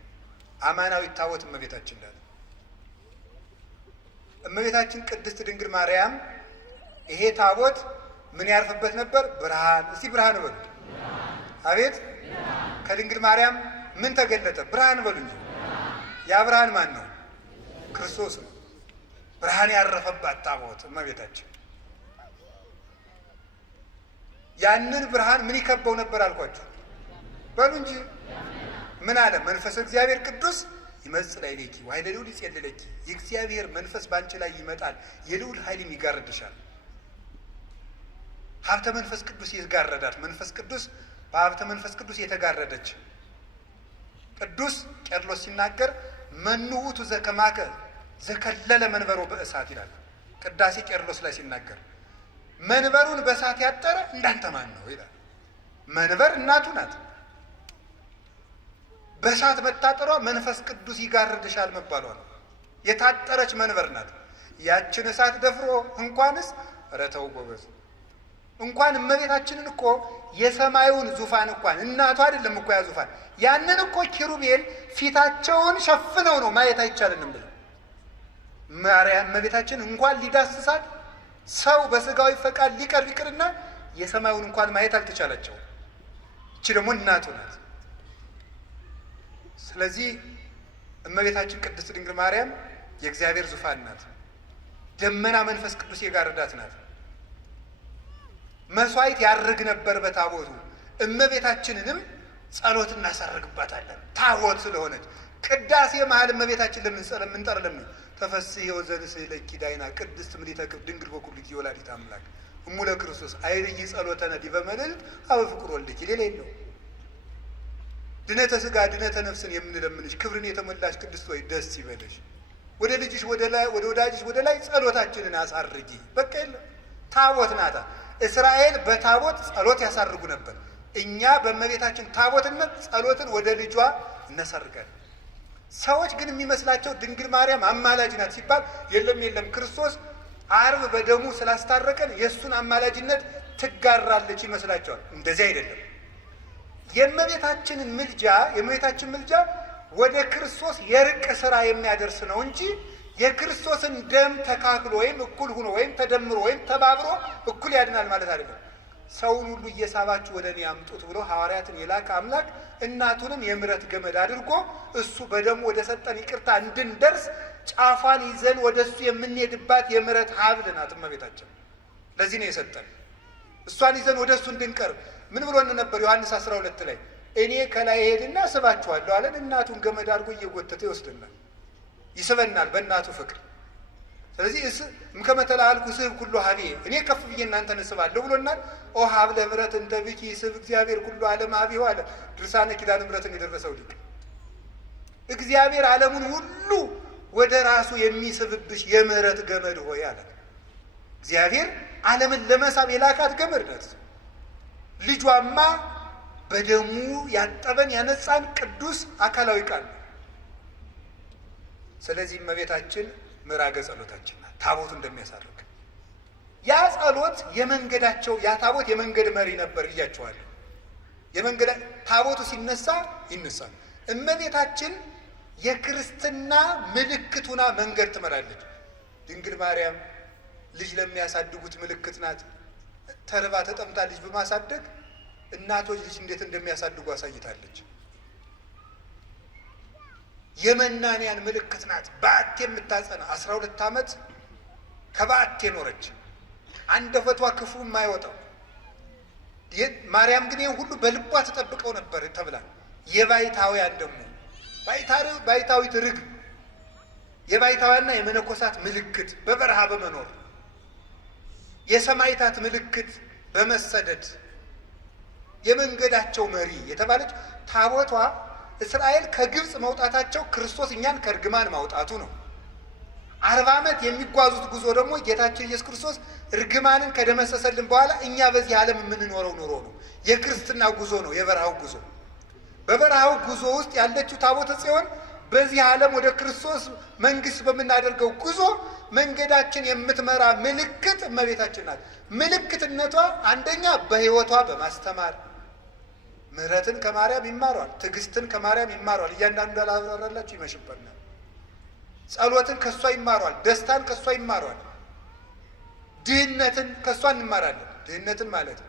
አማናዊት ታቦት እመቤታችን ናት። እመቤታችን ቅድስት ድንግል ማርያም ይሄ ታቦት ምን ያርፍበት ነበር? ብርሃን። እስቲ ብርሃን በሉ። አቤት ከድንግል ማርያም ምን ተገለጠ? ብርሃን በሉ እንጂ። ያ ብርሃን ማን ነው? ክርስቶስ ነው። ብርሃን ያረፈባት ታቦት እመቤታችን። ያንን ብርሃን ምን ይከበው ነበር አልኳችሁ? በሉ እንጂ ምን አለ? መንፈስ እግዚአብሔር ቅዱስ ይመጽእ ላዕሌኪ ወኃይለ ልዑል ይጼልለኪ። የእግዚአብሔር መንፈስ በአንቺ ላይ ይመጣል፣ የልዑል ኃይልም ይጋርድሻል። ሀብተ መንፈስ ቅዱስ የጋረዳት መንፈስ ቅዱስ በሀብተ መንፈስ ቅዱስ የተጋረደች። ቅዱስ ቄርሎስ ሲናገር መኑ ውእቱ ዘከማከ ዘከለለ መንበሮ በእሳት ይላል። ቅዳሴ ቄርሎስ ላይ ሲናገር መንበሩን በእሳት ያጠረ እንዳንተ ማን ነው ይላል። መንበር እናቱ ናት። በእሳት መታጠሯ መንፈስ ቅዱስ ይጋርድሻል መባሏ ነው። የታጠረች መንበር ናት። ያችን እሳት ደፍሮ እንኳንስ ረተው ጎበዝ እንኳን እመቤታችንን እኮ የሰማዩን ዙፋን እንኳን እናቷ አይደለም እኮ ያ ዙፋን ያንን እኮ ኪሩቤል ፊታቸውን ሸፍነው ነው ማየት አይቻልንም ብለው ማርያም እመቤታችን እንኳን ሊዳስሳት ሰው በስጋዊ ፈቃድ ሊቀርብ ይቅርና የሰማዩን እንኳን ማየት አልተቻላቸው። እቺ ደግሞ እናቱ ናት። ስለዚህ እመቤታችን ቅድስት ድንግል ማርያም የእግዚአብሔር ዙፋን ናት። ደመና መንፈስ ቅዱስ የጋረዳት ናት። መስዋዕት ያርግ ነበር በታቦቱ። እመቤታችንንም ጸሎት እናሳርግባታለን ታቦት ስለሆነች። ቅዳሴ መሀል እመቤታችን ለምን እንጠር ለምን ተፈስሒ ወዘንስእለኪ ዳይና ቅድስት ምልዕተ ክብር ድንግል በኩልኪ ወላዲተ አምላክ እሙ ለክርስቶስ አይርይ ጸሎተነ ዲበ መልዕልት አበ ፍቁር ወልድኪ። ሌላ የለው። ድነተ ሥጋ ድነተ ነፍስን የምንለምንሽ ክብርን የተሞላሽ ቅድስት ሆይ ደስ ይበለሽ። ወደ ልጅሽ ወደ ወዳጅሽ ወደ ላይ ጸሎታችንን አሳርጊ። በቃ የለም። ታቦት ናታ። እስራኤል በታቦት ጸሎት ያሳርጉ ነበር። እኛ በእመቤታችን ታቦትነት ጸሎትን ወደ ልጇ እናሳርጋለን። ሰዎች ግን የሚመስላቸው ድንግል ማርያም አማላጅ ናት ሲባል የለም ክርስቶስ ዓርብ በደሙ ስላስታረቀን የእሱን አማላጅነት ትጋራለች ይመስላቸዋል። እንደዚህ አይደለም። የእመቤታችን ምልጃ ወደ ክርስቶስ የርቅ ስራ የሚያደርስ ነው እንጂ የክርስቶስን ደም ተካክሎ ወይም እኩል ሆኖ ወይም ተደምሮ ወይም ተባብሮ እኩል ያድናል ማለት አይደለም። ሰውን ሁሉ እየሳባችሁ ወደ እኔ አምጡት ብሎ ሐዋርያትን የላከ አምላክ እናቱንም የምሕረት ገመድ አድርጎ እሱ በደሙ ወደ ሰጠን ይቅርታ እንድንደርስ ጫፏን ይዘን ወደ እሱ የምንሄድባት የምሕረት ሀብል ናት እመቤታችን። ለዚህ ነው የሰጠን። እሷን ይዘን ወደ እሱ እንድንቀርብ ምን ብሎን ነበር? ዮሐንስ 12 ላይ እኔ ከላይ ሄድና ስባችኋለሁ አለን። እናቱን ገመድ አድርጎ እየጎተተ ይወስድናል፣ ይስበናል በእናቱ ፍቅር። ስለዚህ እምከመ ተላአልኩ ስብ ኩሎ ሀቤ እኔ ከፍ ብዬ እናንተን እስባለሁ ብሎናል። ኦ ሀብለ ምሕረት እንተ ብኪ ስብ እግዚአብሔር ኩሎ ዓለም ሀቤሁ አለ ድርሳነ ኪዳነ ምሕረትን የደረሰው ሊቅ። እግዚአብሔር ዓለሙን ሁሉ ወደ ራሱ የሚስብብሽ የምሕረት ገመድ ሆይ አለ። እግዚአብሔር ዓለምን ለመሳብ የላካት ገመድ ናት። ልጇማ በደሙ ያጠበን ያነጻን ቅዱስ አካላዊ ቃል ነው። ስለዚህ እመቤታችን ምዕራገ ጸሎታችን ናት። ታቦቱ እንደሚያሳርግ ያ ጸሎት የመንገዳቸው ያ ታቦት የመንገድ መሪ ነበር ብያቸዋለሁ። ታቦቱ ሲነሳ ይነሳል። እመቤታችን የክርስትና ምልክት ሆና መንገድ ትመራለች። ድንግል ማርያም ልጅ ለሚያሳድጉት ምልክት ናት። ተርባ ተጠምታ ልጅ በማሳደግ እናቶች ልጅ እንዴት እንደሚያሳድጉ አሳይታለች። የመናንያን ምልክት ናት። በዓት የምታጸና 12 ዓመት ከበዓት የኖረች አንደበቷ ክፉ የማይወጣው ማርያም ግን ይህን ሁሉ በልቧ ተጠብቀው ነበር ተብላ የባይታውያን ደግሞ ባይታዊት ርግብ የባይታውያንና የመነኮሳት ምልክት በበረሃ በመኖር የሰማይታት ምልክት በመሰደድ የመንገዳቸው መሪ የተባለች ታቦቷ እስራኤል ከግብፅ መውጣታቸው ክርስቶስ እኛን ከእርግማን ማውጣቱ ነው። 40 ዓመት የሚጓዙት ጉዞ ደግሞ ጌታችን ኢየሱስ ክርስቶስ እርግማንን ከደመሰሰልን በኋላ እኛ በዚህ ዓለም የምንኖረው ኑሮ ነው። የክርስትና ጉዞ ነው፣ የበረሃው ጉዞ። በበረሃው ጉዞ ውስጥ ያለችው ታቦተ ጽዮን በዚህ ዓለም ወደ ክርስቶስ መንግስት በምናደርገው ጉዞ መንገዳችን የምትመራ ምልክት እመቤታችን ናት። ምልክትነቷ አንደኛ በሕይወቷ በማስተማር ምሕረትን ከማርያም ይማሯል፣ ትዕግስትን ከማርያም ይማሯል። እያንዳንዱ እንዳላብራራላችሁ ይመሽበናል። ጸሎትን ከእሷ ይማሯል፣ ደስታን ከእሷ ይማሯል፣ ድህነትን ከእሷ እንማራለን። ድህነትን ማለት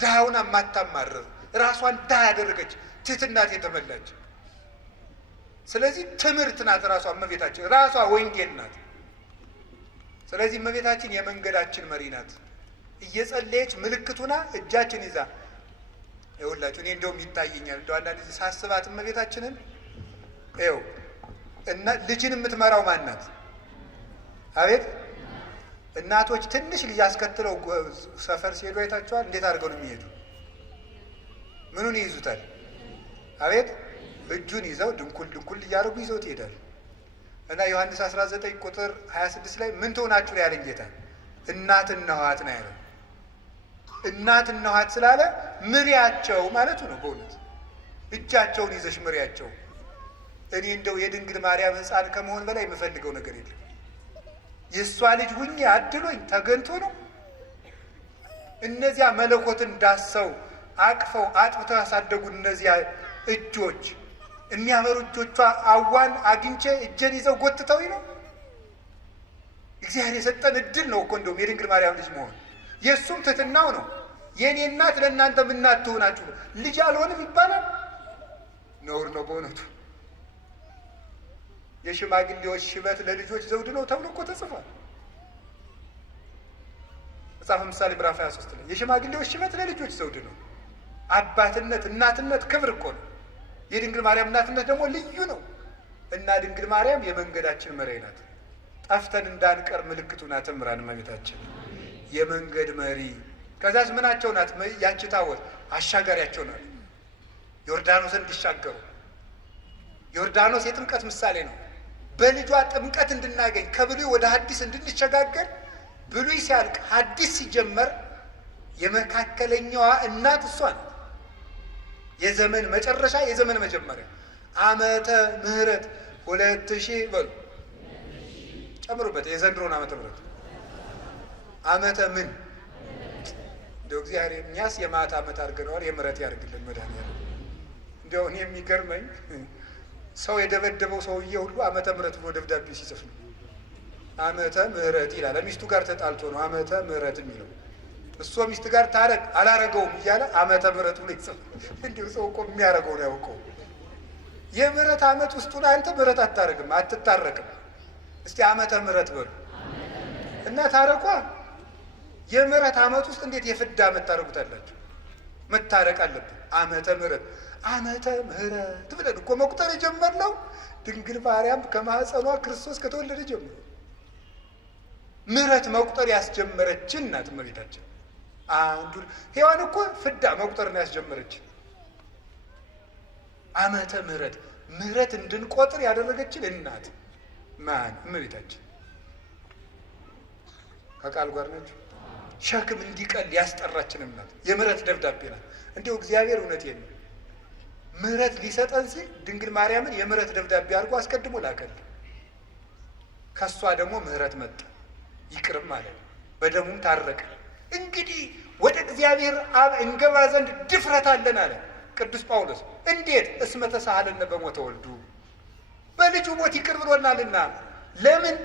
ድሃውን የማታማርር ራሷን ድሃ ያደረገች ትሕትናት የተመላች ስለዚህ ትምህርት ናት። ራሷ እመቤታችን ራሷ ወንጌል ናት። ስለዚህ እመቤታችን የመንገዳችን መሪ ናት። እየጸለየች ምልክቱና እጃችን ይዛ ይኸውላችሁ እኔ እንደውም ይታየኛል እንደው አንዳንድ ጊዜ ሳስባት እመቤታችንን ይኸው እና ልጅን የምትመራው ማን ናት? አቤት እናቶች ትንሽ ልጅ አስከትለው ሰፈር ሲሄዱ አይታችኋል? እንዴት አድርገው ነው የሚሄዱ? ምኑን ይይዙታል? አቤት እጁን ይዘው ድንኩል እያደረጉ ይዘው ትሄዳል። እና ዮሐንስ 19 ቁጥር 26 ላይ ምን ትሆናችሁ ላይ ያለን ጌታ እናት እነኋት ነው ያለው። እናት እነኋት ስላለ ምሪያቸው ማለቱ ነው። በእውነት እጃቸውን ይዘሽ ምሪያቸው። እኔ እንደው የድንግል ማርያም ሕፃን ከመሆን በላይ የምፈልገው ነገር የለም። የእሷ ልጅ ሁኜ አድሎኝ ተገንቶ ነው። እነዚያ መለኮትን ዳሰው አቅፈው አጥብተው ያሳደጉ እነዚያ እጆች የሚያበሩ እጆቿ አዋን አግኝቼ እጄን ይዘው ጎትተውኝ ነው። እግዚአብሔር የሰጠን እድል ነው እኮ እንደውም የድንግል ማርያም ልጅ መሆን። የእሱም ትሕትናው ነው። የእኔ እናት ለእናንተ እናት ትሆናችሁ። ልጅ አልሆንም ይባላል? ነውር ነው በእውነቱ። የሽማግሌዎች ሽበት ለልጆች ዘውድ ነው ተብሎ እኮ ተጽፏል። መጽሐፈ ምሳሌ ምዕራፍ 23 ላይ የሽማግሌዎች ሽበት ለልጆች ዘውድ ነው። አባትነት እናትነት ክብር እኮ ነው። የድንግል ማርያም እናትነት ደግሞ ልዩ ነው። እና ድንግል ማርያም የመንገዳችን መሪ ናት። ጠፍተን እንዳንቀር ምልክቱ ናት። እምራን እመቤታችን የመንገድ መሪ። ከዛስ ምናቸው ናት? ያቺ ታቦት አሻጋሪያቸው ናት። ዮርዳኖስን እንዲሻገሩ። ዮርዳኖስ የጥምቀት ምሳሌ ነው። በልጇ ጥምቀት እንድናገኝ ከብሉይ ወደ ሐዲስ እንድንሸጋገር ብሉይ ሲያልቅ ሐዲስ ሲጀመር የመካከለኛዋ እናት እሷ ናት። የዘመን መጨረሻ የዘመን መጀመሪያ ዓመተ ምሕረት 2000 በሉ ጨምሩበት። የዘንድሮን ዓመተ ምሕረት ዓመተ ምን እንደው እግዚአብሔር እኛስ የማታ ዓመት አድርገነዋል። የምሕረት ያድርግልን መድኃኒዓለም። እንደው እኔ የሚገርመኝ ሰው የደበደበው ሰውዬ ሁሉ ዓመተ ምሕረት ብሎ ደብዳቤ ሲጽፍ ነው። ዓመተ ምሕረት ይላል። ሚስቱ ጋር ተጣልቶ ነው ዓመተ ምሕረት የሚለው። እሷ ሚስት ጋር ታረቅ አላረገውም እያለ ዓመተ ምሕረት ብሎ ይጽፍ። እንዲሁ ሰው እኮ የሚያረገው ነው ያውቀው። የምሕረት ዓመት ውስጡን አንተ ምሕረት አታረግም፣ አትታረቅም። እስቲ ዓመተ ምሕረት በሉ እና ታረቋ። የምሕረት ዓመት ውስጥ እንዴት የፍዳ ዓመት ታረጉታላችሁ? መታረቅ አለብን። ዓመተ ምሕረት ዓመተ ምሕረት ብለን እኮ መቁጠር የጀመርነው ድንግል ማርያም ከማኅፀኗ ክርስቶስ ከተወለደ ጀምሮ ምሕረት መቁጠር ያስጀመረችን ናት እመቤታችን። አንዱ ሔዋን እኮ ፍዳ መቁጠር ነው ያስጀመረችን። ዓመተ ምሕረት ምሕረት እንድንቆጥር ያደረገችን እናት ማን? እመቤታችን። ከቃል ጋር ናቸው። ሸክም እንዲቀል ያስጠራችን እናት የምሕረት ደብዳቤ ናት። እንዲሁ እግዚአብሔር እውነቴን ነው ምሕረት ሊሰጠን ሲል ድንግል ማርያምን የምሕረት ደብዳቤ አድርጎ አስቀድሞ ላከል። ከእሷ ደግሞ ምሕረት መጣ፣ ይቅርም ማለት ነው። በደሙም ታረቀ። እንግዲህ ወደ እግዚአብሔር አብ እንገባ ዘንድ ድፍረት አለን አለ ቅዱስ ጳውሎስ። እንዴት? እስመ ተሳሃለነ በሞተ ወልዱ፣ በልጁ ሞት ይቅር ብሎናልና። ለምን?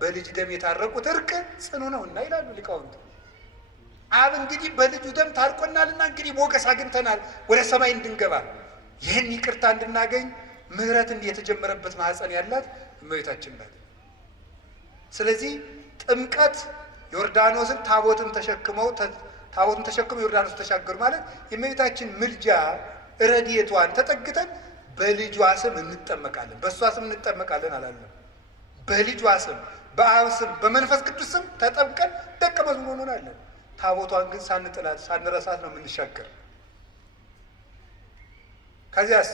በልጅ ደም የታረቁት እርቅ ጽኑ ነውና ይላሉ ሊቃውንት። አብ እንግዲህ በልጁ ደም ታርቆናልና እንግዲህ ሞገስ አግኝተናል ወደ ሰማይ እንድንገባ። ይህን ይቅርታ እንድናገኝ ምሕረትን የተጀመረበት ማኅፀን ያላት እመቤታችን ናት። ስለዚህ ጥምቀት ዮርዳኖስን ታቦትን ተሸክመው ዮርዳኖስ ተሻገሩ ማለት የእመቤታችን ምልጃ ረድኤቷን ተጠግተን በልጇ ስም እንጠመቃለን። በእሷ ስም እንጠመቃለን አላለም። በልጇ ስም፣ በአብ ስም፣ በመንፈስ ቅዱስ ስም ተጠምቀን ደቀ መዝሙር እንሆናለን። ታቦቷን ግን ሳንጥላት ሳንረሳት ነው የምንሻገር። ከዚያስ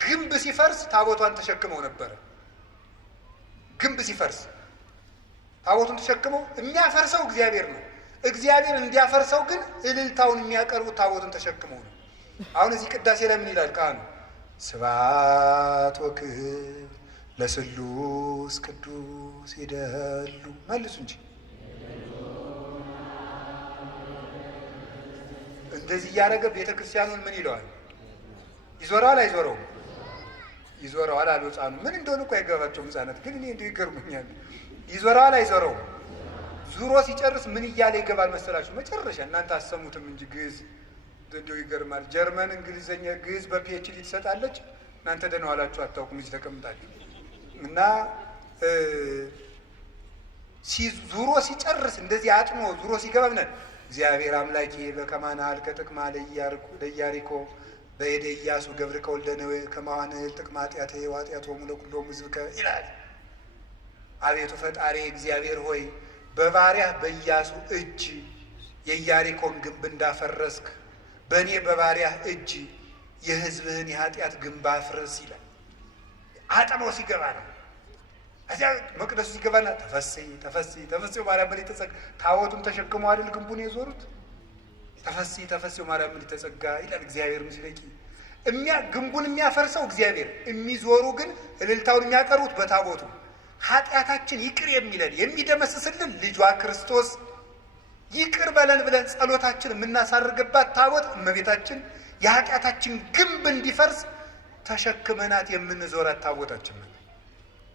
ግንብ ሲፈርስ ታቦቷን ተሸክመው ነበረ። ግንብ ሲፈርስ ታቦቱን ተሸክመው የሚያፈርሰው እግዚአብሔር ነው። እግዚአብሔር እንዲያፈርሰው ግን እልልታውን የሚያቀርቡት ታቦቱን ተሸክመው ነው። አሁን እዚህ ቅዳሴ ላይ ምን ይላል ካህኑ? ስብሐት ወክብር ለስሉስ ቅዱስ ይደሉ። መልሱ እንጂ እንደዚህ እያደረገ ቤተ ክርስቲያኑን ምን ይለዋል? ይዞረዋል አይዞረውም? ይዞረዋል አሉ ሕፃኑ። ምን እንደሆነ እኮ አይገባቸውም ሕፃናት፣ ግን እኔ እንዲሁ ይገርሙኛል። ይዞረዋል አይዞረውም? ዙሮ ሲጨርስ ምን እያለ ይገባል መሰላችሁ? መጨረሻ እናንተ አሰሙትም እንጂ ግዕዝ እንዲሁ ይገርማል። ጀርመን እንግሊዘኛ ግዕዝ በፒኤችዲ ትሰጣለች። እናንተ ደህና ዋላችሁ አታውቁም፣ እዚህ ተቀምጣችሁ እና ዙሮ ሲጨርስ እንደዚህ አጥኖ ዙሮ ሲገባ ምናል እግዚአብሔር አምላኬ በከማናል ከጥቅማ ለኢያሪኮ በእደ ኢያሱ ገብርከ ወልደ ነዌ ከማዋንል ጥቅማ ኃጢአተ ኃጢአቶሙ ለኵሎሙ ሕዝብከ ይላል። አቤቱ ፈጣሪ እግዚአብሔር ሆይ በባሪያህ በኢያሱ እጅ የኢያሪኮን ግንብ እንዳፈረስክ በእኔ በባሪያህ እጅ የሕዝብህን የኃጢአት ግንብ አፍርስ ይላል። አጥኖ ሲገባ ነው። እዚያ መቅደሱ ሲገባና ተፈሥሒ ተፈሥሒ ተፈሥሒ ማርያም በላይ ተጸጋ። ታቦቱን ተሸክመው አይደል ግንቡን የዞሩት? ተፈሥሒ ተፈሥሒ ማርያም በላይ ተጸጋ ይላል። እግዚአብሔር ምስለኪ ግንቡን የሚያፈርሰው እግዚአብሔር፣ የሚዞሩ ግን እልልታውን የሚያቀርቡት በታቦቱ። ኃጢአታችን ይቅር የሚለን የሚደመስስልን ልጇ ክርስቶስ ይቅር በለን ብለን ጸሎታችን የምናሳርግባት ታቦት እመቤታችን የኃጢአታችን ግንብ እንዲፈርስ ተሸክመናት የምንዞራት ታቦታችን ነው።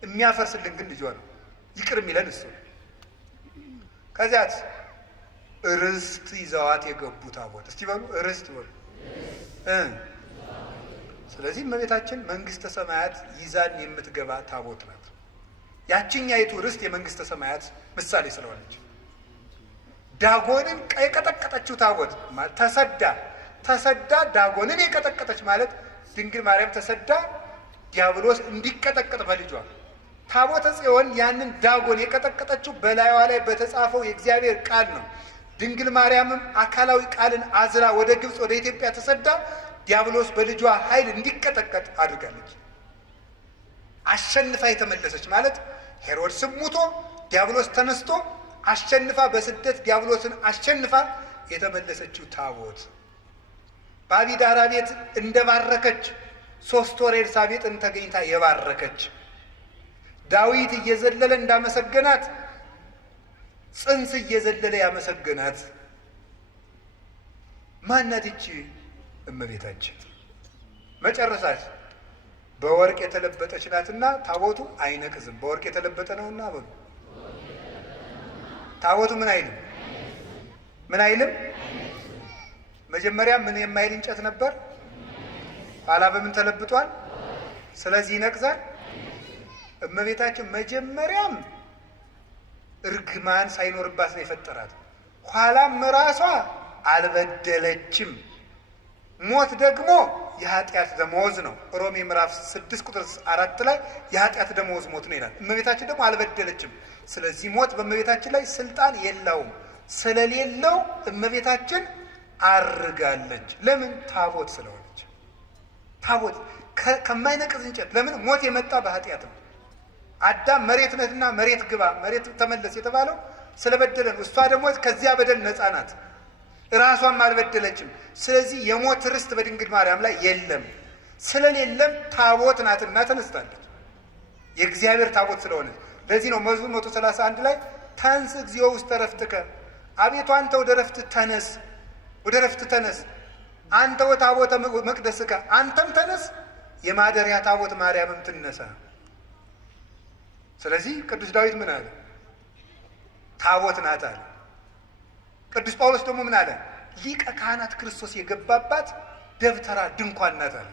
የሚያፈርስልን ግን ልጇ ነው። ይቅር የሚለን እሱ። ከዚያት ርስት ይዘዋት የገቡ ታቦት። እስቲ በሉ ርስት በሉ። ስለዚህ እመቤታችን መንግስተ ሰማያት ይዛን የምትገባ ታቦት ናት። ያችኛይቱ ርስት የመንግስተ ሰማያት ምሳሌ ስለሆነች ዳጎንን የቀጠቀጠችው ታቦት ተሰዳ ዳጎንን የቀጠቀጠች ማለት ድንግል ማርያም ተሰዳ ዲያብሎስ እንዲቀጠቀጥ በልጇ ታቦተ ጽዮን ያንን ዳጎን የቀጠቀጠችው በላይዋ ላይ በተጻፈው የእግዚአብሔር ቃል ነው። ድንግል ማርያምም አካላዊ ቃልን አዝራ ወደ ግብፅ ወደ ኢትዮጵያ ተሰዳ ዲያብሎስ በልጇ ኃይል እንዲቀጠቀጥ አድርጋለች። አሸንፋ የተመለሰች ማለት ሄሮድስም ሙቶ ዲያብሎስ ተነስቶ አሸንፋ በስደት ዲያብሎስን አሸንፋ የተመለሰችው ታቦት በአቢዳራ ቤት እንደባረከች 3 ወር ኤልሳቤጥን ተገኝታ የባረከች ዳዊት እየዘለለ እንዳመሰገናት ጽንስ እየዘለለ ያመሰገናት ማናት? ይቺ እመቤታችን። መጨረሻት በወርቅ የተለበጠች ናትና ታቦቱ አይነቅዝም። በወርቅ የተለበጠ ነውና በሉ ታቦቱ ምን አይልም? ምን አይልም? መጀመሪያ ምን የማይል እንጨት ነበር፣ ኋላ በምን ተለብጧል? ስለዚህ ይነቅዛል። እመቤታችን መጀመሪያም እርግማን ሳይኖርባት ነው የፈጠራት። ኋላም ራሷ አልበደለችም። ሞት ደግሞ የኃጢአት ደመወዝ ነው። ሮሜ ምዕራፍ 6 ቁጥር 4 ላይ የኃጢአት ደመወዝ ሞት ነው ይላል። እመቤታችን ደግሞ አልበደለችም። ስለዚህ ሞት በእመቤታችን ላይ ስልጣን የለውም። ስለሌለው እመቤታችን አርጋለች። ለምን? ታቦት ስለሆነች። ታቦት ከማይነቅዝ እንጨት። ለምን? ሞት የመጣ በኃጢአት ነው። አዳም መሬት ነህና መሬት ግባ፣ መሬት ተመለስ የተባለው ስለበደለ ነው። እሷ ደግሞ ከዚያ በደል ነፃ ናት። ራሷም አልበደለችም። ስለዚህ የሞት ርስት በድንግል ማርያም ላይ የለም። ስለሌለም ታቦት ናትና ተነስታለች። የእግዚአብሔር ታቦት ስለሆነች። ለዚህ ነው መዝሙር 131 ላይ ተንስ እግዚኦ ውስተ ዕረፍትከ፣ አቤቱ አንተ ወደ ዕረፍት ተነስ፣ ወደ ዕረፍት ተነስ፣ አንተ ወታቦተ መቅደስከ፣ አንተም ተነስ፣ የማደሪያ ታቦት ማርያምም ትነሳ። ስለዚህ ቅዱስ ዳዊት ምን አለ? ታቦት ናት አለ። ቅዱስ ጳውሎስ ደግሞ ምን አለ? ሊቀ ካህናት ክርስቶስ የገባባት ደብተራ ድንኳን ናት አለ።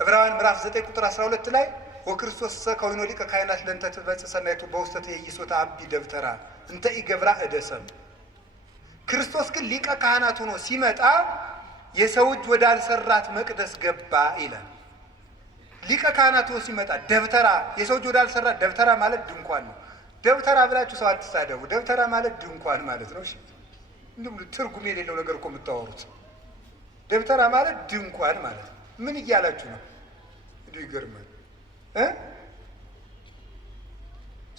ዕብራውያን ምዕራፍ 9 ቁጥር 12 ላይ ወክርስቶስ ከወይኖ ሊቀ ካህናት ለእንተ ትበጽሕ ሰናይቱ በውስተ ትዔይሶተ አቢ ደብተራ እንተ ኢገብራ እደሰም። ክርስቶስ ግን ሊቀ ካህናት ሆኖ ሲመጣ የሰው እጅ ወዳልሰራት መቅደስ ገባ ይላል። ሊቀ ካህናት ሆኖ ሲመጣ ደብተራ፣ የሰው እጅ ወዳልሰራት፣ ደብተራ ማለት ድንኳን ነው። ደብተራ ብላችሁ ሰው አትሳደቡ። ደብተራ ማለት ድንኳን ማለት ነው። እሺ፣ እንዲሁም ትርጉም የሌለው ነገር እኮ የምታወሩት። ደብተራ ማለት ድንኳን ማለት ነው። ምን እያላችሁ ነው? እንዲሁ ይገርማል።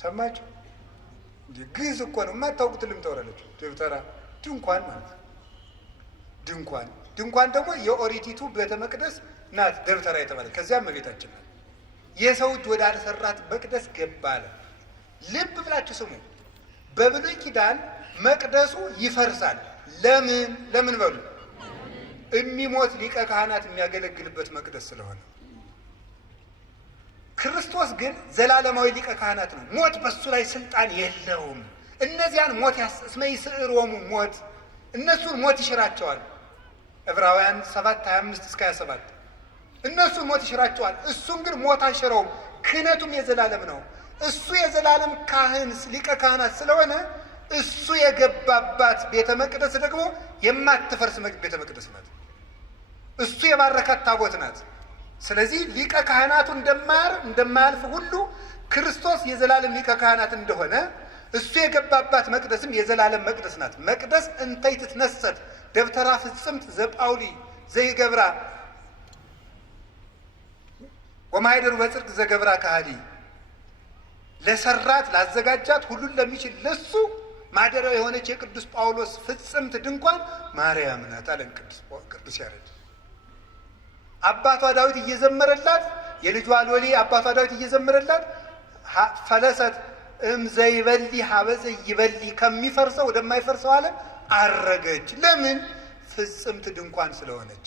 ሰማችሁ? እንዲህ ግዕዝ እኮ ነው፣ የማታውቁት ልምታወራለች። ደብተራ ድንኳን ማለት ነው። ድንኳን ድንኳን ደግሞ የኦሪቲቱ ቤተ መቅደስ ናት ደብተራ የተባለ። ከዚያም እመቤታችን ናት። የሰው እጅ ወዳልሰራት መቅደስ ገባ አለ። ልብ ብላችሁ ስሙ። በብሉይ ኪዳን መቅደሱ ይፈርሳል። ለምን በሉ? የሚሞት ሊቀ ካህናት የሚያገለግልበት መቅደስ ስለሆነ። ክርስቶስ ግን ዘላለማዊ ሊቀ ካህናት ነው። ሞት በሱ ላይ ስልጣን የለውም። እነዚያን ሞት እስመ ይስዕሮሙ ሞት፣ እነሱን ሞት ይሽራቸዋል። ዕብራውያን 7:25 እስከ 27 እነሱን ሞት ይሽራቸዋል። እሱን ግን ሞት አይሽረውም። ክህነቱም የዘላለም ነው። እሱ የዘላለም ካህን ሊቀ ካህናት ስለሆነ እሱ የገባባት ቤተ መቅደስ ደግሞ የማትፈርስ ቤተ መቅደስ ናት። እሱ የባረካት ታቦት ናት። ስለዚህ ሊቀ ካህናቱ እንደማያልፍ ሁሉ ክርስቶስ የዘላለም ሊቀ ካህናት እንደሆነ እሱ የገባባት መቅደስም የዘላለም መቅደስ ናት። መቅደስ እንተይ ትትነሰት ደብተራ ፍጽምት ዘጳውሊ ዘይገብራ ወማይደሩ በጽድቅ ዘገብራ ካህሊ፣ ለሰራት ላዘጋጃት ሁሉን ለሚችል ለሱ ማደሪያው የሆነች የቅዱስ ጳውሎስ ፍጽምት ድንኳን ማርያም ናት አለን ቅዱስ ያሬድ። አባቷ ዳዊት እየዘመረላት፣ የልጇ ሎሌ አባቷ ዳዊት እየዘመረላት ፈለሰት እምዘይበሊ ሀበዘ ይበሊ፣ ከሚፈርሰው ወደማይፈርሰው ዓለም አረገች። ለምን? ፍጽምት ድንኳን ስለሆነች፣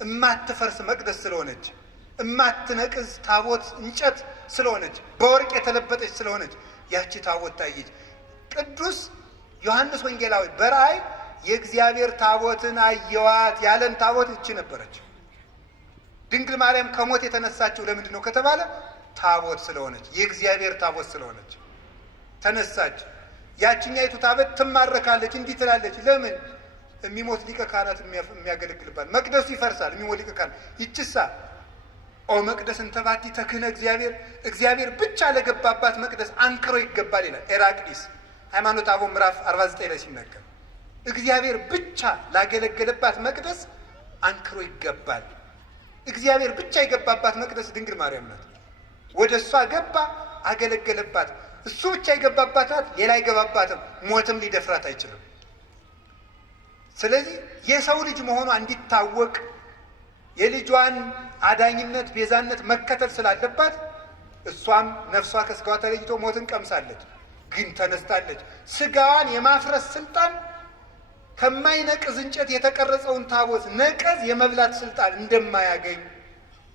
እማትፈርስ መቅደስ ስለሆነች፣ እማትነቅዝ ታቦት እንጨት ስለሆነች፣ በወርቅ የተለበጠች ስለሆነች ያቺ ታቦት ታየች። ቅዱስ ዮሐንስ ወንጌላዊ በራእይ የእግዚአብሔር ታቦትን አየዋት ያለን ታቦት እቺ ነበረች። ድንግል ማርያም ከሞት የተነሳችው ለምንድን ነው ከተባለ ታቦት ስለሆነች፣ የእግዚአብሔር ታቦት ስለሆነች ተነሳች። ያችኛይቱ ታቦት ትማረካለች፣ እንዲህ ትላለች። ለምን? የሚሞት ሊቀ ካህናት የሚያገለግልባት መቅደሱ ይፈርሳል። የሚሞት ሊቀ ካህናት ይችሳ ኦ መቅደስ እንተ ባቲ ተክህነ እግዚአብሔር፣ እግዚአብሔር ብቻ ለገባባት መቅደስ አንክሮ ይገባል ይላል ኤራቅሊስ ሃይማኖተ አበው ምዕራፍ 49 ላይ ሲናገር እግዚአብሔር ብቻ ላገለገለባት መቅደስ አንክሮ ይገባል። እግዚአብሔር ብቻ የገባባት መቅደስ ድንግል ማርያም ናት። ወደ እሷ ገባ፣ አገለገለባት። እሱ ብቻ የገባባት ናት፣ ሌላ አይገባባትም። ሞትም ሊደፍራት አይችልም። ስለዚህ የሰው ልጅ መሆኗ እንዲታወቅ የልጇን አዳኝነት ቤዛነት መከተል ስላለባት እሷም ነፍሷ ከስጋዋ ተለይቶ ሞትን ቀምሳለች፣ ግን ተነስታለች። ስጋዋን የማፍረስ ስልጣን ከማይነቅዝ እንጨት የተቀረጸውን ታቦት ነቀዝ የመብላት ስልጣን እንደማያገኝ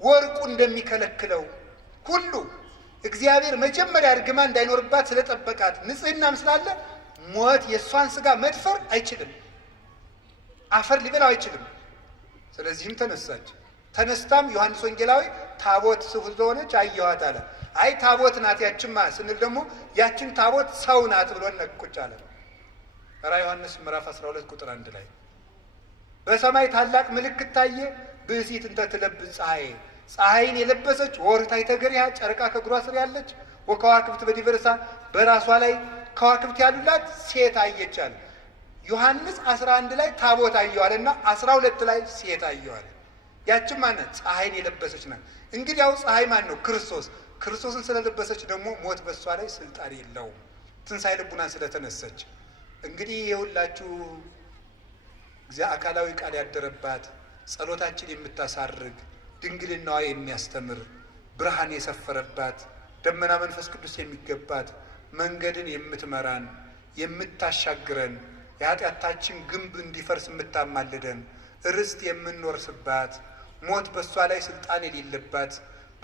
ወርቁ እንደሚከለክለው ሁሉ እግዚአብሔር መጀመሪያ እርግማ እንዳይኖርባት ስለጠበቃት ንጽሕናም ስላለ ሞት የእሷን ስጋ መድፈር አይችልም፣ አፈር ሊበላው አይችልም። ስለዚህም ተነሳች። ተነስታም ዮሐንስ ወንጌላዊ ታቦት ስለሆነች አየኋት አለ። አይ ታቦት ናት ያችማ ስንል ደግሞ ያችን ታቦት ሰው ናት ብሎ ነቁጭ አለ። ራዕየ ዮሐንስ ምዕራፍ 12 ቁጥር 1 ላይ በሰማይ ታላቅ ምልክት ታየ፣ ብእሲት እንተ ትለብስ ፀሐይ፣ ፀሐይን የለበሰች ወርኅታይተ ገሪሃ፣ ጨረቃ ከእግሯ ስር ያለች፣ ወከዋክብት በዲበ ርእሳ፣ በራሷ ላይ ከዋክብት ያሉላት ሴት አየች አለ። ዮሐንስ 11 ላይ ታቦት አየዋልና 12 ላይ ሴት አየዋል። ያችን ማናት? ፀሐይን የለበሰች ናት። እንግዲህ ያው ፀሐይ ማን ነው? ክርስቶስ። ክርስቶስን ስለለበሰች ደግሞ ሞት በሷ ላይ ስልጣን የለውም፣ ትንሣኤ ልቡናን ስለተነሰች። እንግዲህ የሁላችሁ እግዚአብሔር አካላዊ ቃል ያደረባት ጸሎታችን የምታሳርግ ድንግልናዋ የሚያስተምር ብርሃን የሰፈረባት ደመና መንፈስ ቅዱስ የሚገባት መንገድን የምትመራን የምታሻግረን የኃጢአታችን ግንብ እንዲፈርስ የምታማልደን ርስት የምንወርስባት ሞት በእሷ ላይ ስልጣን የሌለባት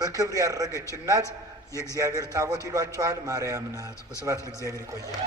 በክብር ያረገች እናት የእግዚአብሔር ታቦት ይሏችኋል። ማርያም ናት። ወስብሐት ለእግዚአብሔር። ይቆያል።